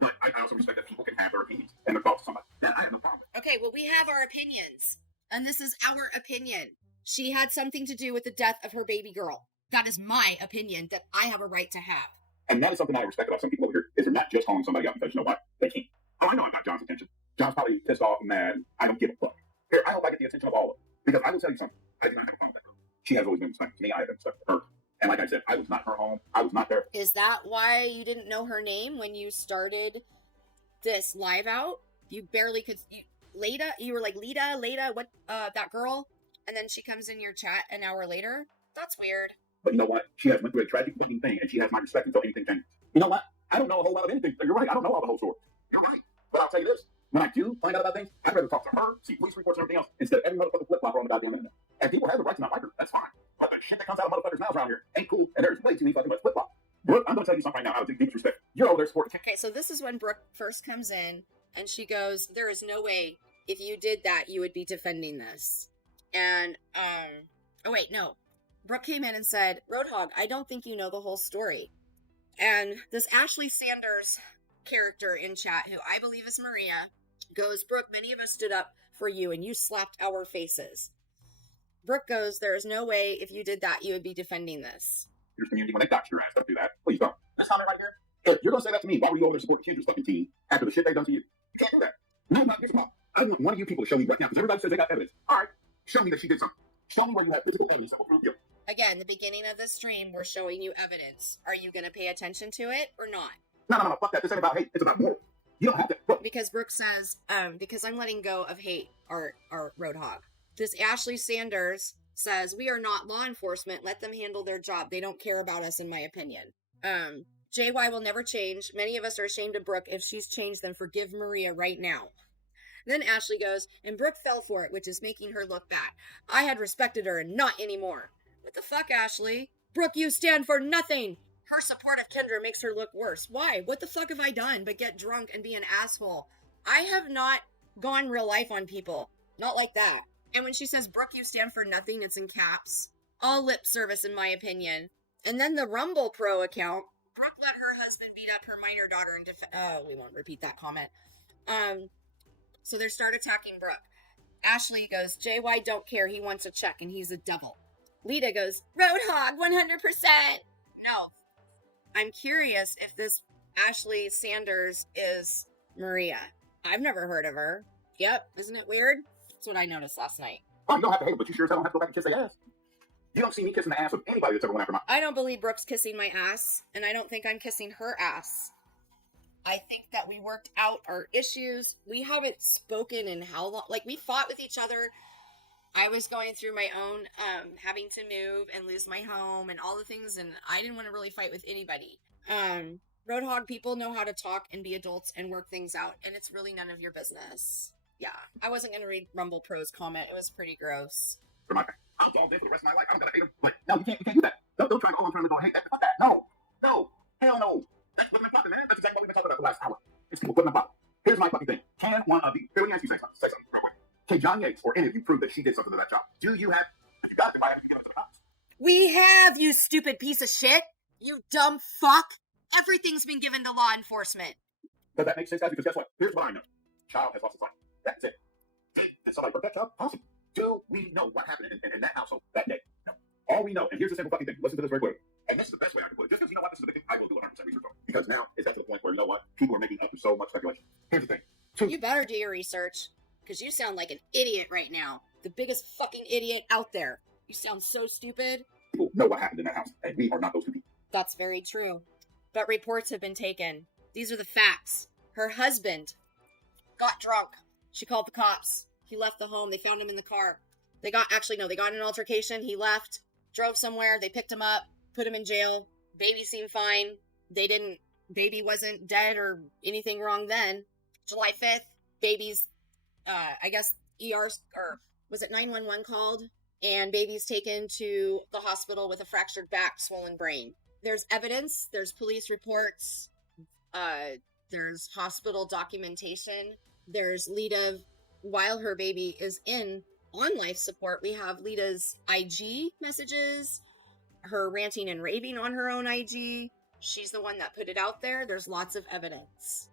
But I also respect that people can have their opinions and their thoughts to somebody. And I have no problem. Okay, well, we have our opinions. And this is our opinion. She had something to do with the death of her baby girl. That is my opinion that I have a right to have. And that is something I respect about some people over here, is they're not just calling somebody out because you know what? They can't. Oh, I know I got John's attention. John's probably pissed off and mad. I don't give a fuck. Here, I hope I get the attention of all of them. Because I will tell you something. I do not have a problem with that girl. She has always been respected to me. I have been respected to her. And like I said, I was not her home. I was not there. Is that why you didn't know her name when you started this live out? You barely could... Lita? You were like, Lita, what, that girl? And then she comes in your chat an hour later? That's weird. But you know what? She has went through a tragic fucking thing, and she has my respect until anything changes. You know what? I don't know a whole lot of anything. You're right. I don't know all the whole story. You're right. But I'll tell you this. When I do find out about things, I'd rather talk to her, see police reports and everything else, instead of every motherfucking flip-flopper on the goddamn internet. And people have the right to not like her. That's fine. But the shit that comes out of motherfuckers' mouths around here ain't cool, and there's way too many fucking much flip-flop. Brooke, I'm going to tell you something right now. I would deep respect. You're over there supporting. Okay, so this is when Brooke first comes in, and she goes, there is no way if you did that, you would be defending this. And, oh wait, no. Brooke came in and said, Roadhog, I don't think you know the whole story. And this Ashley Sanders character in chat, who I believe is Maria, goes, Brooke, many of us stood up for you and you slapped our faces. Brooke goes, there is no way if you did that, you would be defending this. Your community, when they got your ass, don't do that. Please don't. This comment right here, if you're going to say that to me, why were you over there supporting Kendra's fucking team after the shit they done to you? You can't do that. No, not your fault. I want one of you people to show me right now, because everybody says they got evidence. All right, show me that she did something. Show me where you have physical evidence that will prove you. Again, the beginning of the stream, we're showing you evidence. Are you going to pay attention to it or not? No, fuck that. This ain't about hate. It's about moral. You don't have to. Look. Because Brooke says, because I'm letting go of hate, our Roadhog. This Ashley Sanders says, we are not law enforcement. Let them handle their job. They don't care about us, in my opinion. JY will never change. Many of us are ashamed of Brooke. If she's changed, then forgive Maria right now. Then Ashley goes, and Brooke fell for it, which is making her look bad. I had respected her and not anymore. What the fuck, Ashley? Brooke, you stand for nothing. Her support of Kendra makes her look worse. Why? What the fuck have I done but get drunk and be an asshole? I have not gone real life on people. Not like that. And when she says, Brooke, you stand for nothing, it's in caps. All lip service, in my opinion. And then the Rumble Pro account. Brooke let her husband beat up her minor daughter and we won't repeat that comment. So they start attacking Brooke. Ashley goes, JY don't care. He wants a check and he's a devil. Lita goes, Roadhog, 100%. No. I'm curious if this Ashley Sanders is Maria. I've never heard of her. Yep. Isn't it weird? That's what I noticed last night. Oh, you don't have to hate, but you sure as hell don't have to go back and kiss their ass. You don't see me kissing the ass of anybody that's ever went after my... I don't believe Brooke's kissing my ass, and I don't think I'm kissing her ass. I think that we worked out our issues. We haven't spoken in how long? Like, we fought with each other. I was going through my own having to move and lose my home and all the things, and I didn't want to really fight with anybody. Roadhog people know how to talk and be adults and work things out, and it's really none of your business. Yeah, I wasn't going to read Rumble Pro's comment. It was pretty gross. For my I'll dog this for the rest of my life. I'm gonna hate him. Like, no, you can't do that. Don't try to, oh, I'm trying to go hate that. Fuck that. No. Hell no. That's putting my pocket, man. That's exactly what we've been talking about the last hour. It's people putting my pocket. Here's my fucking thing. Can one of you, here, let me ask you something real quick. Can John Yates or any of you prove that she did something to that job? Do you have, if you got it, if I have to give it to the We have, you stupid piece of shit. You dumb fuck. Everything's been given to law enforcement. Does that make sense, guys? Because guess what? Here's what I know. Child has lost his life. That's it. Did somebody hurt that child? Possible. Do we know what happened in that household that day? No. All we know, and here's the simple fucking thing. Listen to this very quickly. And this is the best way I can put it. Just because you know what, this is the big thing, I will do 100% research on it. Because now it's at the point where, you know what, people are making up to so much speculation. Here's the thing. You better do your research, because you sound like an idiot right now. The biggest fucking idiot out there. You sound so stupid. People know what happened in that house, and we are not those two people. That's very true. But reports have been taken. These are the facts. Her husband got drunk. She called the cops. He left the home. They found him in the car. They got in an altercation. He left, drove somewhere. They picked him up, put him in jail. Baby seemed fine. Baby wasn't dead or anything wrong then. July 5th, baby's, I guess ER's, or was it 911 called? And baby's taken to the hospital with a fractured back, swollen brain. There's evidence. There's police reports. There's hospital documentation. There's Lita, while her baby is on life support, we have Lita's IG messages, her ranting and raving on her own IG. She's the one that put it out there. There's lots of evidence.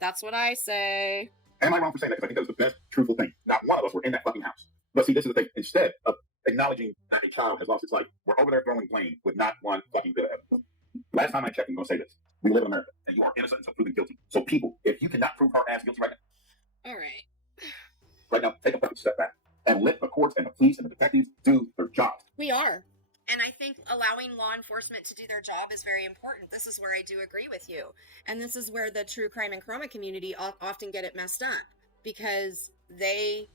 That's what I say. Am I wrong for saying that? Because I think that was the best, truthful thing. Not one of us were in that fucking house. But see, this is the thing. Instead of acknowledging that a child has lost its life, we're over there throwing blame with not one fucking bit of evidence. Last time I checked, I'm going to say this. We live in America, and you are innocent until proven guilty. So people, if you cannot prove her ass guilty right now, right now, take a fucking step back and let the courts and the police and the detectives do their job. We are. And I think allowing law enforcement to do their job is very important. This is where I do agree with you. And this is where the true crime and Crama community often get it messed up. Because they,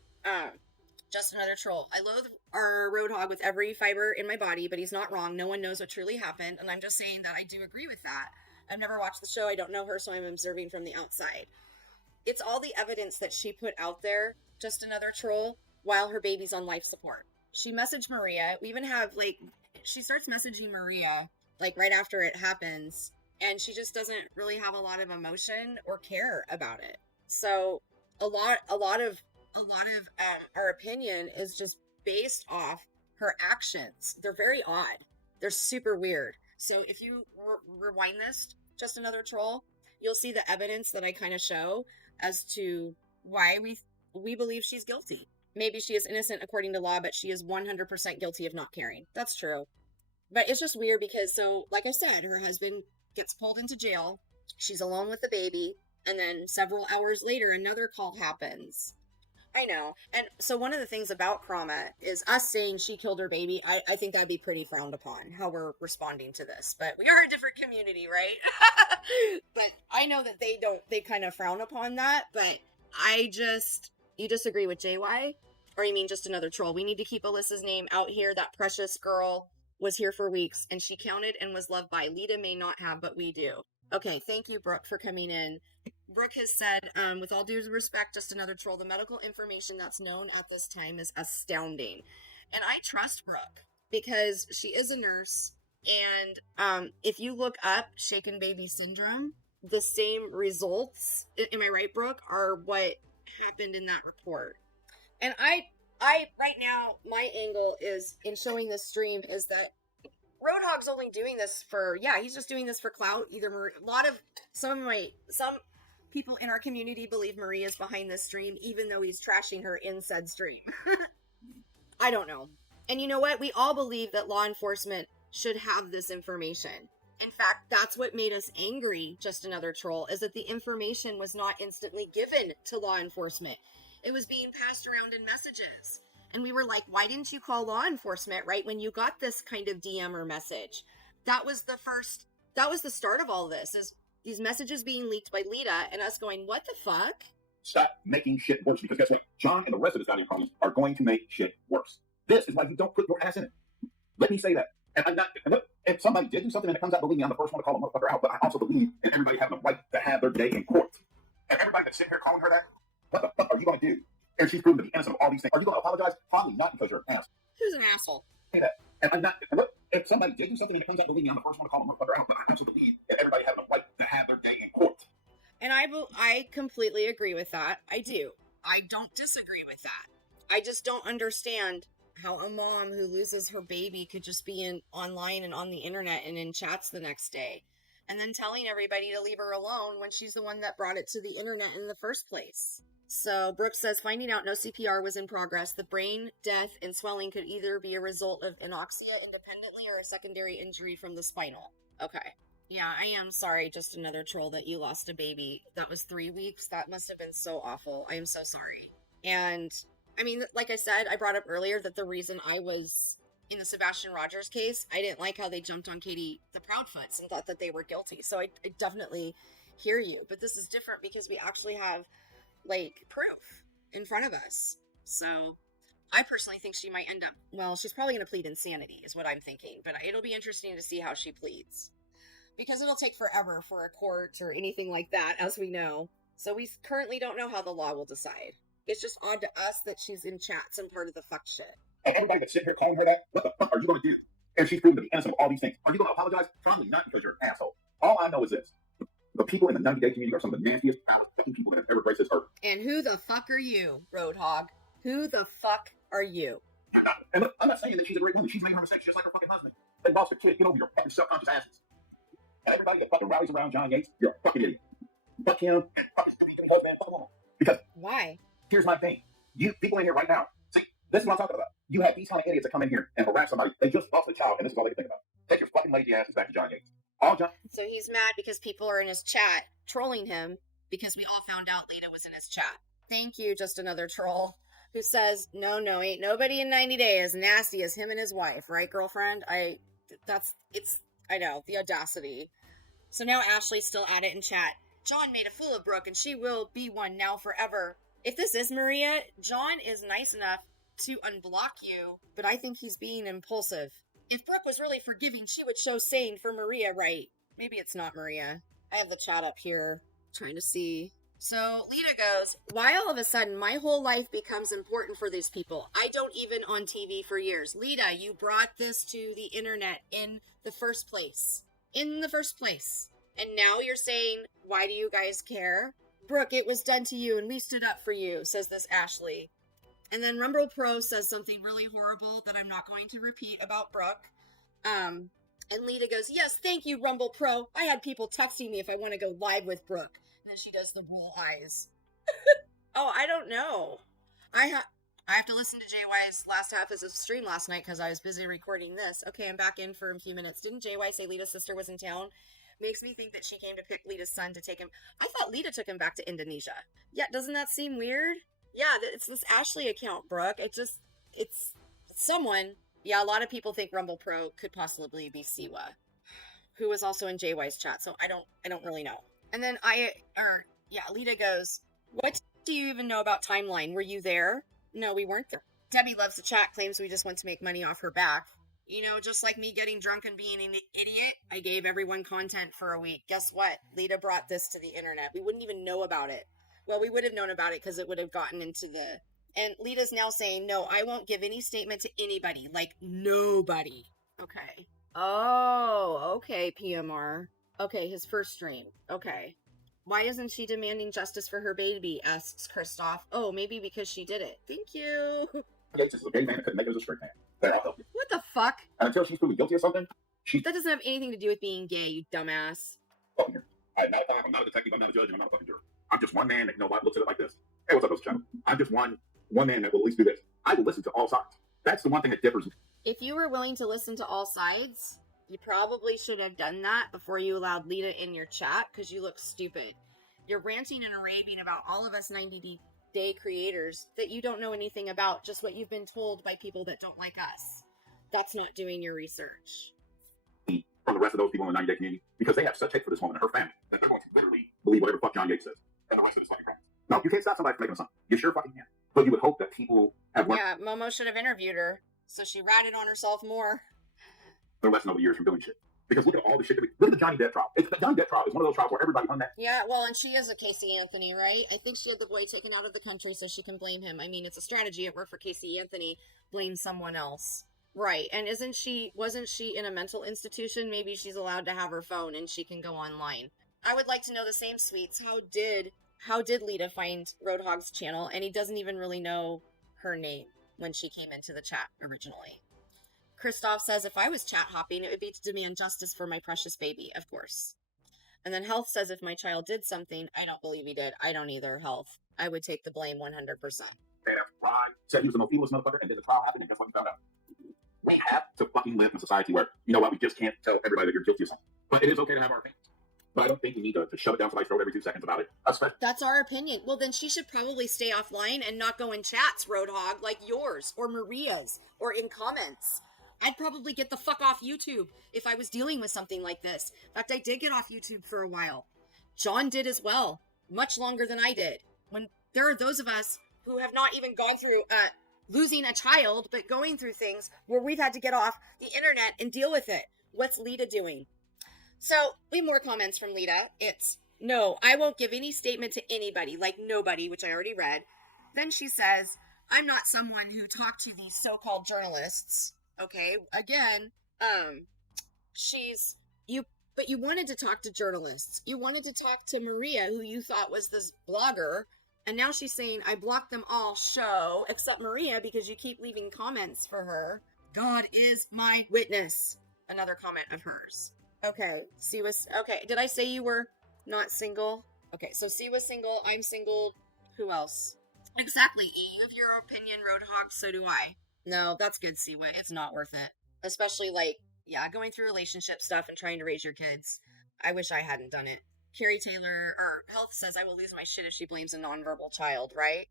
just another troll. I loathe our Roadhog with every fiber in my body, but he's not wrong. No one knows what truly happened. And I'm just saying that I do agree with that. I've never watched the show. I don't know her, so I'm observing from the outside. It's all the evidence that she put out there, just another troll, while her baby's on life support. She messaged Maria. We even have, she starts messaging Maria, right after it happens, and she just doesn't really have a lot of emotion or care about it. So a lot of our opinion is just based off her actions. They're very odd. They're super weird. So if you rewind this, just another troll, you'll see the evidence that I kind of show as to why we believe she's guilty. Maybe she is innocent according to law, but she is 100% guilty of not caring. That's true. But it's just weird because, like I said, her husband gets pulled into jail. She's alone with the baby. And then several hours later, another call happens. I know. And so one of the things about Crama is us saying she killed her baby. I think that'd be pretty frowned upon, how we're responding to this. But we are a different community, right? But I know that they kind of frown upon that. But you disagree with JY? Or you mean just another troll? We need to keep Alyssa's name out here. That precious girl was here for weeks, and she counted and was loved by. Lita may not have, but we do. Okay, thank you, Brooke, for coming in. Brooke has said, with all due respect, just another troll, the medical information that's known at this time is astounding. And I trust Brooke, because she is a nurse, and if you look up shaken baby syndrome, the same results, am I right, Brooke, are what happened in that report. And I right now, my angle is in showing this stream is that Roadhog's only doing this for, he's just doing this for clout. Either some people in our community believe Maria's behind this stream, even though he's trashing her in said stream. I don't know. And you know what? We all believe that law enforcement should have this information. In fact, that's what made us angry, just another troll, is that the information was not instantly given to law enforcement. It was being passed around in messages. And we were like, why didn't you call law enforcement, right? When you got this kind of DM or message. That was the start of all this, is these messages being leaked by Lita and us going, what the fuck? Stop making shit worse, because guess what? John and the rest of his valuable comments are going to make shit worse. This is why you don't put your ass in it. Let me say that. And I'm not, and look, if somebody did do something and it comes out, believe me, I'm the first one to call a motherfucker out, but I also believe in everybody having the right to have their day in court. And everybody that's sitting here calling her that, what the fuck are you going to do? And she's proven to be innocent of all these things. Are you going to apologize? Probably not, because you're an ass. Who's an asshole? Say that. And I'm not, and look, if somebody did do something and it comes out, believe me, I'm the first one to call a motherfucker out, but I also believe in everybody having the right to have their day in court. And I completely agree with that. I do. I don't disagree with that. I just don't understand how a mom who loses her baby could just be online and on the internet and in chats the next day, and then telling everybody to leave her alone when she's the one that brought it to the internet in the first place. So Brooke says, finding out no CPR was in progress, the brain death and swelling could either be a result of anoxia independently or a secondary injury from the spinal. Okay. Yeah, I am sorry, just another troll, that you lost a baby. That was 3 weeks. That must have been so awful. I am so sorry. And I mean, like I said, I brought up earlier that the reason I was in the Sebastian Rogers case, I didn't like how they jumped on Katie the Proudfoots and thought that they were guilty. So I definitely hear you. But this is different because we actually have, like, proof in front of us. So I personally think she might end up, well, she's probably going to plead insanity is what I'm thinking. But it'll be interesting to see how she pleads. Because it'll take forever for a court or anything like that, as we know. So we currently don't know how the law will decide. It's just odd to us that she's in chats and part of the fuck shit. And everybody that's sitting here calling her that, what the fuck are you going to do? And she's proven to be innocent of all these things. Are you going to apologize? Probably not, because you're an asshole. All I know is this. The people in the 90-day community are some of the nastiest fucking people that have ever graced this earth. And who the fuck are you, Roadhog? Who the fuck are you? And look, I'm not saying that she's a great woman. She's made her mistakes just like her fucking husband. They lost a kid. Get over your fucking self-conscious asses. Everybody that fucking rallies around John Yates, you're a fucking idiot. Fuck him and fuck his stupid husband, fuck him. Because why? Here's my thing. You people in here right now, see, this is what I'm talking about. You have these kind of idiots that come in here and harass somebody. They just lost a child, and this is all they can think about. Take your fucking lazy asses back to John Yates. All John. So he's mad because people are in his chat trolling him because we all found out Lita was in his chat. Thank you, just another troll who says, no, ain't nobody in 90 days as nasty as him and his wife, right, girlfriend? I know, the audacity. So now Ashley's still at it in chat. John made a fool of Brooke, and she will be one now forever. If this is Maria, John is nice enough to unblock you, but I think he's being impulsive. If Brooke was really forgiving, she would show sane for Maria, right? Maybe it's not Maria. I have the chat up here, trying to see. So Lita goes, why all of a sudden my whole life becomes important for these people? I don't even on TV for years. Lita, you brought this to the internet in the first place. And now you're saying, why do you guys care? Brooke, it was done to you and we stood up for you, says this Ashley. And then Rumble Pro says something really horrible that I'm not going to repeat about Brooke. And Lita goes, yes, thank you, Rumble Pro. I had people texting me if I want to go live with Brooke. And then she does the roll eyes. Oh, I don't know. I have to listen to JY's last half of his stream last night because I was busy recording this. Okay, I'm back in for a few minutes. Didn't JY say Lita's sister was in town? Makes me think that she came to pick Lita's son to take him. I thought Lita took him back to Indonesia. Yeah, doesn't that seem weird? Yeah, it's this Ashley account, Brooke. It's someone. Yeah, a lot of people think Rumble Pro could possibly be Siwa, who was also in JY's chat. So I don't really know. And then Lita goes, what do you even know about Timeline? Were you there? No, we weren't there. Debbie loves the chat, claims we just want to make money off her back. You know, just like me getting drunk and being an idiot, I gave everyone content for a week. Guess what? Lita brought this to the internet. We wouldn't even know about it. Well, we would have known about it because it would have gotten into the... And Lita's now saying, no, I won't give any statement to anybody. Like, nobody. Okay. Oh, okay, PMR. Okay, his first stream. Okay. Why isn't she demanding justice for her baby? Asks Christoph. Oh, maybe because she did it. Thank you. Yates is a gay man that couldn't make it as a straight man. There, I'll help you. What the fuck? And until she's proven guilty of something, That doesn't have anything to do with being gay, you dumbass. Oh, here. I'm not a detective, I'm not a judge, and I'm not a fucking juror. I'm just one man that, looks at it like this. Hey, what's up, channel? I'm just one man that will at least do this. I will listen to all sides. That's the one thing that differs. If you were willing to listen to all sides, you probably should have done that before you allowed Lita in your chat, because you look stupid. You're ranting and raving about all of us 90-day creators that you don't know anything about, just what you've been told by people that don't like us. That's not doing your research. from the rest of those people in the 90-day community because they have such hate for this woman and her family that they're going to literally believe whatever fuck John Yates says and the rest of his fucking crap. No, you can't stop somebody from making a song. You sure fucking can. But you would hope that people have learned. Yeah, Momo should have interviewed her, so she ratted on herself more. Their lesson over the years from doing shit. Because look at all the shit look at the Johnny Depp trial. The Johnny Depp trial is one of those trials where everybody on that. Yeah, well, and she is a Casey Anthony, right? I think she had the boy taken out of the country so she can blame him. I mean, it's a strategy at work for Casey Anthony. Blame someone else. Right, and wasn't she in a mental institution? Maybe she's allowed to have her phone and she can go online. I would like to know the same, Sweets. How did Lita find Roadhog's channel? And he doesn't even really know her name when she came into the chat originally. Christoph says, if I was chat hopping, it would be to demand justice for my precious baby, of course. And then Health says, if my child did something, I don't believe he did. I don't either, Health. I would take the blame 100%. Lied, said he was the most evilest motherfucker, and then the trial happened, and guess what we found out? We have to fucking live in a society where, you know what, we just can't tell everybody that you're guilty of something. But it is okay to have our opinions. But I don't think you need to shove it down somebody's throat every 2 seconds about it. Especially. That's our opinion. Well, then she should probably stay offline and not go in chats, Roadhog, like yours, or Maria's, or in comments. I'd probably get the fuck off YouTube if I was dealing with something like this. In fact, I did get off YouTube for a while. John did as well, much longer than I did. When there are those of us who have not even gone through losing a child, but going through things where we've had to get off the internet and deal with it. What's Lita doing? So, we have more comments from Lita. It's, no, I won't give any statement to anybody, like nobody, which I already read. Then she says, I'm not someone who talked to these so-called journalists. Okay, again, but you wanted to talk to journalists. You wanted to talk to Maria, who you thought was this blogger, and now she's saying, I blocked them all, show, except Maria, because you keep leaving comments for her. God is my witness. Another comment of hers. Okay, okay, did I say you were not single? Okay, so C was single, I'm single, who else? Exactly, E, you have your opinion, Roadhog, so do I. No, that's good, Seaway. It's not worth it. Especially, going through relationship stuff and trying to raise your kids. I wish I hadn't done it. Carrie Taylor, or Health says, I will lose my shit if she blames a nonverbal child, right?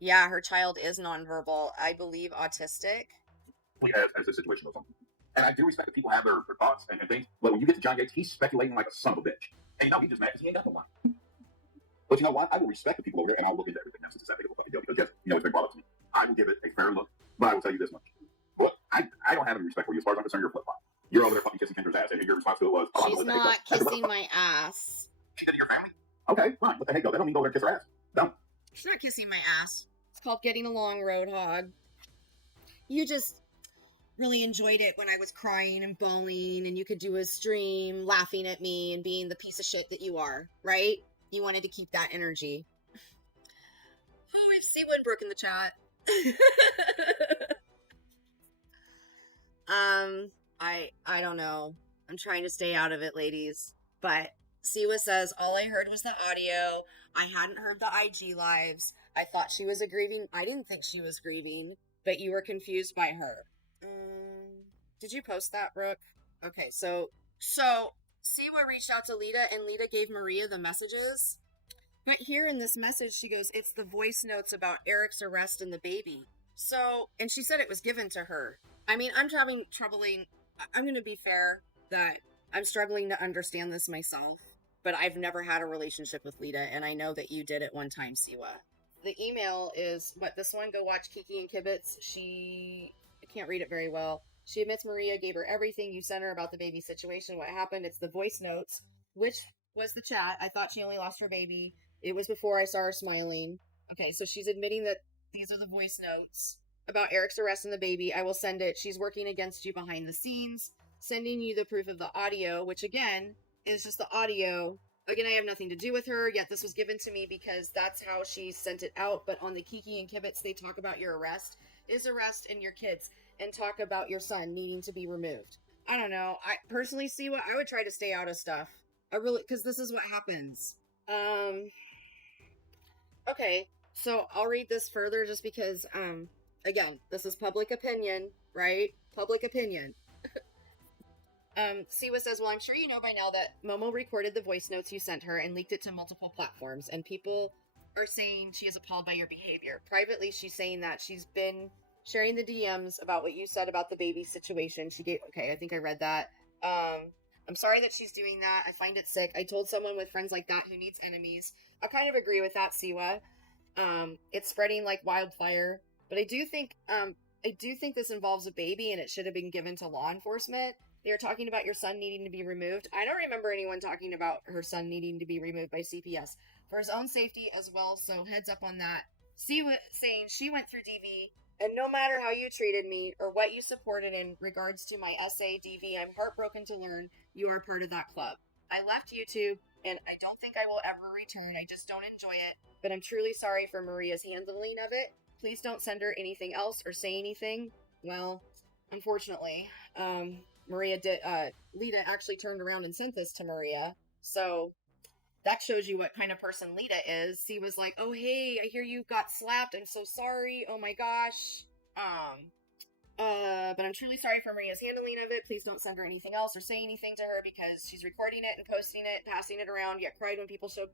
Yeah, her child is nonverbal. I believe autistic. As a situation or something. And I do respect that people have their thoughts and things, but when you get to John Yates, he's speculating like a son of a bitch. And he just mad because he ain't got no one. But you know what? I will respect the people over there, and I'll look into everything else. It's that big of a fucking deal because, it's been brought up to me. I will give it a fair look, but I will tell you this much. But I don't have any respect for you. As far as I'm concerned, you're a flip-flop. You're over there fucking kissing Kendra's ass, and your response to it was, she's not kissing my ass. She did to your family? Okay, fine. What the heck, though? They don't mean go over there and kiss her ass. No. She's not kissing my ass. It's called getting along, Roadhog. You just really enjoyed it when I was crying and bawling, and you could do a stream laughing at me and being the piece of shit that you are, right? You wanted to keep that energy. Oh, we've Seawood broke in the chat. I don't know. I'm trying to stay out of it, ladies. But Siwa says, all I heard was the audio. I hadn't heard the IG lives. I thought she was grieving. I didn't think she was grieving, but you were confused by her. Did you post that, Brooke? Okay, so Siwa reached out to Lita, and Lita gave Maria the messages. But here in this message, she goes, it's the voice notes about Eric's arrest and the baby. So, and she said it was given to her. I mean, I'm going to be fair that I'm struggling to understand this myself, but I've never had a relationship with Lita, and I know that you did at one time, Siwa. The email is, this one? Go watch Kiki and Kibitz. I can't read it very well. She admits Maria gave her everything you sent her about the baby situation, what happened. It's the voice notes, which was the chat. I thought she only lost her baby. It was before I saw her smiling. Okay, so she's admitting that these are the voice notes about Eric's arrest and the baby. I will send it. She's working against you behind the scenes, sending you the proof of the audio, which again is just the audio. Again, I have nothing to do with her, yet this was given to me because that's how she sent it out. But on the Kiki and Kibitz, they talk about your arrest, and your kids, and talk about your son needing to be removed. I don't know. I personally see what I would try to stay out of stuff. Because this is what happens. Okay, so I'll read this further just because, again, this is public opinion, right? Public opinion. Siwa says, well, I'm sure you know by now that Momo recorded the voice notes you sent her and leaked it to multiple platforms, and people are saying she is appalled by your behavior. Privately, she's saying that she's been sharing the DMs about what you said about the baby situation. I think I read that. I'm sorry that she's doing that. I find it sick. I told someone with friends like that who needs enemies. I kind of agree with that, Siwa. It's spreading like wildfire. But I do think this involves a baby and it should have been given to law enforcement. They were talking about your son needing to be removed. I don't remember anyone talking about her son needing to be removed by CPS for his own safety as well, so heads up on that. Siwa saying she went through DV, and no matter how you treated me or what you supported in regards to my SA DV, I'm heartbroken to learn you are part of that club. I left YouTube, and I don't think I will ever return. I just don't enjoy it, but I'm truly sorry for Maria's handling of it. Please don't send her anything else or say anything. Well, unfortunately, Lita actually turned around and sent this to Maria, so that shows you what kind of person Lita is. She was like, oh, hey, I hear you got slapped. I'm so sorry. Oh my gosh. But I'm truly sorry for Maria's handling of it. Please don't send her anything else or say anything to her because she's recording it and posting it, passing it around. Get cried when people show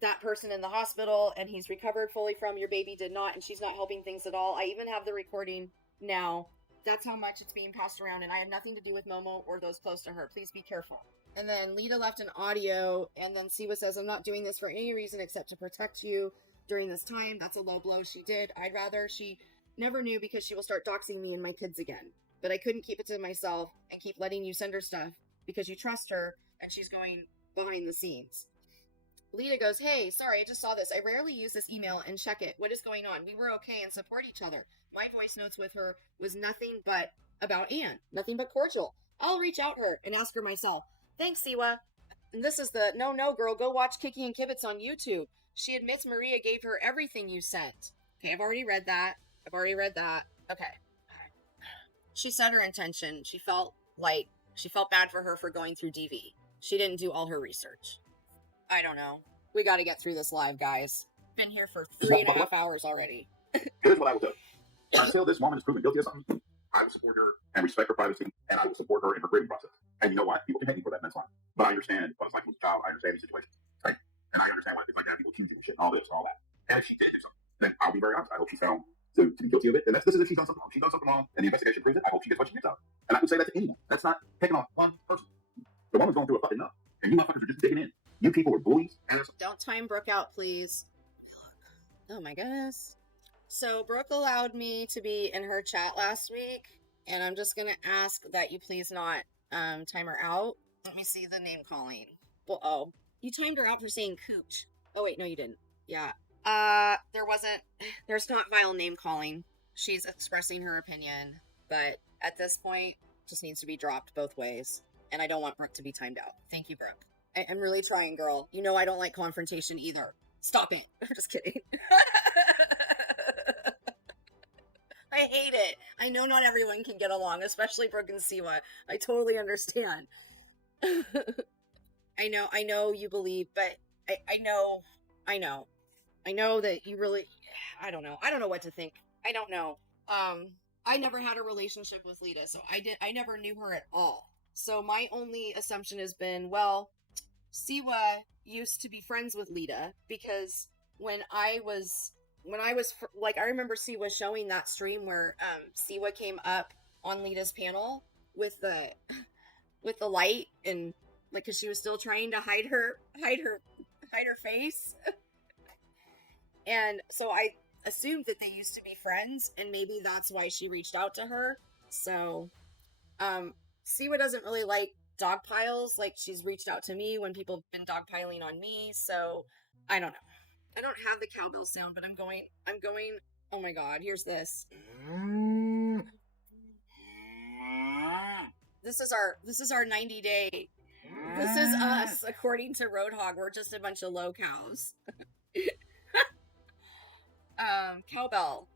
that person in the hospital and he's recovered fully from. Your baby did not, and she's not helping things at all. I even have the recording now. That's how much it's being passed around, and I have nothing to do with Momo or those close to her. Please be careful. And then Lita left an audio, and then Siwa says, I'm not doing this for any reason except to protect you during this time. That's a low blow she did. I'd rather she never knew because she will start doxing me and my kids again. But I couldn't keep it to myself and keep letting you send her stuff because you trust her, and she's going behind the scenes. Lita goes, hey, sorry, I just saw this. I rarely use this email and check it. What is going on? We were okay and support each other. My voice notes with her was nothing but about Anne. Nothing but cordial. I'll reach out her and ask her myself. Thanks, Siwa. And this is the no, girl. Go watch Kiki and Kibitz on YouTube. She admits Maria gave her everything you sent. Okay, I've already read that. Okay. She said her intention. She felt bad for her for going through DV. She didn't do all her research. I don't know. We got to get through this live, guys. Been here for 3.5 hours already. Here's what I will tell you. Until this woman is proven guilty of something, I will support her and respect her privacy, and I will support her in her grieving process. And you know what? People can hate me for that, and that's fine. But I understand what it's like as a child. I understand the situation. Right? And I understand why it's like that. People accuse you and shit and all this and all that. And if she did do something, then I'll be very honest. I hope she's found to be guilty of it. And this is if she's done something wrong. She's done something wrong, and the investigation proves it. I hope she gets what she gets out. And I would say that to anyone. That's not taking on one person. The woman's going through a fucking enough. And you motherfuckers are just digging in. You people are bullies. Don't time Brooke out, please. Oh my goodness. So Brooke allowed me to be in her chat last week, and I'm just gonna ask that you please not time her out. Let me see the name calling. Well, you timed her out for saying cooch. Oh wait, no you didn't. Yeah. There's not vile name calling. She's expressing her opinion, but at this point, just needs to be dropped both ways. And I don't want Brooke to be timed out. Thank you, Brooke. I'm really trying, girl. You know I don't like confrontation either. Stop it. I'm just kidding. I hate it. I know not everyone can get along, especially Brooke and Siwa. I totally understand. I know you believe, but I know that you really, I don't know what to think. I don't know. I never had a relationship with Lita, so I never knew her at all. So my only assumption has been, well, Siwa used to be friends with Lita because when I remember Siwa showing that stream where Siwa came up on Lita's panel with the light and like because she was still trying to hide her face, and so I assumed that they used to be friends, and maybe that's why she reached out to her. So, Siwa doesn't really like dog piles. Like she's reached out to me when people have been dogpiling on me. So I don't know. I don't have the cowbell sound, but I'm going, oh my god, here's this. This is our 90-day. This is us, according to Roadhog. We're just a bunch of low cows. Cowbell.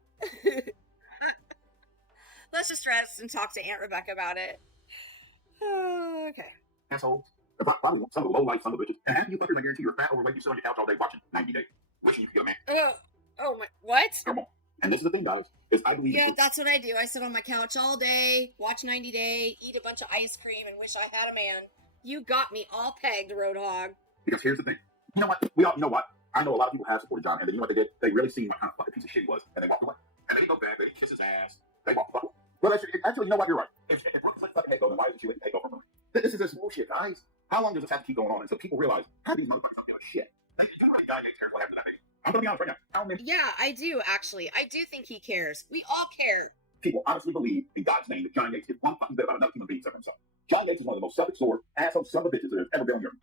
Let's just rest and talk to Aunt Rebecca about it. Okay. Assholes. Probably some of the low life, some of the bitches. And half of you fuckers, I guarantee you're fat, overweight, you sit on your couch all day watching 90 Day. Wishing you could get a man. Oh my, what? Come on. And this is the thing, guys, is I believe... Yeah, that's what I do. I sit on my couch all day, watch 90 Day, eat a bunch of ice cream, and wish I had a man. You got me all pegged, Roadhog. Because here's the thing. You know what? I know a lot of people have supported John, and then you know what they did? They really seen what kind of fucking piece of shit he was, and they walked away. And then he go back, they kiss his ass, they walk away. Well, actually, you know what? You're right. If Brooke is like fucking Heiko, then why isn't she letting Heiko from her? This is just bullshit, guys. How long does this have to keep going on until people realize how these motherfuckers are shit? Like, do you really John Gates cares what happened to that baby? I'm gonna be honest right now. How many Yeah, I do actually. I do think he cares. We all care. people honestly believe in God's name that John Gates did one fucking bit about another human being except for himself? John Gates is one of the most selfish, asshole son of a bitches that has ever been on the earth.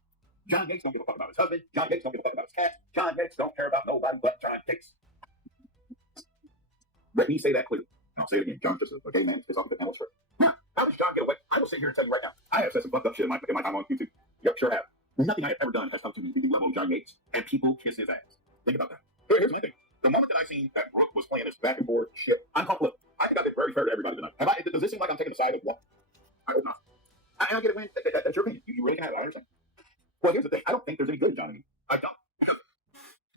John Gates don't give a fuck about his husband. John Gates don't give a fuck about his cats. John Gates don't care about nobody but John Gates. Let me say that clearly. I'll say it again. John's just a gay man. It's off the panel straight. How does John get away? I will sit here and tell you right now. I have said some fucked up shit in my time on YouTube. Yep, sure have. Nothing I have ever done has come to me the level of John Gates, and people kiss his ass. Think about that. Here's my thing. The moment that I seen that Brooke was playing this back and forth shit, I'm called, look, I think I did very fair to everybody tonight. Does this seem like I'm taking the side of one? I hope not. I get it, man. That's your opinion. You really can have it. I understand. Well, here's the thing. I don't think there's any good in John anymore. I don't. Because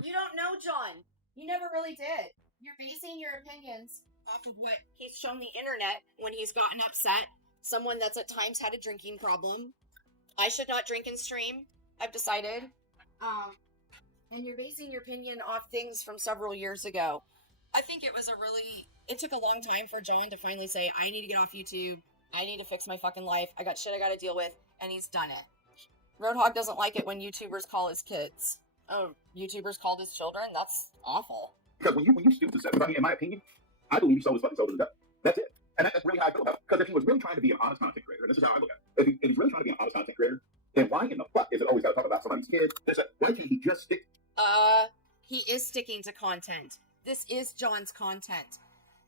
You don't know John. You never really did. You're basing your opinions off of what he's shown the internet when he's gotten upset. Someone that's at times had a drinking problem. I should not drink and stream, I've decided. And you're basing your opinion off things from several years ago. I think it took a long time for John to finally say, I need to get off YouTube. I need to fix my fucking life. I got shit I gotta deal with. And he's done it. Roadhog doesn't like it when YouTubers call his kids. Oh, YouTubers called his children? That's awful. when you stoop to sex, I mean, in my opinion, I believe he sold his fucking soul to the devil. That's it. And that's really how I feel about it. Because if he was really trying to be an honest content creator, and this is how I look at it, if he's really trying to be an honest content creator, then why in the fuck is it always got to talk about somebody's kid? Why can't he just stick? He is sticking to content. This is John's content.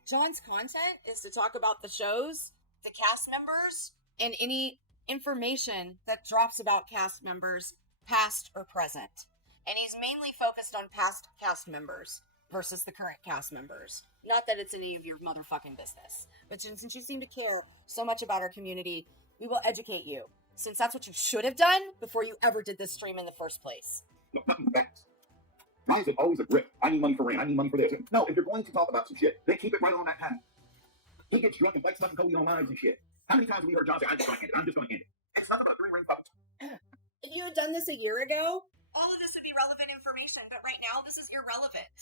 John's content is to talk about the shows, the cast members, and any information that drops about cast members, past or present. And he's mainly focused on past cast members versus the current cast members. Not that it's any of your motherfucking business. But since you seem to care so much about our community, we will educate you. Since that's what you should have done before you ever did this stream in the first place. No, nothing facts. Why is it always a grip? I need money for rent. I need money for this. No, if you're going to talk about some shit, then keep it right on that path. He gets drunk and fights stuff and Cody on lives and shit. How many times have we heard John say, I'm just going to end it. I'm just going to end it. It's nothing but a 3-ring puppet. If you had done this a year ago, all of this would be relevant information. But right now, this is irrelevant.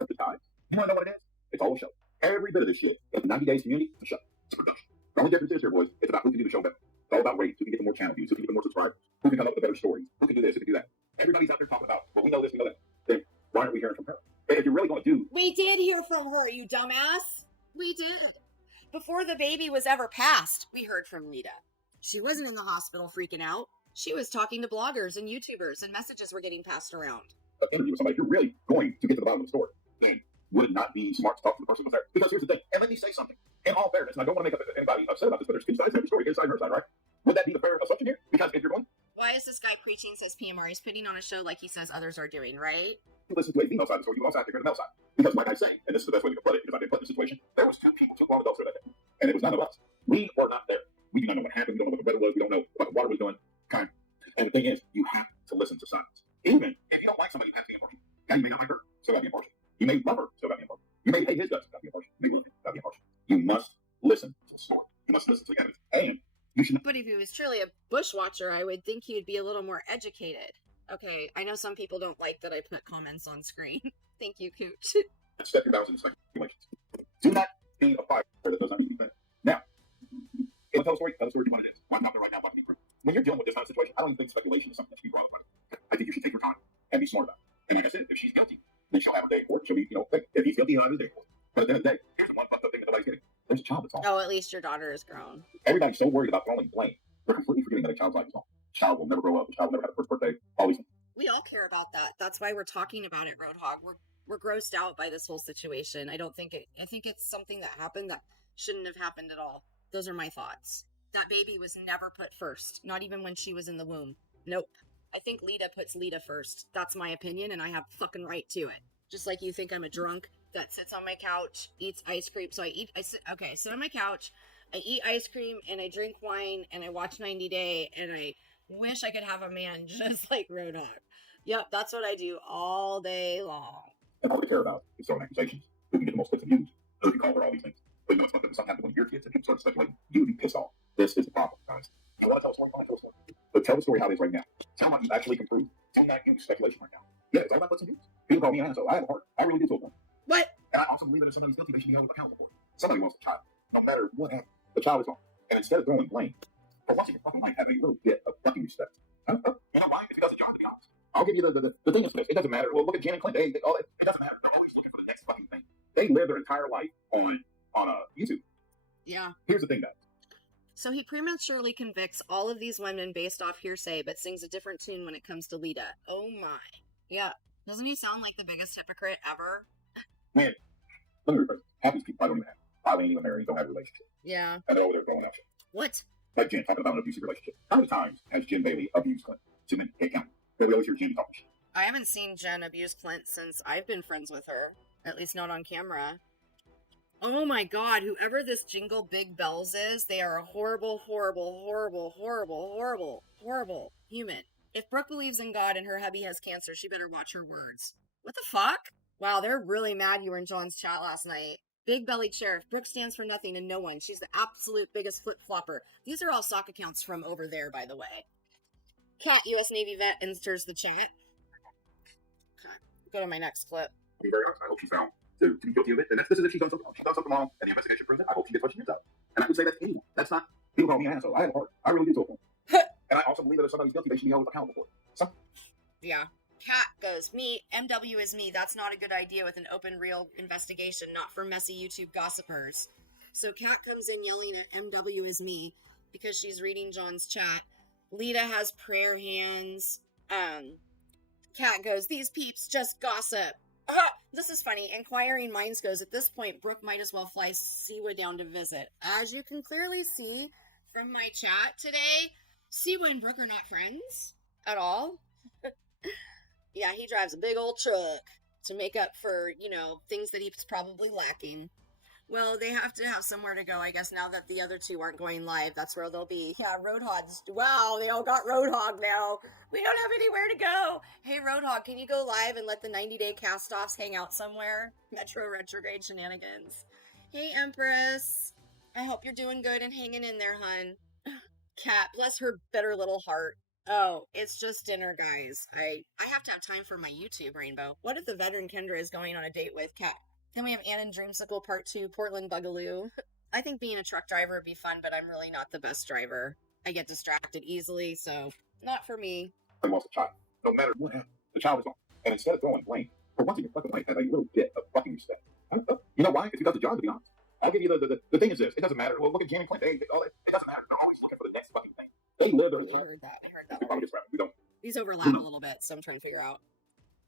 At the time. You want to know what it is? It's all a show. Every bit of this shit. It's 90 Days Community, it's a show. It's a production. The only difference is here, boys, it's about who can do the show better. It's all about ratings. Who can get the more channel views? Who can get the more subscribers? Who can come up with better stories? Who can do this? Who can do that? Everybody's out there talking about, well, we know this, we know that. Then why aren't we hearing from her? And if you're really going to do... We did hear from her, you dumbass. We did. Before the baby was ever passed, we heard from Lita. She wasn't in the hospital freaking out. She was talking to bloggers and YouTubers, and messages were getting passed around. An interview with somebody, if you're really going to get to the bottom of the story, then would it not be smart to talk to the person who was there? Because here's the thing, and let me say something. In all fairness, and I don't want to make anybody upset about this, but there's two sides to every story, his side and her side, right? Would that be the fair assumption here? Because if you're going Why is this guy preaching, says PMR? He's putting on a show like he says others are doing, right? to listen to a female side of the story, you also have to hear the male side. Because like I say, and this is the best way to put it, because I've been put in a situation, there was 2 people, 2 blonde adults that day, and it was none of us. We were not there. We do not know what happened. We don't know what the weather was. We don't know what the water was doing. Okay. And the thing is, you have to listen to signs. Even if you don't like somebody, you have to be impartial. Now, you may not like her, still got to be impartial. You may love her, still got to be impartial. You may hate his guts, got to be impartial. You may lose him, got to be impartial. You must listen to the story. You must listen to the evidence. And you should. But if he was truly a bushwatcher, I would think he would be a little more educated. Okay, I know some people don't like that I put comments on screen. Thank you, Cooch. Step your bounds into speculations. Do not be a fire that does not need to be fed. Now, if I tell a story you want it is. I'm out there right now about to be correct. When you're dealing with this kind of situation, I don't even think speculation is something that should be brought up with. I think you should take your time and be smart about it. And like I said, if she's guilty, then she'll have her day in court. She'll be, if he's guilty, he'll have his day in court. But at the end of the day, here's the one fucked up thing that nobody's getting. There's a child that's on. Oh, at least your daughter is grown. Everybody's so worried about throwing blame. They're completely forgetting that a child's life is on. Child will never grow up. A child will never have a first birthday. All these things. We all care about that. That's why we're talking about it, Roadhog. We're grossed out by this whole situation. I think it's something that happened that shouldn't have happened at all. Those are my thoughts. That baby was never put first, not even when she was in the womb. Nope. I think Lita puts Lita first. That's my opinion, and I have fucking right to it. Just like you think I'm a drunk that sits on my couch, eats ice cream. So I sit on my couch, I eat ice cream, and I drink wine, and I watch 90 Day, and I wish I could have a man just like Roadhog. Yep, that's what I do all day long. And all they care about is throwing accusations. Who can get the most clicks and views? Who can call her all these things? But it's something that happens when you're kids and people start speculating. You would be pissed off. This is the problem, guys. You want to tell a story? Tell a story. But tell the story how it is right now. Tell what you actually can prove. Do not use speculation right now. Yeah, it's all about what's in views. People call me an asshole. I have a heart. I really do to a point. What? And I also believe that if somebody's guilty, they should be held accountable for it. Somebody wants the child. No matter what happened, the child is gone. And instead of throwing blame for once in your fucking life, have a little bit of fucking respect. You know why? If he does a job, to be honest. I'll give you the thing is this. It doesn't matter. Well, look at Jen and Clint. It doesn't matter. I'm always looking for the next fucking thing. They live their entire life on YouTube. Yeah. Here's the thing, that. So he prematurely convicts all of these women based off hearsay, but sings a different tune when it comes to Lita. Oh my. Yeah. Doesn't he sound like the biggest hypocrite ever? Man, let me rephrase. Half these people probably don't even have. Probably ain't even married, don't have a relationship. Yeah. And they're over there throwing out shit. What? Like Jen, talking about an abusive relationship. How many times has Jen Bailey abused Clint? Too many. Can't count. We always hear Jen talking shit. I haven't seen Jen abuse Clint since I've been friends with her. At least not on camera. Oh my god, whoever this Jingle Big Bells is, they are a horrible, horrible, horrible, horrible, horrible, horrible human. If Brooke believes in God and her hubby has cancer, she better watch her words. What the fuck? Wow, they're really mad you were in John's chat last night. Big bellied sheriff. Brooke stands for nothing and no one. She's the absolute biggest flip-flopper. These are all stock accounts from over there, by the way. Cat, U.S. Navy vet, enters the chat. Okay, go to my next clip. I'll be very honest. I hope she's found to be guilty of it. And this is if she's done something wrong. She's done something wrong, and the investigation proves it. I hope she gets what she gets out. And I would say that to anyone. That's not, people call me an asshole. I have a heart. I really do to a point. And I also believe that if somebody's guilty, they should be held accountable for it. So. Yeah. Cat goes, me, MW is me. That's not a good idea with an open, real investigation, not for messy YouTube gossipers. So Cat comes in yelling at MW is me because she's reading John's chat. Lita has prayer hands. Cat goes, these peeps just gossip. This is funny. Inquiring Minds goes, at this point, Brooke might as well fly Siwa down to visit. As you can clearly see from my chat today, Siwa and Brooke are not friends at all. Yeah, he drives a big old truck to make up for, things that he's probably lacking. Well, they have to have somewhere to go, I guess, now that the other two aren't going live. That's where they'll be. Yeah, Roadhog's. Wow, they all got Roadhog now. We don't have anywhere to go. Hey, Roadhog, can you go live and let the 90-day cast-offs hang out somewhere? Metro Retrograde Shenanigans. Hey, Empress. I hope you're doing good and hanging in there, hun. Cat, bless her bitter little heart. Oh, it's just dinner, guys. I have to have time for my YouTube, Rainbow. What if the veteran Kendra is going on a date with Cat? Then we have Ann and Dreamsicle Part 2, Portland Bugaloo. I think being a truck driver would be fun, but I'm really not the best driver. I get distracted easily, so not for me. I lost a child. No matter what happened, the child is gone. And instead of throwing blame, for once in your fucking life, have a little bit of fucking respect. You know why? If he does the job, to be honest. I'll give you the thing is this. It doesn't matter. Well, look at Jen and Clint. It doesn't matter. I'm always looking for the next fucking thing. They live their entire life. I heard that. We don't. These overlap a little bit, so I'm trying to figure out.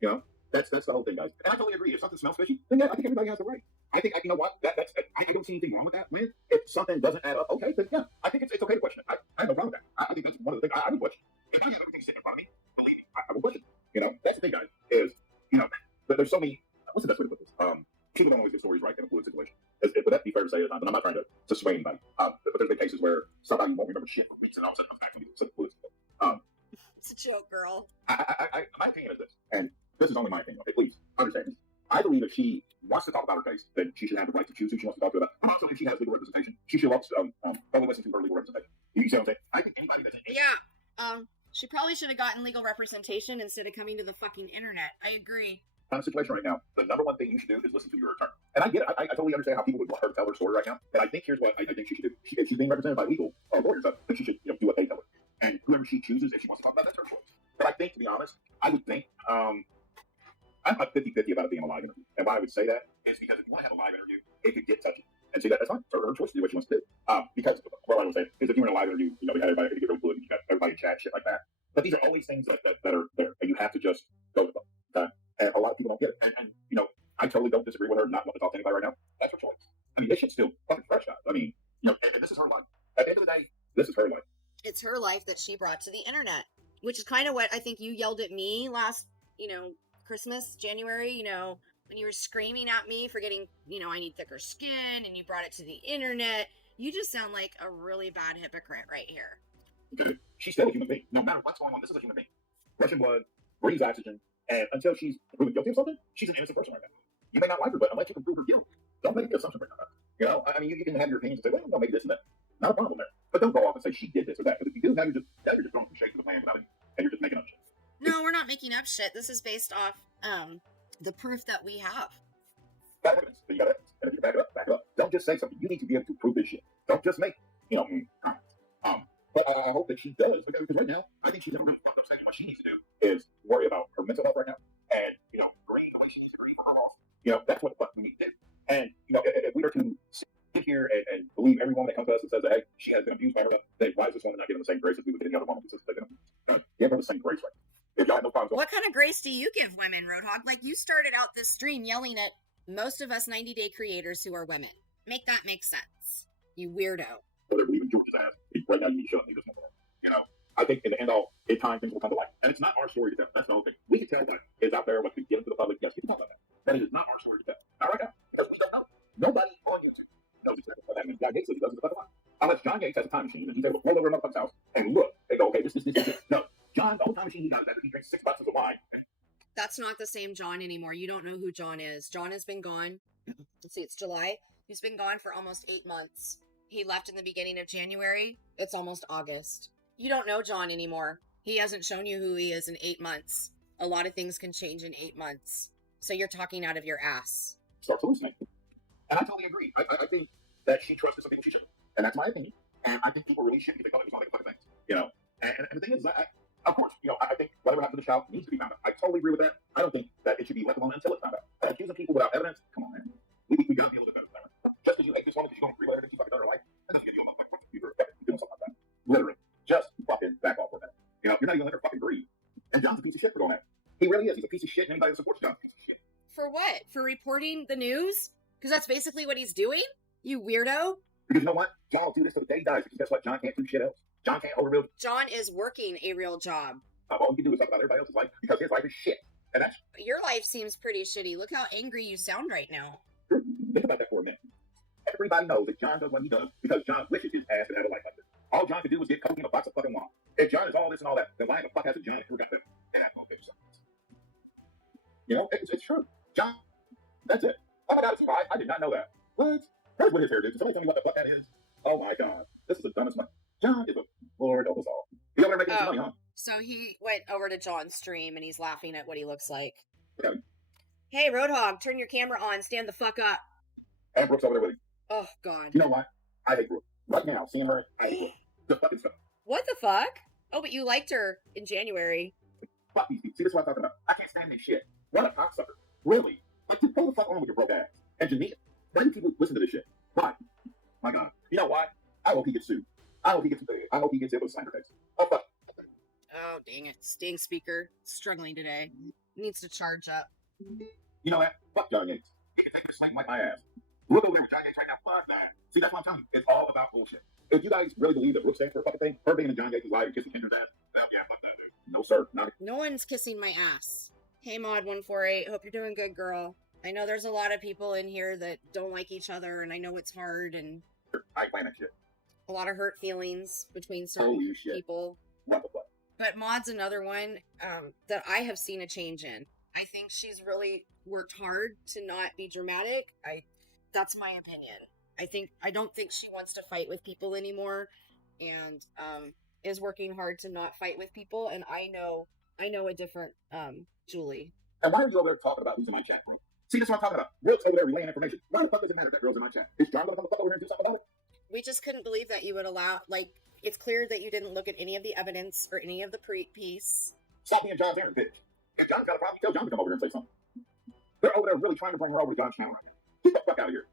You know, that's the whole thing, guys. And I totally agree. If something smells fishy, then yeah, I think everybody has the right. I think, you know what? I don't see anything wrong with that. If something doesn't add up, okay, then yeah, I think it's okay to question it. I have no problem with that. I think that's one of the things I would question. If I have everything sitting in front of me, believe me, I would question. That's the thing, guys. Is but there's so many. What's the best way to put this? People don't always get stories right in a fluid situation. Would that be fair to say? And I'm not trying to sway anybody. But there's been cases where somebody won't remember shit for weeks, and all of a sudden comes back to me with such a fluid situation. It's a joke, girl. My opinion is this, and this is only my opinion. Okay, please understand this. I believe if she wants to talk about her case, then she should have the right to choose who she wants to talk to about. Also, if she has legal representation, she should also probably listen to her legal representation. You see what I'm saying? I think anybody that's she probably should have gotten legal representation instead of coming to the fucking internet. I agree. On the situation right now, the number one thing you should do is listen to your attorney. And I get it. I totally understand how people would want her to tell her story right now. And I think here's what I think she should do. If she's being represented by legal lawyers, then she should do what they tell her. And whoever she chooses, if she wants to talk about, that's her choice. But I think, to be honest, I would think I'm like 50-50 about it being a live interview. And why I would say that is because if you want to have a live interview, it could get touchy. And see, that's fine. It's her choice to do what she wants to do. Because what I would say is if you're in a live interview, they got everybody to get real good, you got everybody in chat, shit like that. But these are always things that are there, and you have to just go with them. Okay? And a lot of people don't get it. And I totally don't disagree with her not wanting to talk to anybody right now. That's her choice. I mean, this shit's still fucking fresh, guys. I mean, and this is her life. At the end of the day, this is her life. It's her life that she brought to the internet, which is kind of what I think you yelled at me last, Christmas, January, when you were screaming at me for getting, I need thicker skin, and you brought it to the internet. You just sound like a really bad hypocrite right here. Okay. She's still a human being. No matter what's going on, this is a human being. Russian blood, breathes oxygen, and until she's proven guilty of something, she's an innocent person right now. You may not like her, but unless you can prove her guilt, don't make the assumption right now. I mean, you can have your opinions and say, well, no, maybe this and that. Not a problem there. But don't go off and say she did this or that. Because if you do, now you're just throwing some shade to the plan without it, and you're just making up shit. No, we're not making up shit. This is based off the proof that we have. Got evidence. So you got evidence. And if you back it up, back it up. Don't just say something. You need to be able to prove this shit. Don't just make, But I hope that she does, because right now, I think she's in a really fucked up state. What she needs to do is worry about her mental health right now and, grieve the way she needs to grieve for her loss. That's what the fuck we need to do. And, if we are to sit here and believe every woman that comes to us and says that, hey, she has been abused by her, then why is this woman not given the same grace as we would give any other woman? Because they're going to give her the same grace, right? If y'all have no problems. What kind of grace do you give women, Roadhog? Like, you started out this stream yelling at most of us 90-day creators who are women. Make that make sense, you weirdo. Whether even George's ass, right now you need to shut up and leave this number. I think in the end all, in time things will come to light. And it's not our story to tell. That's the whole thing. We can tell that is out there what we get into the public. Yes, we can talk about that. But it is not our story to tell. Not right now. Because we don't know. Nobody on YouTube knows exactly what that means. John Gates says he doesn't fucking lie. Unless John Gates has a time machine and he's able to roll over a motherfucker's house and look and go, okay, this. No. John, the whole time machine he does that he drinks 6 boxes of wine. That's not the same John anymore. You don't know who John is. John has been gone. Let's see, it's July. He's been gone for almost 8 months. He left in the beginning of January. It's almost August. You don't know John anymore. He hasn't shown you who he is in 8 months. A lot of things can change in 8 months. So you're talking out of your ass. Start hallucinating. And I totally agree. I think that she trusted some people she shouldn't. And that's my opinion. And I think people really should because they thought it was all like fucking things. And the thing is, of course, I think whatever happened to the child needs to be found out. I totally agree with that. I don't think that it should be left alone until it's found out. And accusing people without evidence, come on, man. We gotta be a little bit better. Just because you hate this woman because you don't agree with everything she's fucking done her life, that doesn't give you a motherfucking you're doing something like that. Literally. Just fucking back off for that. You're not even let her fucking breathe. And John's a piece of shit for doing that. He really is. He's a piece of shit, and anybody that supports John's a piece of shit. For what? For reporting the news? Because that's basically what he's doing? You weirdo? Because you know what? John will do this till the day he dies, because guess what? John can't do shit else. John can't hold a real... John is working a real job. All he can do is talk about everybody else's life, because his life is shit. And that's... Your life seems pretty shitty. Look how angry you sound right now. Think about that for a minute. Everybody knows that John does what he does because John wishes his ass could have a life like this. All John could do was get cocaine in a box of fucking lawn. If John is all this and all that, then why the fuck has a John ever got this? And I'm gonna do something. It's true. John, that's it. Oh my god, it's right. I did not know that. What? Here's what his hair did. Somebody tell me what the fuck that is. Oh my god. This is the dumbest one. John is a lord of us all. He over there making some money, huh? So he went over to John's stream and he's laughing at what he looks like. Okay. Hey, Roadhog, turn your camera on. Stand the fuck up. And Brooke's over there with him. Oh, God. You know what? I hate Brooke. Right now, seeing her, I hate Brooke. The fucking stuff. What the fuck? Oh, but you liked her in January. Fuck these people. See, this is what I'm talking about. I can't stand this shit. What a cocksucker. Really? Like, just go the fuck on with your broke ass. And Janita, why do people listen to this shit? Why? My God. You know why? I hope he gets sued. I hope he gets able to sign her case. Oh, fuck. Oh, dang it. Staying speaker. Struggling today. Needs to charge up. You know what? Fuck John Yates. He can take a slang like my ass. Look over there with John Yates right now. Fuck that. See, that's what I'm telling you. It's all about bullshit. If you guys really believe that Brooke stands for a fucking thing, her being in John Yates' life and kissing Kendra's ass, well, yeah, fuck that. No, sir. Not. No one's kissing my ass. Hey, Mod148. Hope you're doing good, girl. I know there's a lot of people in here that don't like each other, and I know it's hard, and I plan that shit. A lot of hurt feelings between certain people. What the fuck? But Maud's another one that I have seen a change in. I think she's really worked hard to not be dramatic. That's my opinion. I don't think she wants to fight with people anymore, and is working hard to not fight with people. And I know a different Julie. And why are you over there talking about who's in my chat? See, that's what I'm talking about. Brooke's over there relaying information. Why the fuck does it matter if that girl's in my chat? Is John gonna come the fuck over here and do something about it? We just couldn't believe that you would allow, it's clear that you didn't look at any of the evidence or any of the piece. Stop being John's errand, bitch. If John's got a problem, tell John to come over here and say something. They're over there really trying to bring her over to John's channel. Get the fuck out of here.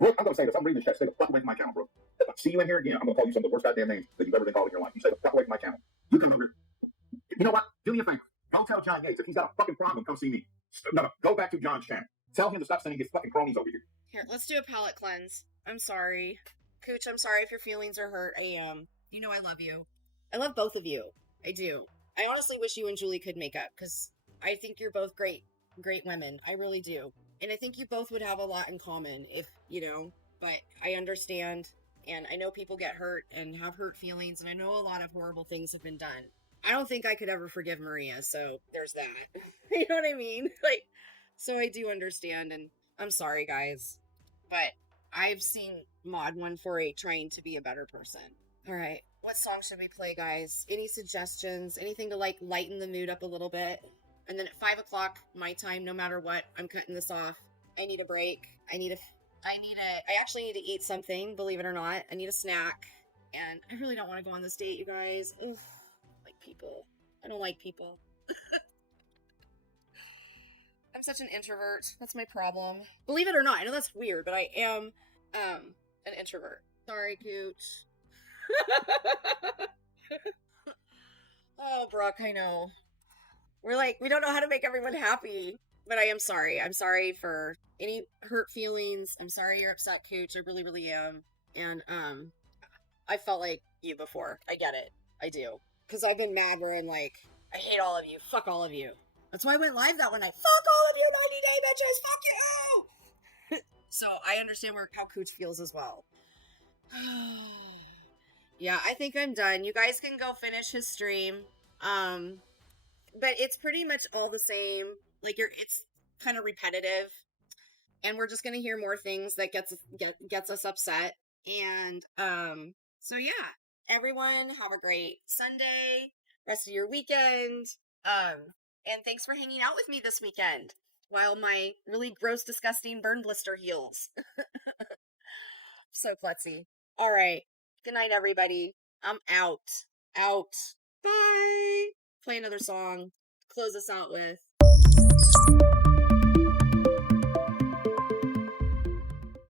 Brooke, I'm gonna say this. I'm reading this chat. Stay the fuck away from my channel, Brooke. If I see you in here again, I'm gonna call you some of the worst goddamn names that you've ever been called in your life. You stay the fuck away from my channel. You come over here. You know what? Do me a favor. Don't tell John Yates if he's got a fucking problem, come see me. No, go back to John's channel. Tell him to stop sending his fucking cronies over here. Here, let's do a palate cleanse. I'm sorry. Cooch, I'm sorry if your feelings are hurt. I am. You know I love you. I love both of you. I do. I honestly wish you and Julie could make up, because I think you're both great women. I really do. And I think you both would have a lot in common if, but I understand, and I know people get hurt and have hurt feelings, and I know a lot of horrible things have been done. I don't think I could ever forgive Maria, so there's that. You know what I mean? So I do understand, and I'm sorry, guys. But I've seen Mod148 trying to be a better person. All right, what song should we play, guys? Any suggestions? Anything to, lighten the mood up a little bit? And then at 5 o'clock, my time, no matter what, I'm cutting this off. I need a break. I actually need to eat something, believe it or not. I need a snack. And I really don't want to go on this date, you guys. Ugh, like people. I don't like people. I'm such an introvert. That's my problem. Believe it or not, I know that's weird, but I am an introvert. Sorry, Cooch. Oh, Brooke, I know. We don't know how to make everyone happy. But I am sorry. I'm sorry for any hurt feelings. I'm sorry you're upset, Cooch. I really, really am. And I felt like you before. I get it. I do. Because I've been mad where I'm like, I hate all of you. Fuck all of you. That's why I went live that one night. Fuck all of you, 90-day bitches. Fuck you. So I understand how Cooch feels as well. Yeah, I think I'm done. You guys can go finish his stream. But it's pretty much all the same. Like it's kind of repetitive. And we're just gonna hear more things that gets us upset. And so yeah. Everyone have a great Sunday, rest of your weekend. And thanks for hanging out with me this weekend while my really gross, disgusting burn blister heals. So klutzy. All right. Good night, everybody. I'm out. Out. Bye. Play another song. Close us out with.